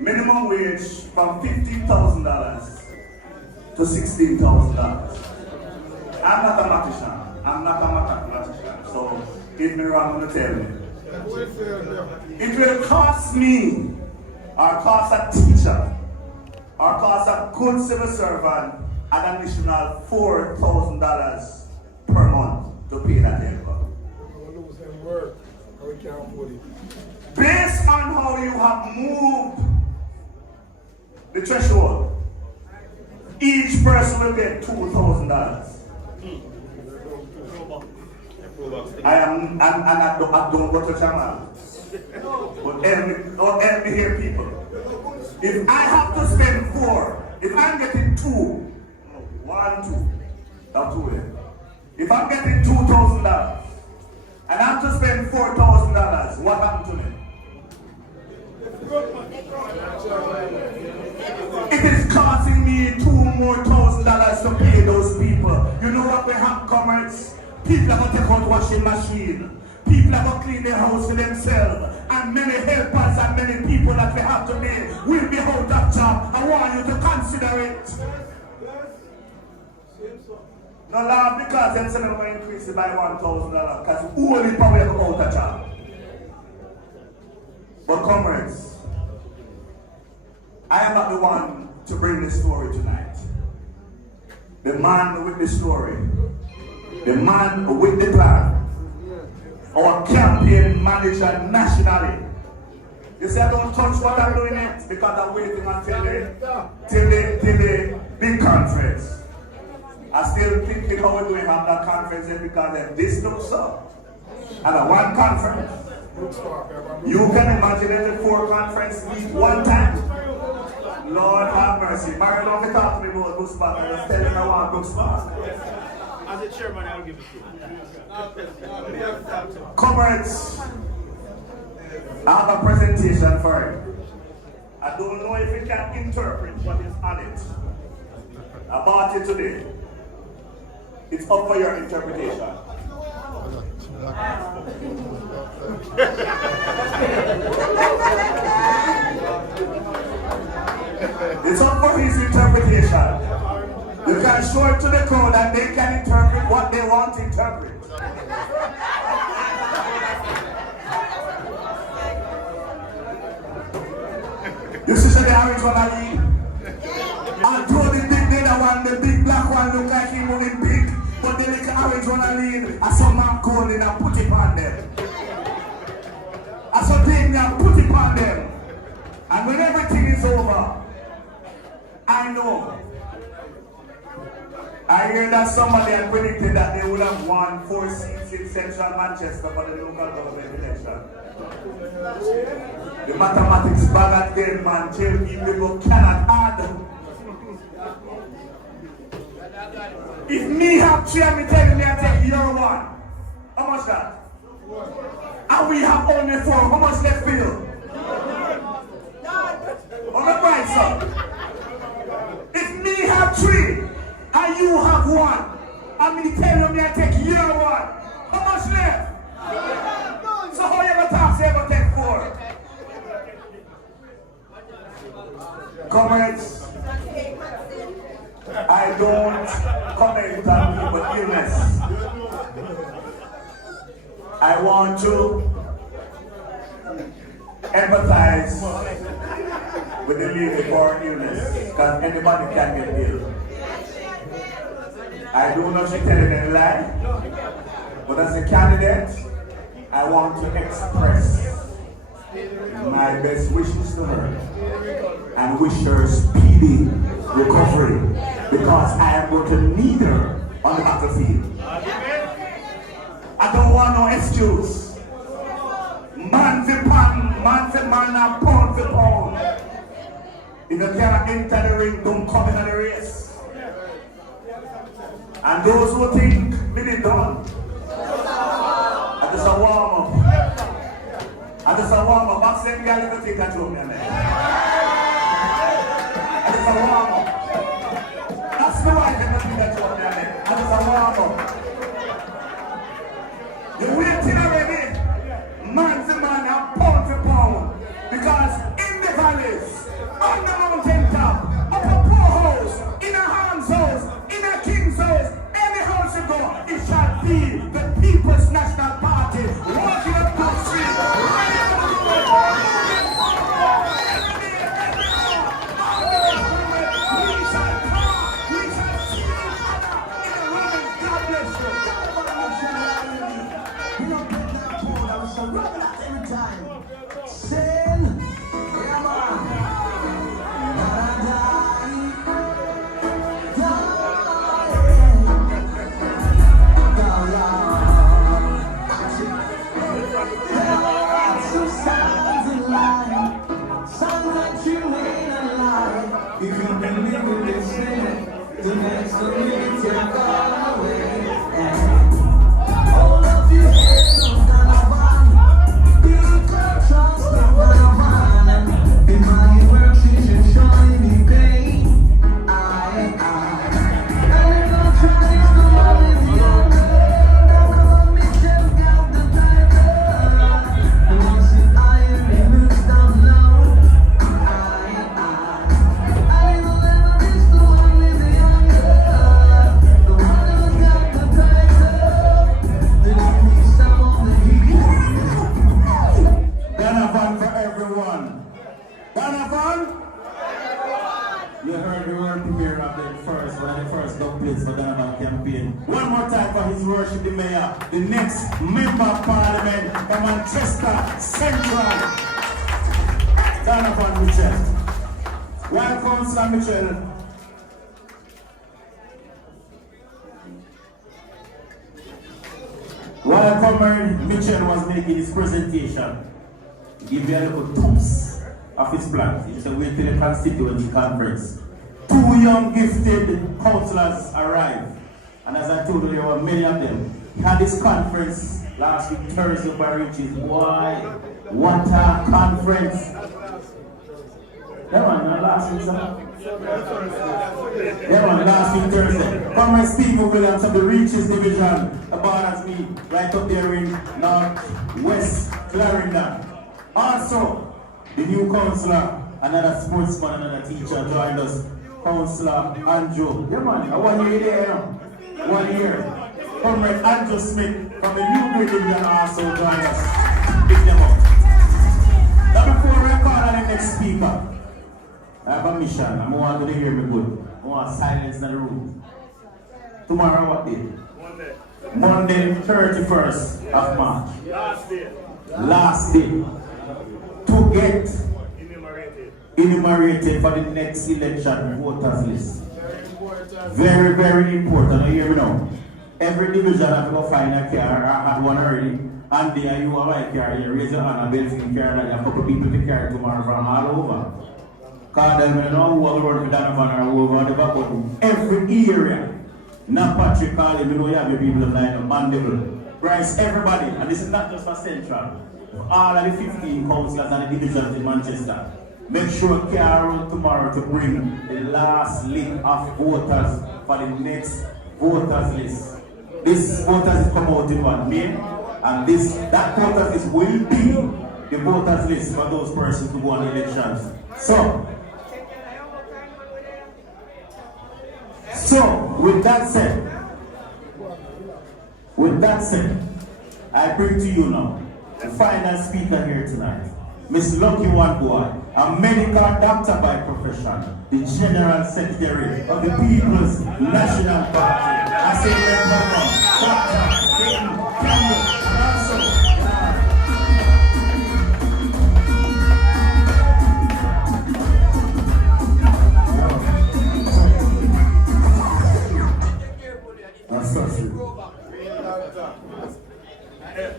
minimum wage from $15,000 to $16,000. I'm not a mathematician, so if me wrong, I'm going to tell me. It will cost me, or cost a teacher, or cost a good civil servant an additional $4,000 per month to pay that income. Based on how you have moved the threshold, each person will get $2,000. I don't go to channel. But help me here, people. If I have to spend 4, if I'm getting 2, 1, 2, not 2 then. If I'm getting $2,000 and I have to spend $4,000, what happened to me? It is costing me $2,000 more to pay those people. You know what we have, comrades? People are going to take out washing machine. People are going to clean their house for themselves. And many helpers and many people that we have today will be out of job. I want you to consider it. No laugh because them say they're going to increase it by $1,000 because only power will go out of job. But comrades, I am not the one to bring this story tonight. The man with the story, the man with the plan, our campaign manager nationally. You say I don't touch what I'm doing it because I'm waiting until the big conference. I'm still thinking how we're doing on that conference because if this looks up, and a one conference, you can imagine every 4 conferences meet one time. Lord have mercy. Mario, don't be talking to me about Bush Park. I'm just telling him I want Bush Park. As a chairman, I'll give it to you. Comrades, I have a presentation for you. I don't know if you can interpret what is on it. I bought it today. It's up for your interpretation. It's up for his interpretation. You can show it to the crowd and they can interpret what they want to interpret. the orange one I lead. And throw the big other one, the big black one look like he moving big. But the little orange one I lead. I saw man call in and put it on them. I saw Damien and put it on them. And when everything is over, I know. I hear that somebody had predicted that they would have won 4 seats in central Manchester for the local government election. The mathematics bag again, man. Tell people cannot add. If me have 3 and me telling me I take your 1, how much that? And we have only 4, how much left field? On the right side. If me have 3 and you have 1, and me telling me I take your 1, how much left? So how you ever talk say ever take 4? Comrades, I don't comment on people's illness. I want to empathize with the lady for illness, because anybody can get ill. I don't know if she's telling any lie, but as a candidate, I want to express my best wishes to her and wish her speedy recovery, because I am going to need her on the battlefield. I don't want no excuse. Man for man and pound for pound. If you cannot enter the ring, don't come in the race. And those who think me did done, I just a warm up. I just a warm up. I'm saying girl, you think I told me. I just a warm up. That's the why they think I told me. I just a warm up. You're waiting already, man to man and pound to pound. Because in the valleys, on the mountain top, up a poor house, in a hand's house, in a king's house, any house you go, it shall be the People's National Party walking up the street. The next member of parliament from Manchester Central, Donovan Mitchell. Welcome, Sir Mitchell. While Comrade Mitchell was making his presentation, he gave you a little toast of his plans. He said, wait till the constituency conference. 2 young gifted councillors arrived. And as I told you, there were many of them. He had this conference last week, Thursday, by Riches. Why? What a conference! That one, not last week, sir. That one, last week, Thursday. Comrade Stephen Williams of the Riches Division, about me, right up there in North-West Clarendon. Also, the new councillor, another sportsman, another teacher joined us, Councillor Andrew. Yeah, man, I want you there now. 1 year. Comrade Andrew Smith from the New Division also joined us. Pick them up. Now before we call on the next speaker, I have a mission. I want you to hear me good. I want silence in the room. Tomorrow what day? Monday 31st of March. Last day. To get enumerated for the next election voters list. Very, very important. You hear me now? Every division have to go find a car. I had one already. And there you have a car. You raise your hand and build in car. And a couple of people to carry tomorrow from all over. Because they don't know who will run with Donovan or over the back of every area. Not Patrick Carlin, you know you have your people like Mandeville. Bryce, everybody. And this is not just for Central. All of the 15 councillors and the divisions in Manchester. Make sure Carol tomorrow to bring the last list of voters for the next voters list. This voters is come out in what, May? And that voters list will be the voters list for those persons who go on elections. So with that said, I bring to you now the final speaker here tonight, Miss Lucky One Boy, a medical doctor by profession, the General Secretary of the People's National Party. I say welcome, Dr. Dayton Campbell.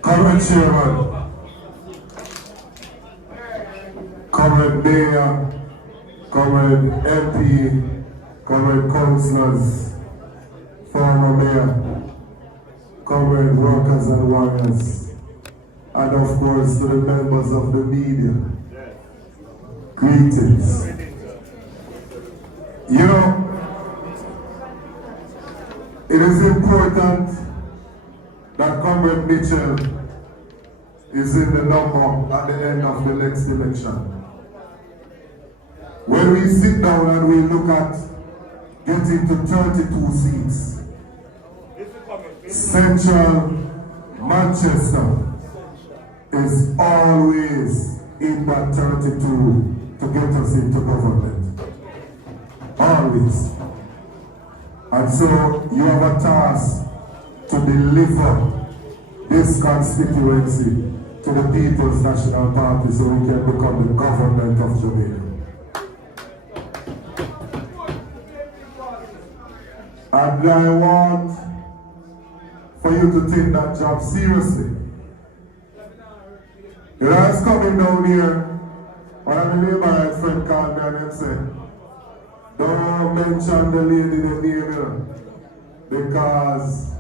Current Chairman, current Mayor, current MP, current councillors, former Mayor, current workers and warriors, and of course to the members of the media. Greetings. You know, it is important that Comrade Mitchell is in the number at the end of the next election. When we sit down and we look at getting to 32 seats, Central Manchester is always in that 32 to get us into government. Always. And so you have a task to deliver this constituency to the People's National Party so we can become the government of Jamaica. And I want for you to take that job seriously. You know, I was coming down here, one of the neighborhood friend called me and he said, don't mention the lady in the name because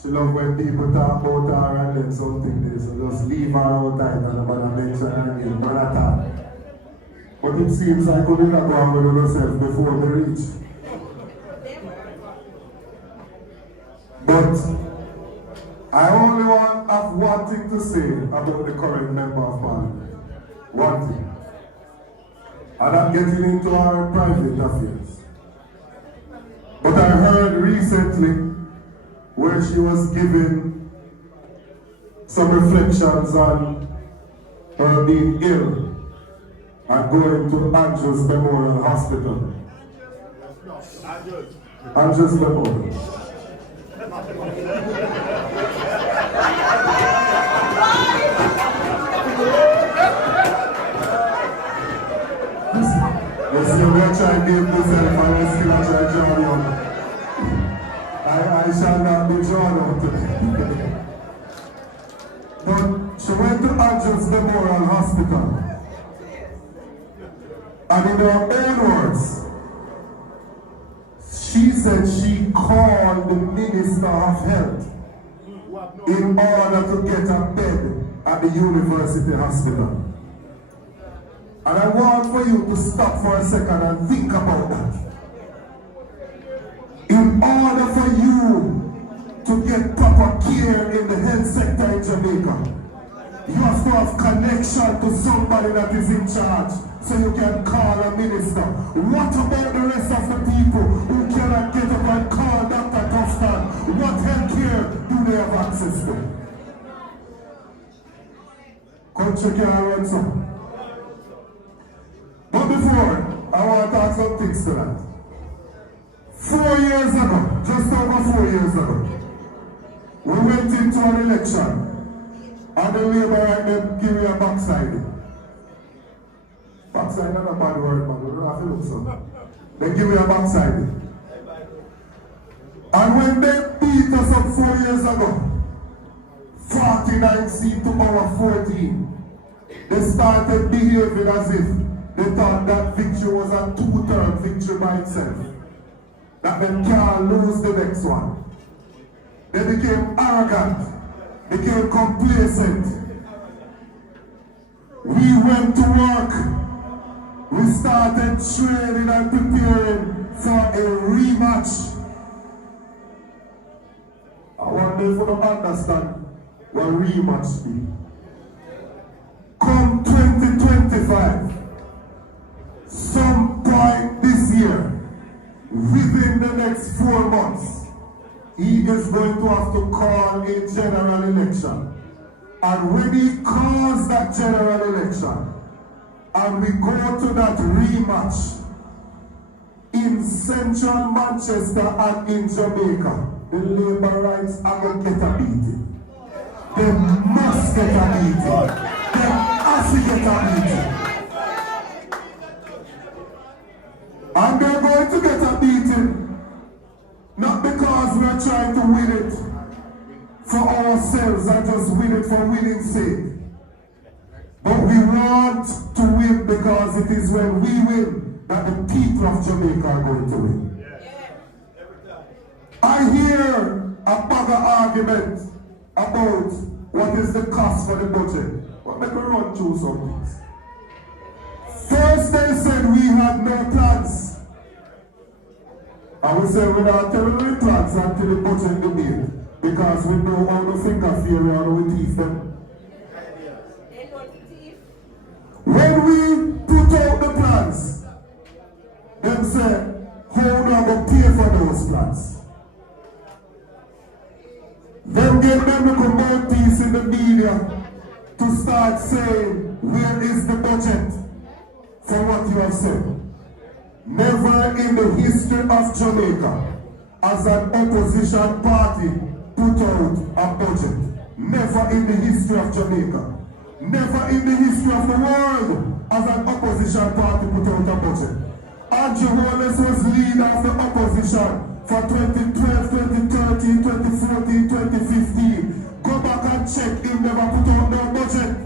she love when people talk about her and then something there, so just leave her out tight and nobody mention her name, but at all. But it seems I couldn't have gone with herself before they reach. But I only have one thing to say about the current member of parliament. One thing. And I'm getting into our private affairs. But I heard recently where she was giving some reflections on her being ill and going to Andrews Memorial Hospital. Andrews Memorial. Listen, we are trying to give myself and we still try to draw you. I shall not be drawn out today. But she went to Andrews Memorial Hospital. And in her own words, she said she called the Minister of Health in order to get a bed at the university hospital. And I want for you to stop for a second and think about that. In order for you to get proper care in the health sector in Jamaica, you have to have connection to somebody that is in charge so you can call a minister. What about the rest of the people who cannot get up and call Dr. Tufton? What health care do they have access to? Country can't run some. But before, I want to some things tonight. 4 years ago, just over 4 years ago, we went into an election and the Labour and them give me a backside. Backside, not a bad word, man. We don't have to look so. They give me a backside. And when they beat us up 4 years ago, 49 seats to our 14, they started behaving as if they thought that victory was a two-term victory by itself. That they can't lose the next one. They became arrogant, became complacent. We went to work. We started training and preparing for a rematch. I wonder if you don't understand what rematch be. Come 2025, some point this year, within the next 4 months, he is going to have to call a general election. And when he calls that general election, and we go to that rematch in central Manchester and in Jamaica, the Labour rights are going to get a beating. They must get a beating. They have to get a beating. And they're going to get a beating, not because we're trying to win it for ourselves and just win it for winning's sake. But we want to win because it is when we win that the people of Jamaica are going to win. I hear a bag of argument about what is the cost for the budget. But let me run through some things. First they said we had no plans. And we said we're not telling any plans until the budget debate. Because we know how to finger feel and we teeth them. When we put out the plans, them say, how do I go pay for those plans? Them get them to mouthpiece in the media to start saying, where is the budget for what you have said? Never in the history of Jamaica has an opposition party put out a budget. Never in the history of Jamaica. Never in the history of the world has an opposition party put out a budget. Andrew Wallace was leader of the opposition for 2012, 2013, 2014, 2015. Go back and check, he never put out no budget.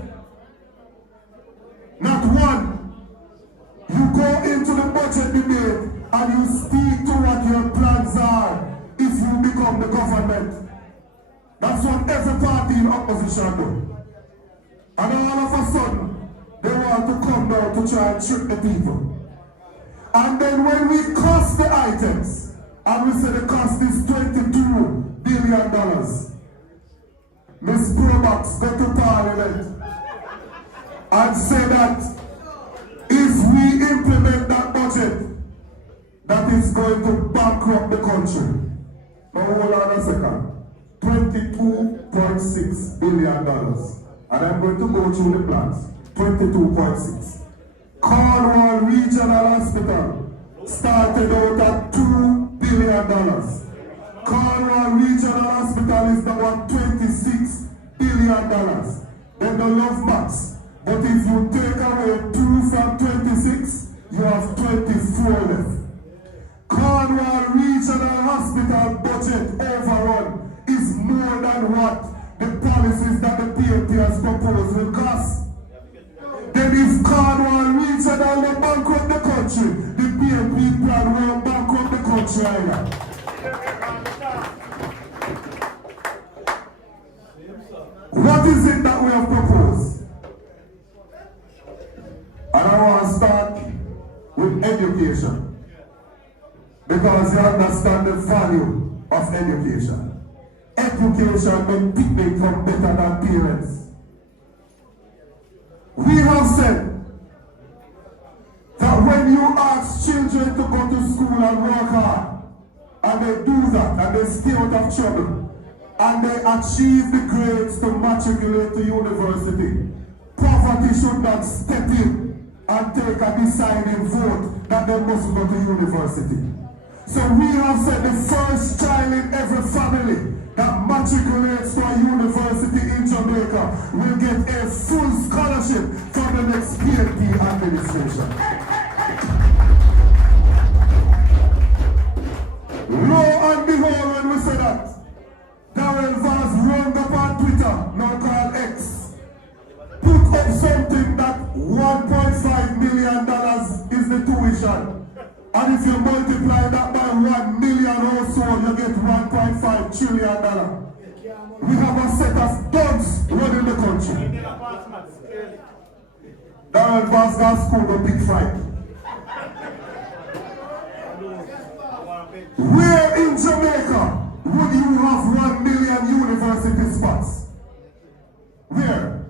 Not one. You go into the budget debate and you speak to what your plans are if you become the government. That's what every party in opposition do. And all of a sudden, they want to come down to try and trick the people. And then when we cost the items, and we say the cost is $22 billion, Ms. Probox go to Parliament and say that if we implement that budget, that is going to bankrupt the country. Now hold on a second. $22.6 billion. And I'm going to go through the plans. 22.6. Cornwall Regional Hospital started out at $2 billion. Cornwall Regional Hospital is now at $26 billion. Then the Love Max. But if you take away 2 from 26, you have 24 left. Cornwall Regional Hospital budget overrun is more than what the policies that the PNP has proposed will cost. Then if Cornwall Regional will bankrupt the country, the PNP plan will bankrupt the country either. What is it that we have proposed? And I want to start with education. Because you understand the value of education. Education makes people become better than parents. We have said that when you ask children to go to school and work hard, and they do that, and they stay out of trouble, and they achieve the grades to matriculate to university, poverty should not step in and take a deciding vote that they must go to university. So we have said the first child in every family that matriculates to a university in Jamaica will get a full scholarship from the next PNP administration. Lo and behold, when we say that, Darrell Vaz round up on Twitter, now called X, put up something that $1.5 million is the tuition. And if you multiply that by 1 million or so, you get $1.5 trillion. We have a set of thugs running the country. Darrell Vaz got school to big fight. Where in Jamaica would you have 1 million university spots? Where?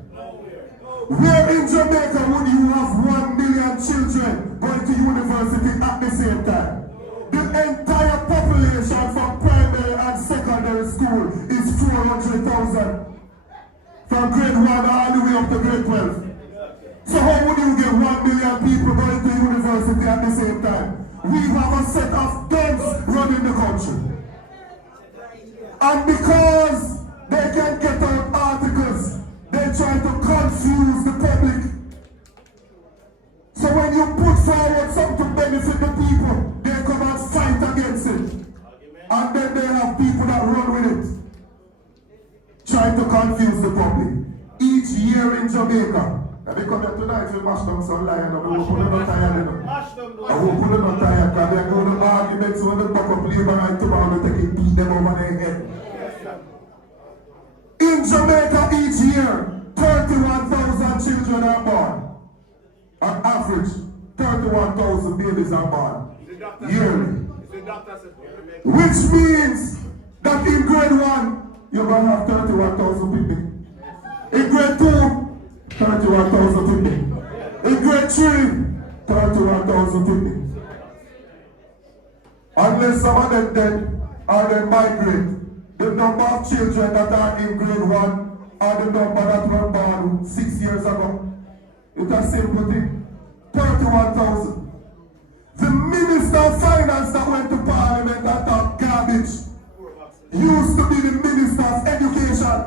Where in Jamaica would you have 1 million children going to university at the same time? The entire population from primary and secondary school is 400,000. From grade 1 all the way up to grade 12. So how would you get 1 million people going to university at the same time? We have a set of thugs running the country. And because they can get out articles, they try to confuse the public. So when you put forward something to benefit the people, they come and fight against it. And then they have people that run with it, trying to confuse the public. Each year in Jamaica, and they come here tonight, we mash down some lion, and we will put them on tired, and we will put them on tired, because they're going to arguments when they back up labor right tomorrow, they can beat them over their head. In Jamaica each year, 31,000 children are born. On average, 31,000 babies are born yearly. Which means that in grade 1, you're going to have 31,000 people. In grade 2, 31,000 people. In grade 3, 31,000 people. Unless some of them dead or they migrate, the number of children that are in grade 1 are the number that were born 6 years ago. It's a simple thing. 31,000. The Minister of Finance that went to Parliament and talked garbage used to be the Minister of Education.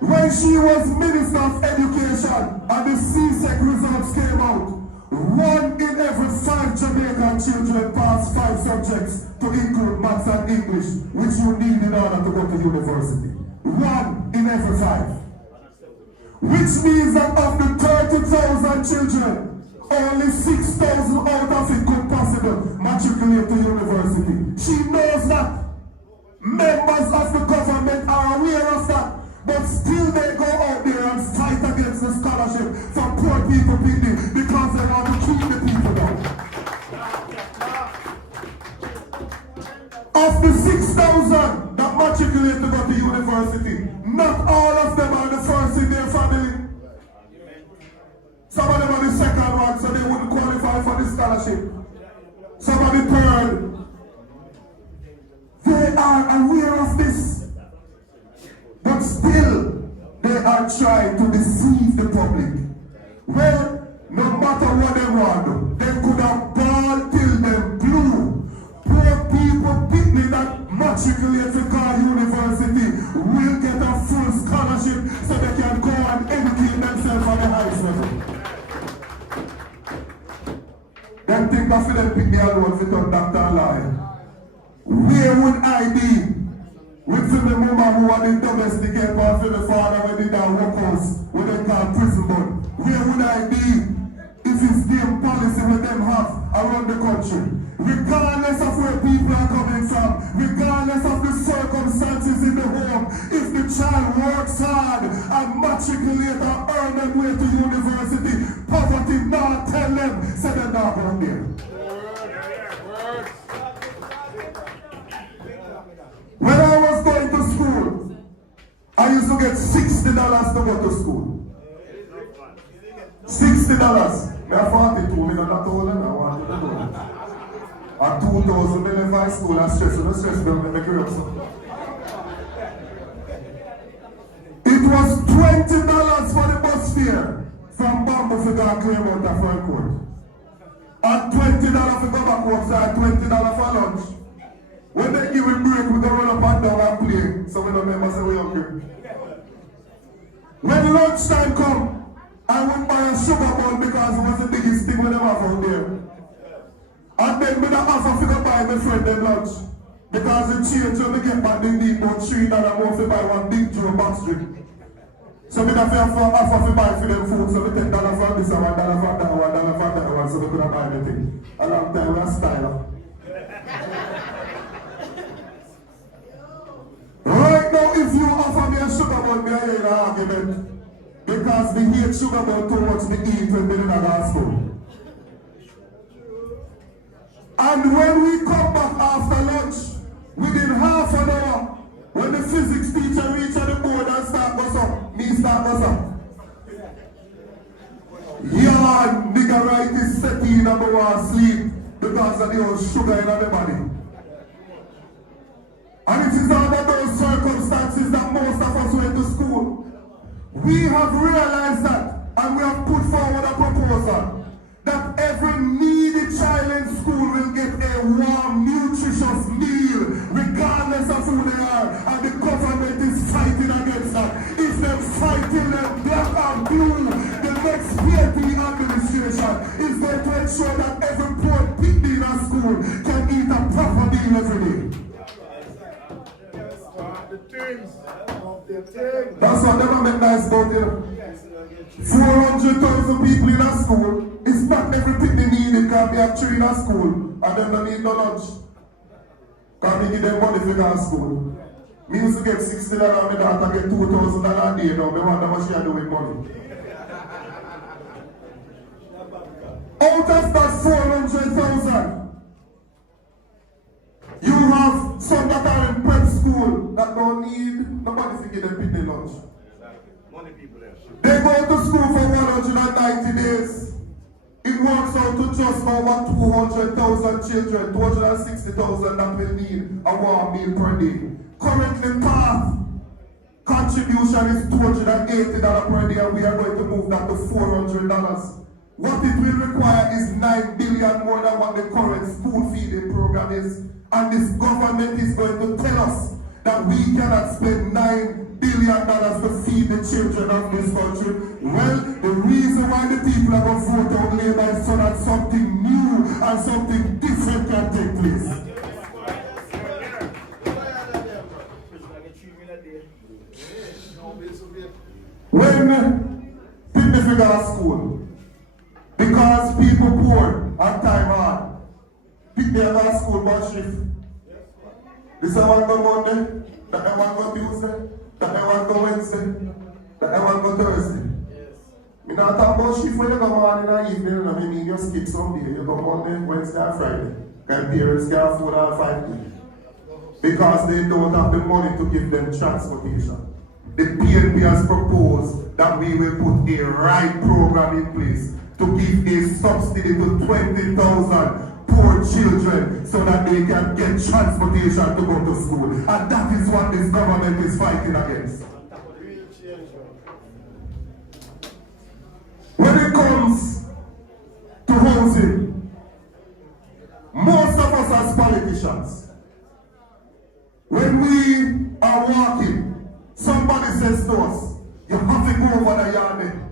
When she was Minister of Education and the CSEC results came out, 1 in every 5 Jamaican children passed 5 subjects to include maths and English, which you need in order to go to university. 1 in every 5. Which means that of the 30,000 children, only 6,000 out of it could possibly matriculate to university. She knows that. Members of the government are aware of that. But still they go out there and fight against the scholarship for poor people because they want to keep the people down. Of the 6,000 that matriculate to go to university, not all of them are the first in their family. Some of them are the second one, so they wouldn't qualify for the scholarship. Some are the third. They are aware of this. But still, they are trying to deceive the public. Well, no matter what they want, they could have balled till them blue. Poor people picnic that matriculate to Car University will get a full scholarship so they can go and educate themselves at the highest level. Them think that for them pick me alone for turn Dr. Lie. Where would I be? With the woman who had the domestic help for the father when they down workhouse, what they call prison bond. Where would I be if it's the policy with them have around the country? Regardless of where people are coming from, regardless of the circumstances in the home, if the child works hard and matriculate or earn their way to university, poverty not tell them, say they're not going there. When I was going to school, I used to get $60 to go to school. $60. I 42, I not old and I wanted to do it. At 2,000, I left high school and stress me make it up. It was $20 for the bus fare from Bambi gamble for God claim out of front court. And $20 for go back outside, $20 for lunch. When they give a break, we go run up and down and play. So we don't remember say we hungry. When lunchtime come, I went buy a sugar bowl because it was the biggest thing we ever have out there. And then we don't have to buy my friend them lunch. Because the change when we get back, they need about $3 more to buy one big Joe box drink. So we don't have to buy for them food, so we take $1 for this and $1 for that, $1 for that one, so we couldn't buy anything. A long time we are styler. Right now, if you offer me a sugar bun, me a hear an argument. Because we hate sugar bun too much to eat when we're in a gospel. And when we come back after lunch, within half an hour, when the physics teacher reach on the board and start goes up, me start goes up. Yeah, nigga right is setting and I want to sleep because of the old sugar in the body. And it is under those circumstances that most of us went to school. We have realized that and we have put forward a proposal that every needy child in school will get a warm, nutritious meal, regardless of who they are, and the government is fighting against that. If they're fighting them black and blue, the next PLP administration is going to ensure that every poor picnic in a school can eat a proper meal every day. That's what never make nice about it. 400,000 people in a school. It's not every picnic needed can be a 3 in a school and them don't need no lunch. Can we give them money for go to school? Me used to get $60 and my daughter get $2,000 a day now. I wonder what she are doing with money. Out of that 400,000, you have some that are in prep school that don't need nobody to give them picnic lunch. They go to school for 190 days. It works out to just over 200,000 children, 260,000 that will need a warm meal per day. Currently, PATH contribution is $280 per day, and we are going to move that to $400. What it will require is $9 billion more than what the current school feeding program is. And this government is going to tell us that we cannot spend $9 billion to feed the children of this country. Well, the reason why the people are going to vote out Labour is so that something new and something different can take place. When people figure out school, because people poor and time hard, pick their last school bus shift. This one go Monday, that one go Tuesday, that one go Wednesday, that one go Thursday. Me not talk about shift when you go morning and evening, I mean you skip some day, you go Monday, Wednesday and Friday. Because parents can't afford all 5 days. Because they don't have the money to give them transportation. The PNP has proposed that we will put a right program in place to give a subsidy to 20,000 poor children so that they can get transportation to go to school. And that is what this government is fighting against. When it comes to housing, most of us as politicians, when we are walking, somebody says to us, you have to go over the yard there.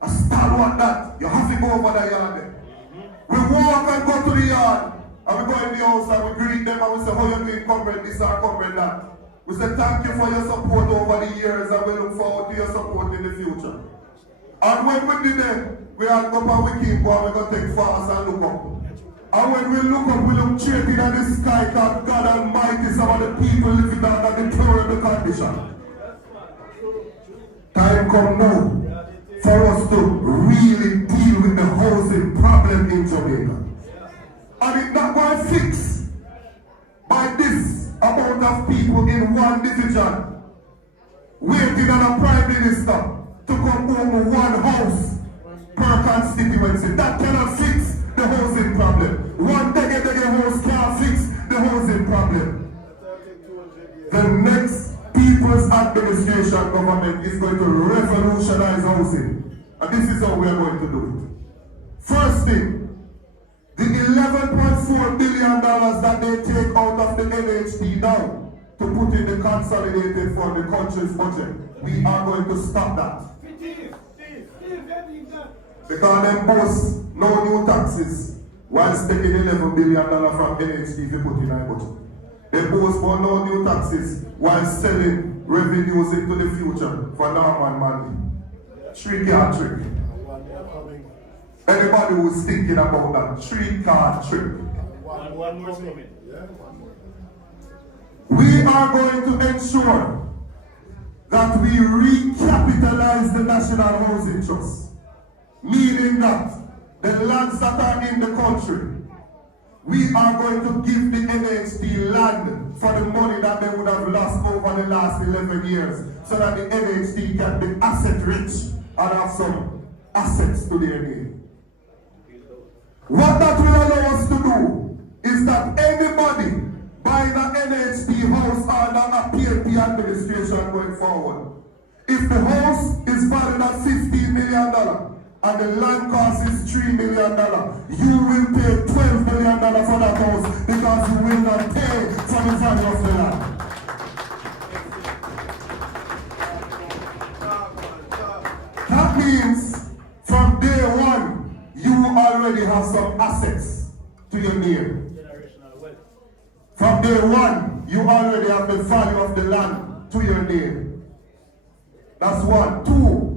A stalwart that, you have to go over the yard there. We walk and go to the yard, and we go in the house and we greet them and we say, how you doing, comrade this or comrade that. We say, thank you for your support over the years and we look forward to your support in the future. And when we do that, we are up and we keep going, we go take fast and look up. And when we look up, we look straight in the sky because God Almighty, some of the people living under deplorable condition. Time come now for us to really deal with the housing problem in Jamaica. And it's not going to fix by this amount of people in one division waiting on a prime minister to come home with one house per constituency. That cannot fix the housing problem. One dege house can't fix the housing problem. The next People's Administration government is going to revolutionize housing. And this is how we are going to do it. First thing, the $11.4 billion that they take out of the NHD now to put in the consolidated for the country's budget, we are going to stop that. Because them boast no new taxes while taking $11 billion from NHD to put in our budget. They boast for no new taxes while selling revenues into the future for Norman money. Three-card trick. Anybody who's thinking about that three-card trick. One more coming. We are going to ensure that we recapitalize the National Housing Trust. Meaning that the lands that are in the country, we are going to give the NHD land for the money that they would have lost over the last 11 years so that the NHD can be asset rich and have some assets to their name. What that will allow us to do is that anybody buying an NHD house under a PNP administration going forward, if the house is valued at $15 million and the land cost is $3 million, you will pay $12 million for that house because you will not pay for the value of the land. That means from day one, you already have some assets to your name. From day one, you already have the value of the land to your name. That's one. Two,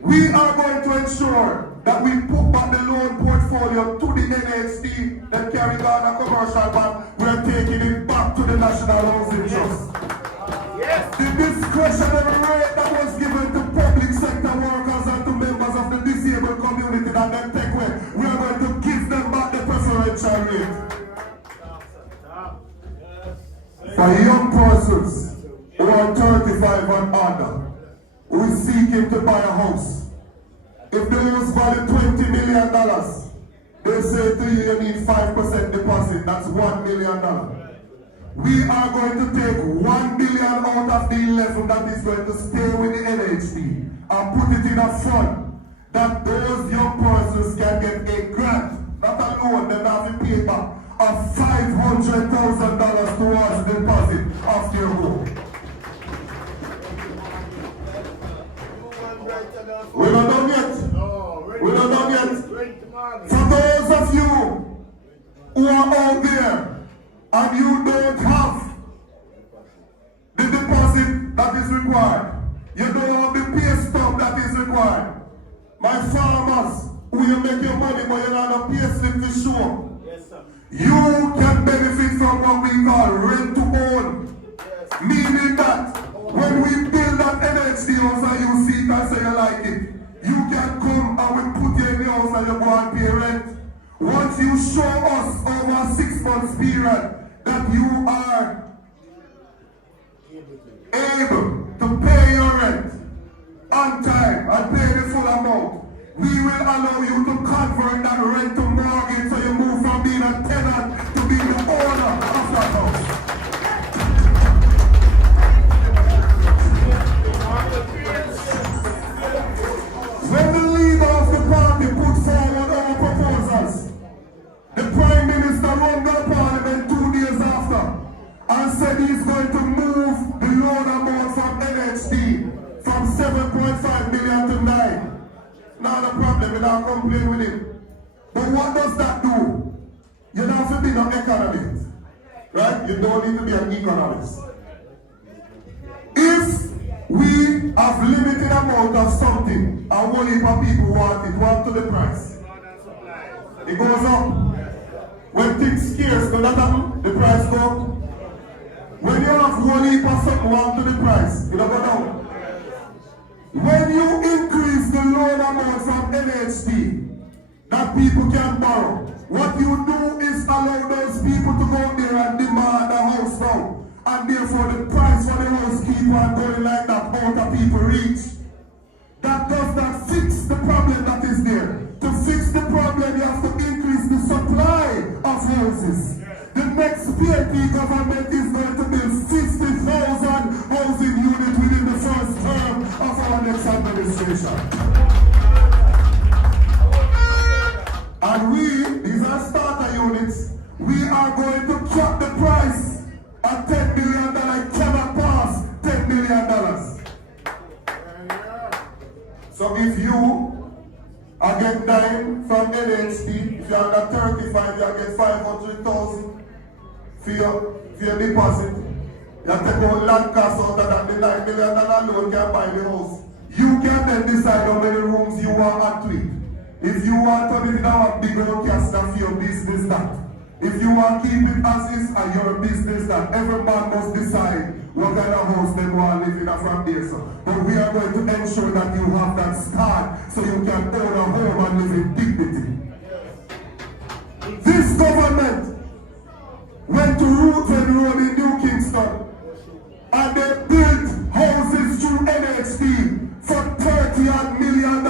we are going to ensure that we put back the loan portfolio to the NHD that carry on a commercial bank. We're taking it back to the National Housing Trust. Yes. The discretionary rate that was given to public sector workers and to members of the disabled community that they take away, we are going to give them back the preferential rate. For young persons who are 35 and under, who is seeking to buy a house, if the house value $20 million, they say to you, you need 5% deposit, that's $1 million. We are going to take $1 billion out of the 11 that is going to stay with the NHD and put it in a fund that those young persons can get a grant, not a loan, they have to pay back, of $500,000 towards the deposit of their home. We're not done yet. We're not done yet. For those of you who are out there and you don't have the deposit that is required, you don't have the pay stub that is required, my farmers, who you make your money but you don't have a pay slip to show, you can benefit from what we call rent to own. Meaning that when we build that NHD house and you see it and say you like it, you can come and we put you in the house and you go and pay rent. Once you show us over a 6 months period that you are able to pay your rent on time and pay the full amount, we will allow you to convert that rent to mortgage so you move from being a tenant to being the owner of that house. When the leader of the party put forward our proposals, the Prime Minister run the Parliament 2 days after and said he's going to move the loan amount from NHD from 7.5 million to 9. Not a problem, we don't complain with him. But what does that do? You don't have to be an economist, right? You don't need to be an economist. If we have limited amount of something and one heap of people want it, what to the price? It goes up. When things scarce, does that happen? The price go up. When you have one heap of something, what to the price? It don't go down. When you increase the loan amount from NHD that people can borrow, what you do is allow those people to go there and demand a house now. And therefore the price for the house keep on going like that out of people reach. That does not fix the problem that is there. To fix the problem, you have to increase the supply of houses. The next PNP government is going to build 50,000 housing units within the first term of our next administration. at 35, you get 500,000 for your deposit. You take out land cost out of that, the $9 million loan can buy the house. You can then decide how many rooms you want to it. If you want to live in a big old castle for your business, that. If you want to keep it as is, and your business, that. Every man must decide what kind of house they want to live in from there. So. But we are going to ensure that you have that start so you can own a home and live in dignity. This government went to Rootwood Road in New Kingston and they built houses through NHD for $30 million.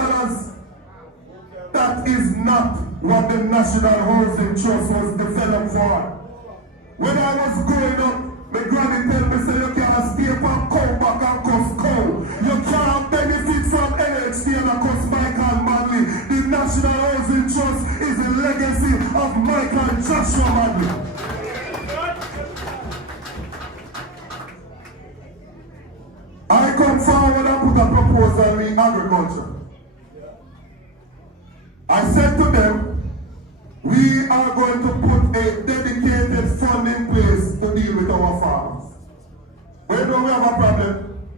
That is not what the National Housing Trust was developed for. When I was growing up, my granny tell me, say you can't stay from cow back and cuss cow. You can't benefit from NHD and cuss Michael Manley. The National Housing Trust is the legacy of Michael Joshua Manley. I come forward and put a proposal in agriculture. I said to them, we are going to put a dedicated fund in place to deal with our farmers. Where do we have a problem?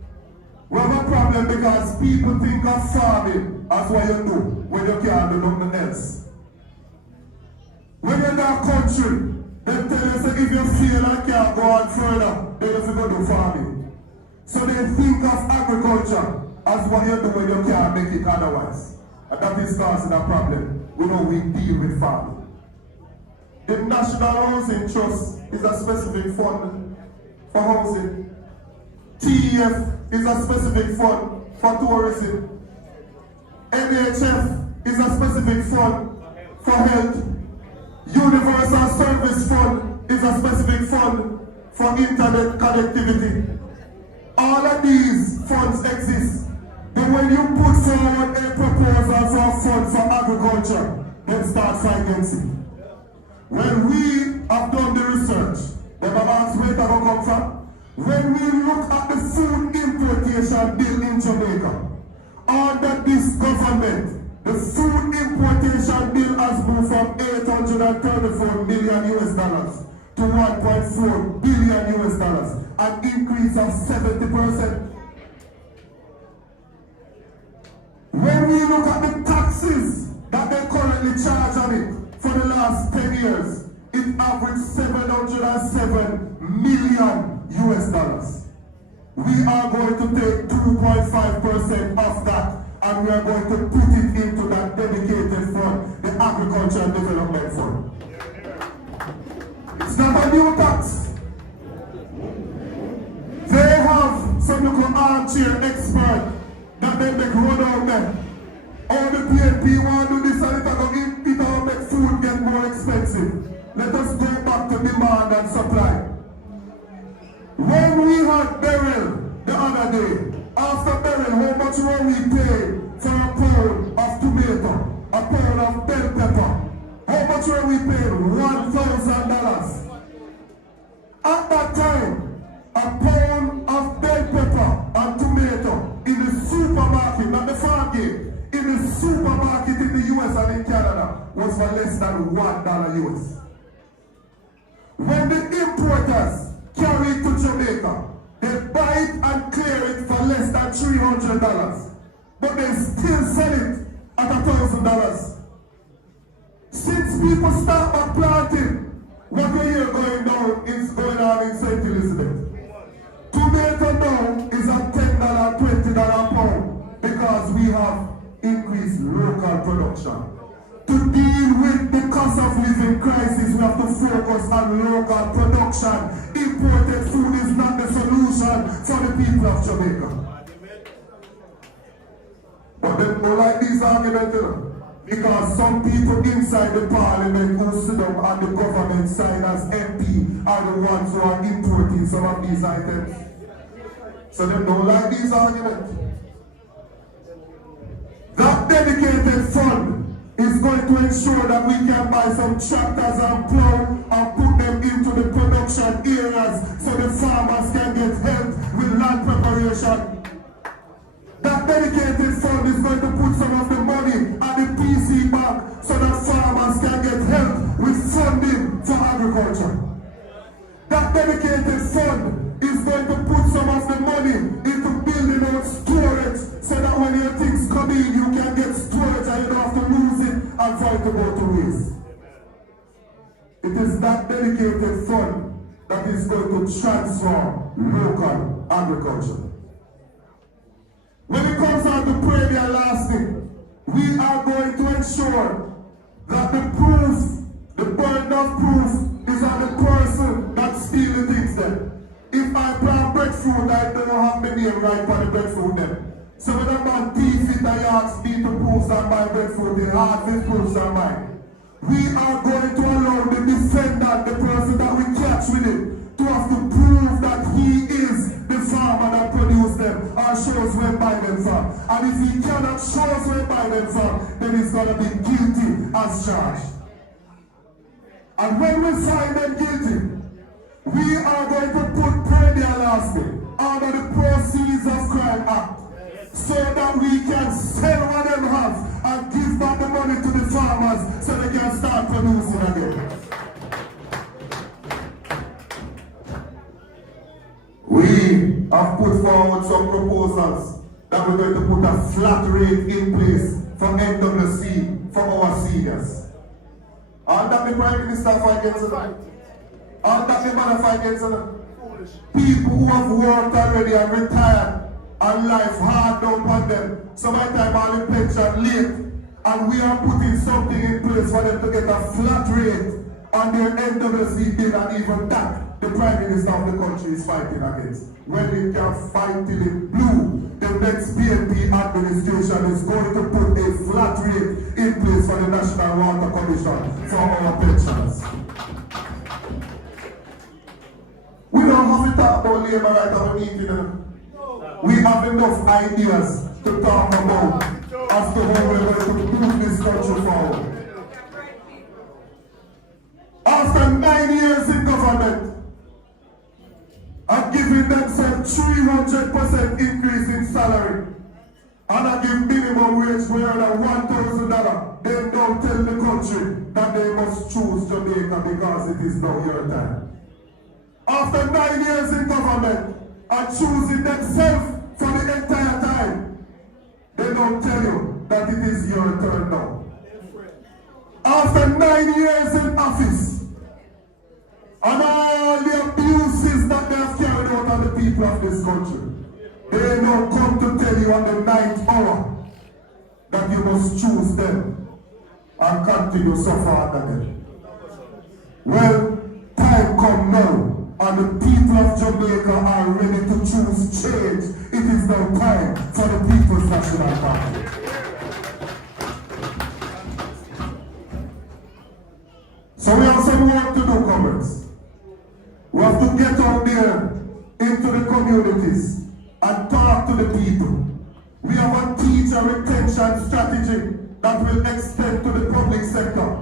We have a problem because people think of farming as what you do when you can't do nothing else. When you're in that country, they tell you that if you feel like you can't go on further, then you have to go do farming. So they think of agriculture as what you do when you can't make it otherwise. And that is causing a problem. We know we deal with farming. The National Housing Trust is a specific fund for housing. TEF is a specific fund for tourism. NHF is a specific fund for health. Universal Service Fund is a specific fund for internet connectivity. All of these funds exist. But when you put forward a proposal for a fund for agriculture, then start financing. When we have done the research, then I've asked where that will come from. When we look at the food importation bill in Jamaica, under this government, the food importation bill has moved from $834 million to $1.4 billion, an increase of 70%. When we look at the taxes that they currently charge on it for the last 10 years, it averaged $707 million. We are going to take 2.5% of that and we are going to put it into that dedicated fund, the Agriculture and Development Fund. It's not a new tax. They have some little armchair expert that they make run out there. All the PNP want to do this and it will make food get more expensive. Let us go back to demand and supply. When we had Beryl the other day, after Beryl, how much will we pay for a pound of tomato, a pound of bell pepper? How much will we pay? $1,000. At that time, a pound of bell pepper and tomato in the supermarket, not the farm gate, in the supermarket in the US and in Canada was for less than $1 US. When the importers carry it to Jamaica, they buy it and clear it for less than $300, but they still sell it at $1,000. Since people start back planting, what we hear going down is going on in St. Elizabeth. Tomato now is at $10, $20 a pound because we have increased local production. To deal with the cost of living crisis, we have to focus on local production. Imported food is not the solution for the people of Jamaica. But they don't like these arguments, you know, because some people inside the parliament who sit down on the government side as MP are the ones who are importing some of these items. So they don't like these arguments. That dedicated fund is going to ensure that we can buy some tractors and plow and put them into the production areas so the farmers can get help with land preparation. That dedicated fund is going to put some of the money at the PC bank so that farmers can get help dedicated fund is going to put some of the money into building out storage so that when your things come in, you can get storage and you don't have to lose it and for it to go to waste. It is that dedicated fund that is going to transform local agriculture. When it comes down to premier lasting, we are going to ensure that the proof, the burden of proof, is on the person that steals the things then. If I plant breadfruit, I don't have my name right for the breadfruit then. So when a man thief it, I ask me to prove on my breadfruit, the harvest proofs are mine. We are going to allow the defendant, the person that we catch with it, to have to prove that he is the farmer that produced them or shows where buy them from. And if he cannot show us where buy them from, then he's going to be guilty as charged. And when we find them guilty, we are going to put premier lasting under the Proceeds of Crime Act so that we can sell what them have and give back the money to the farmers so they can start producing again. We have put forward some proposals that we're going to put a flat rate in place for NWC for our seniors. And that the Prime Minister fight against it. And that the man fight against it. People who have worked already and retired and life hard down on them. So by the time all the pension late, and we are putting something in place for them to get a flat rate on their NWC bill, and even that the Prime Minister of the country is fighting against. When they can fight till it blue, the next PNP administration is going to put a flat rate in place for the National Water Commission for our pensions. We don't have to talk about labor right at the meeting. We have enough ideas to talk about as to how we're going to move this country forward. After 9 years in government, I'm giving themselves 300% increase in salary. And I give minimum wage more than $1,000. They don't tell the country that they must choose Jamaica because it is now your time. After 9 years in government, and choosing themselves for the entire time, they don't tell you that it is your turn now. After 9 years in office, and all the abuses that they have carried out on the people of this country, they now come to tell you on the 9th hour that you must choose them and continue so far again. Well, time come now, and the people of Jamaica are ready to choose change. It is now time for the People's National Party. So we have some work to do, comrades. We have to get out there into the communities and talk to the people. We have a teacher retention strategy that will extend to the public sector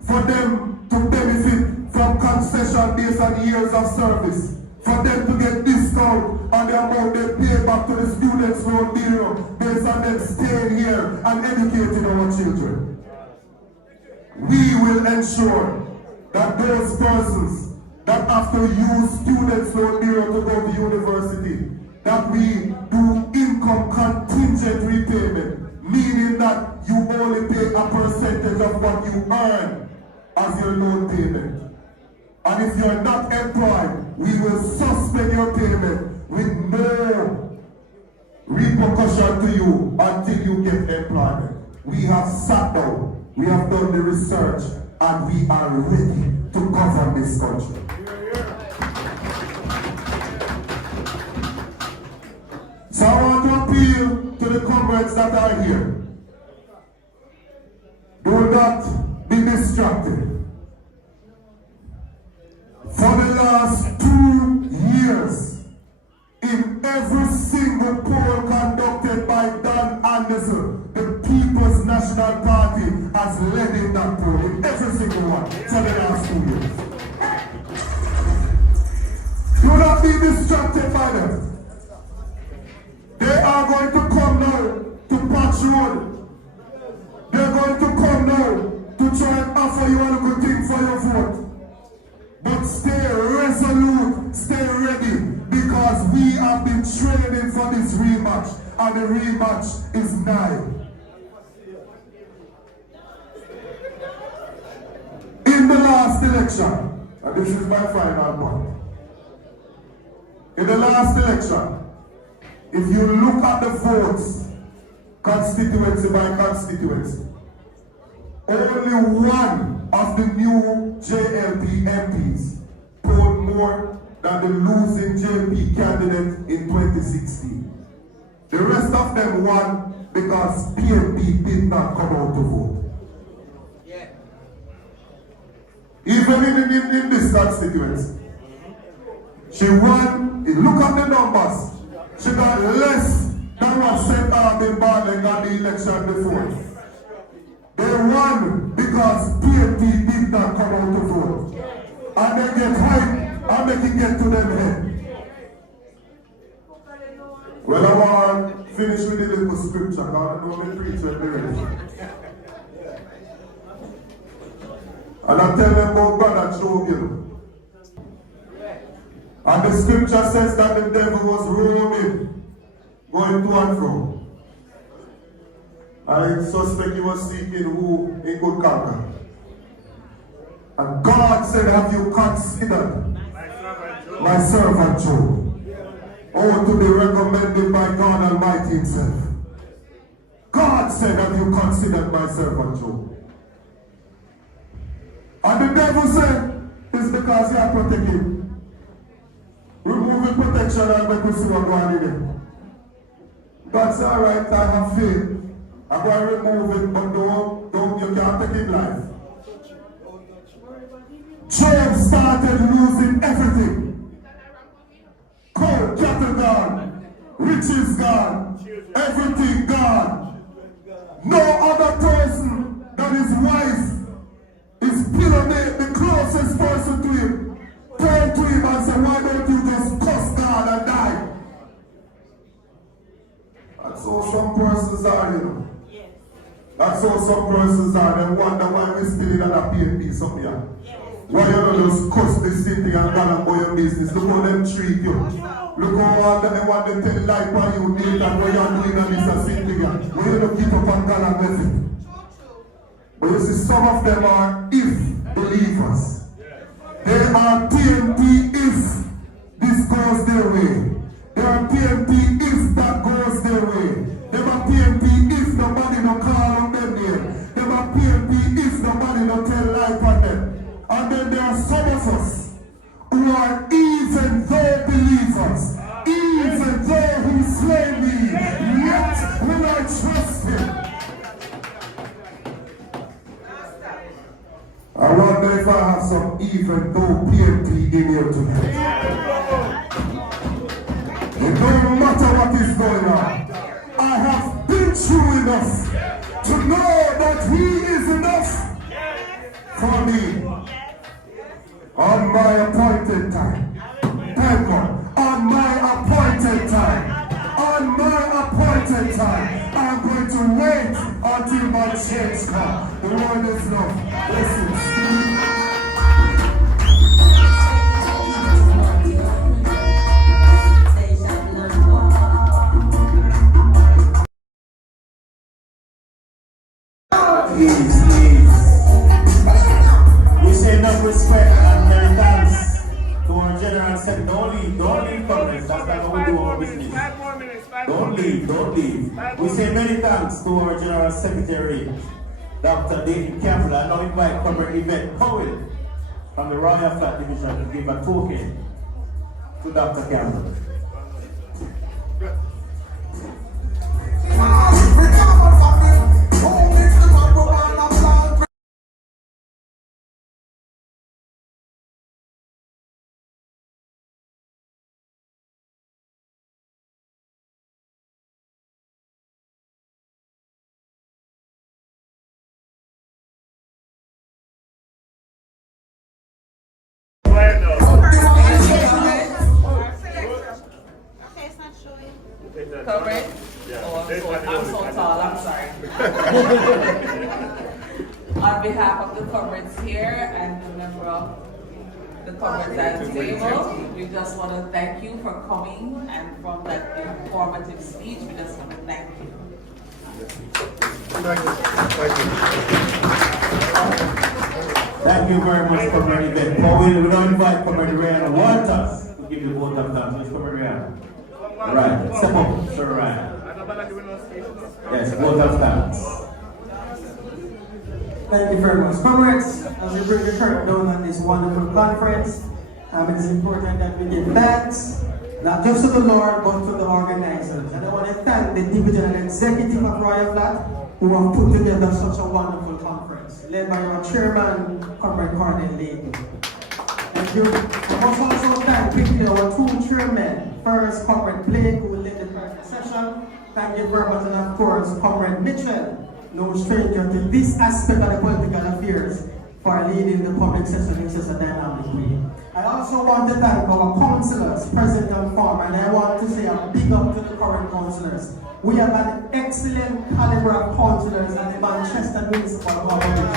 for them to benefit from concession based on years of service, for them to get discount on the amount they pay back to the Students' Loan Bureau based on them staying here and educating our children. We will ensure that those persons that have to use Students' Loan Bureau to go to university, that we do income contingent repayment, meaning that you only pay a percentage of what you earn as your loan payment. And if you're not employed, we will suspend your payment with no repercussion to you until you get employment. We have sat down, we have done the research, and we are ready to govern this country. So I want to appeal to the comrades that are here. Do not be distracted. For the last 2 years, in every single poll conducted by Don Anderson, the People's National Party has led in that poll, in every single one, for the last 2 years. Do not be distracted by them. They are going to come now to patch road. They're going to come now to try and offer you a good thing for your vote. But stay resolute have been training for this rematch, and the rematch is nigh. In the last election, and this is my final point. In the last election, if you look at the votes, constituency by constituency, only one of the new JLP MPs polled more than the losing JLP candidate in 2016. The rest of them won because PNP did not come out to vote. Yeah. Even in this constituency, she won. Look at the numbers. She got less than what St. Albin Barley got the election before. They won because PNP did not come out to vote. And they get hype and make it get to them head. Well, I want to finish with the little scripture because I know the preacher ready. And I tell them about Brother Job. And the scripture says that the devil was roaming, going to and fro. I suspect he was seeking who he could conquer. And God said, have you considered my servant Job? Oh, to be recommended by God Almighty himself. God said, have you considered my servant Job? And the devil said, it's because you are protecting. Removing protection and make us see what going in it. God said, alright, I have faith. I'm going to remove it, but don't, you can't take it life. Job started losing everything. Coal, cattle gone, riches gone, everything gone. No other person than his wife, his pillowmate, the closest person to him, turned to him and said, why don't you just cuss God and die? That's how some persons are, you know. That's how some persons are. They wonder why we still in that PNP somewhere. Why you don't just cuss this city and go and buy your business? Look how them treat you. Look how they want to tell life on you, date and what you're doing and this and thing. Why you don't keep up on God and left it? But you see, some of them are if believers. They are PNP if this goes their way. They are PNP if that goes their way. They are PNP if nobody no call on them there. They are PNP if nobody no tell life on them. And then there are some of us who are even though believers, even though who slay me, yet will I trust him. I wonder if I have some even though PNP in here tonight. It don't matter what is going on. I have been through enough to know that he is enough for me. On my appointed time. Thank God. On my appointed time. On my appointed time. I'm going to wait until my change comes. The Lord is love. Listen. We say enough respect and many thanks to our General Secretary. Don't leave Congress. That's not how we do our business. Don't leave. We say many thanks to our General Secretary, Dr. David Campbell. I now invite Comrade Yvette Cohen from the Royal Flat Division to give a token to Dr. Campbell. Coverage? Oh, I'm so tall, I'm sorry. On behalf of the coverage here and the member of the comments at the table. We just want to thank you for coming, and from that informative speech, we just want to thank you. Thank you. Thank you. Thank you very much, Comrade Ben. We're going to invite Comrade Ryan Walters to give you the vote of thanks. Comrade Ryan. Right, step up, Sir Ryan. Yes, vote of thanks. Thank you very much. Comrades, as we bring the curtain down on this wonderful conference, it is important that we give thanks, not just to the Lord, but to the organizers. And I want to thank the divisional executive of Royal Flat who have put together such a wonderful conference, led by our chairman, Comrade Cornell Lane. Thank you. I must also thank quickly our two chairmen. First, Comrade Blake, who led the private session. Thank you very much. And of course, Comrade Mitchell, no stranger to this aspect of the political affairs, for leading the public session in such a dynamic way. I also want to thank our councillors, present and former, and I want to say a big up to the current councillors. We have an excellent caliber of councillors at the Manchester Municipal Government.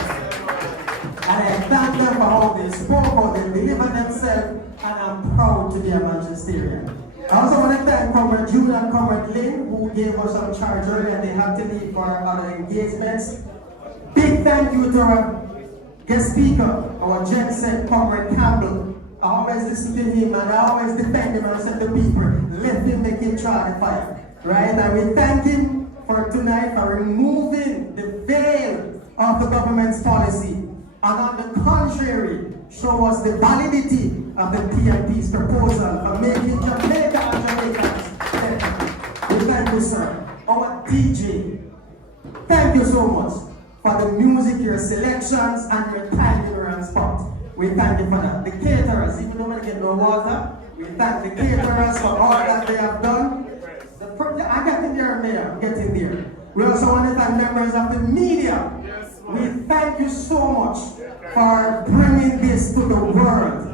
And I thank them for how they spoke, how they delivered themselves, and I'm proud to be a Manchesterian. I also want to thank Comrade June and Comrade Lynn, who gave us some charge earlier and they have to leave for other engagements. Big thank you to our guest speaker, our Jensen, Comrade Campbell. I always listen to him and I always defend him and say to people, let him make him try the fire. Right? And we thank him for tonight for removing the veil of the government's policy. And on the contrary, show us the validity of the PNP's proposal for making Jamaica and Jamaicans better. We thank you, sir. Our DJ, thank you so much for the music, your selections, and your time you were on spot. We thank you for that. The caterers, even though we get no water, we thank the caterers for all that they have done. I'm getting there, Mayor. I'm getting there. We also want to thank members of the media. We thank you so much for bringing this to the world.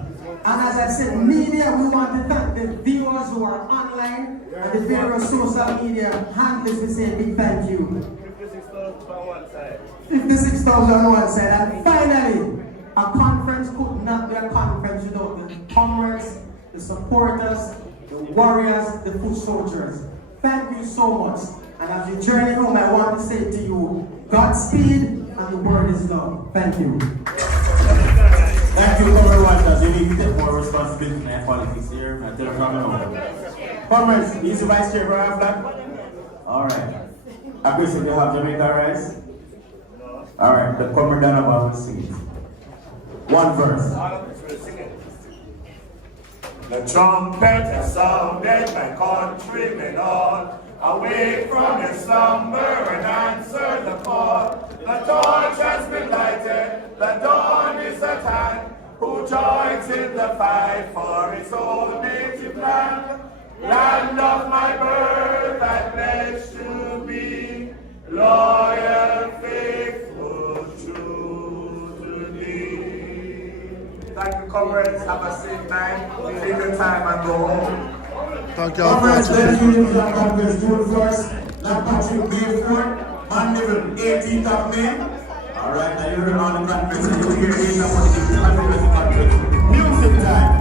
And as I said, media, we want to thank the viewers who are online and the various social media handlers. We say a big thank you. 56,000 on one side. 56,000 on one side. And finally, a conference could not be a conference without the comrades, the supporters, the warriors, the foot soldiers. Thank you so much. And as you journey home, I want to say to you, Godspeed, and the word is love. Thank you. Thank you, Comrade Walters. You need to take more responsibility in our politics here. I tell you from now. Comrades, he's the vice chair for our flag? All right. I guess you have Jamaica Rise? All right, the Comrade Donovan will sing it. One verse. The trumpet has sounded, my countrymen all. Awake from your slumber and answer the call. The torch has been lighted, the dawn is at hand. Who joins in the fight for his own native land? Land of my birth, I pledge to be loyal, faithful, true to thee. Thank you, comrades. Have a safe night. Take your time and go home. Thank you. Comrades, let's use the conference June 1st. Not Patrick Bayford, Mandeville, 18th of May. All right, now you're on the conference. You hear 8th of May. Music time.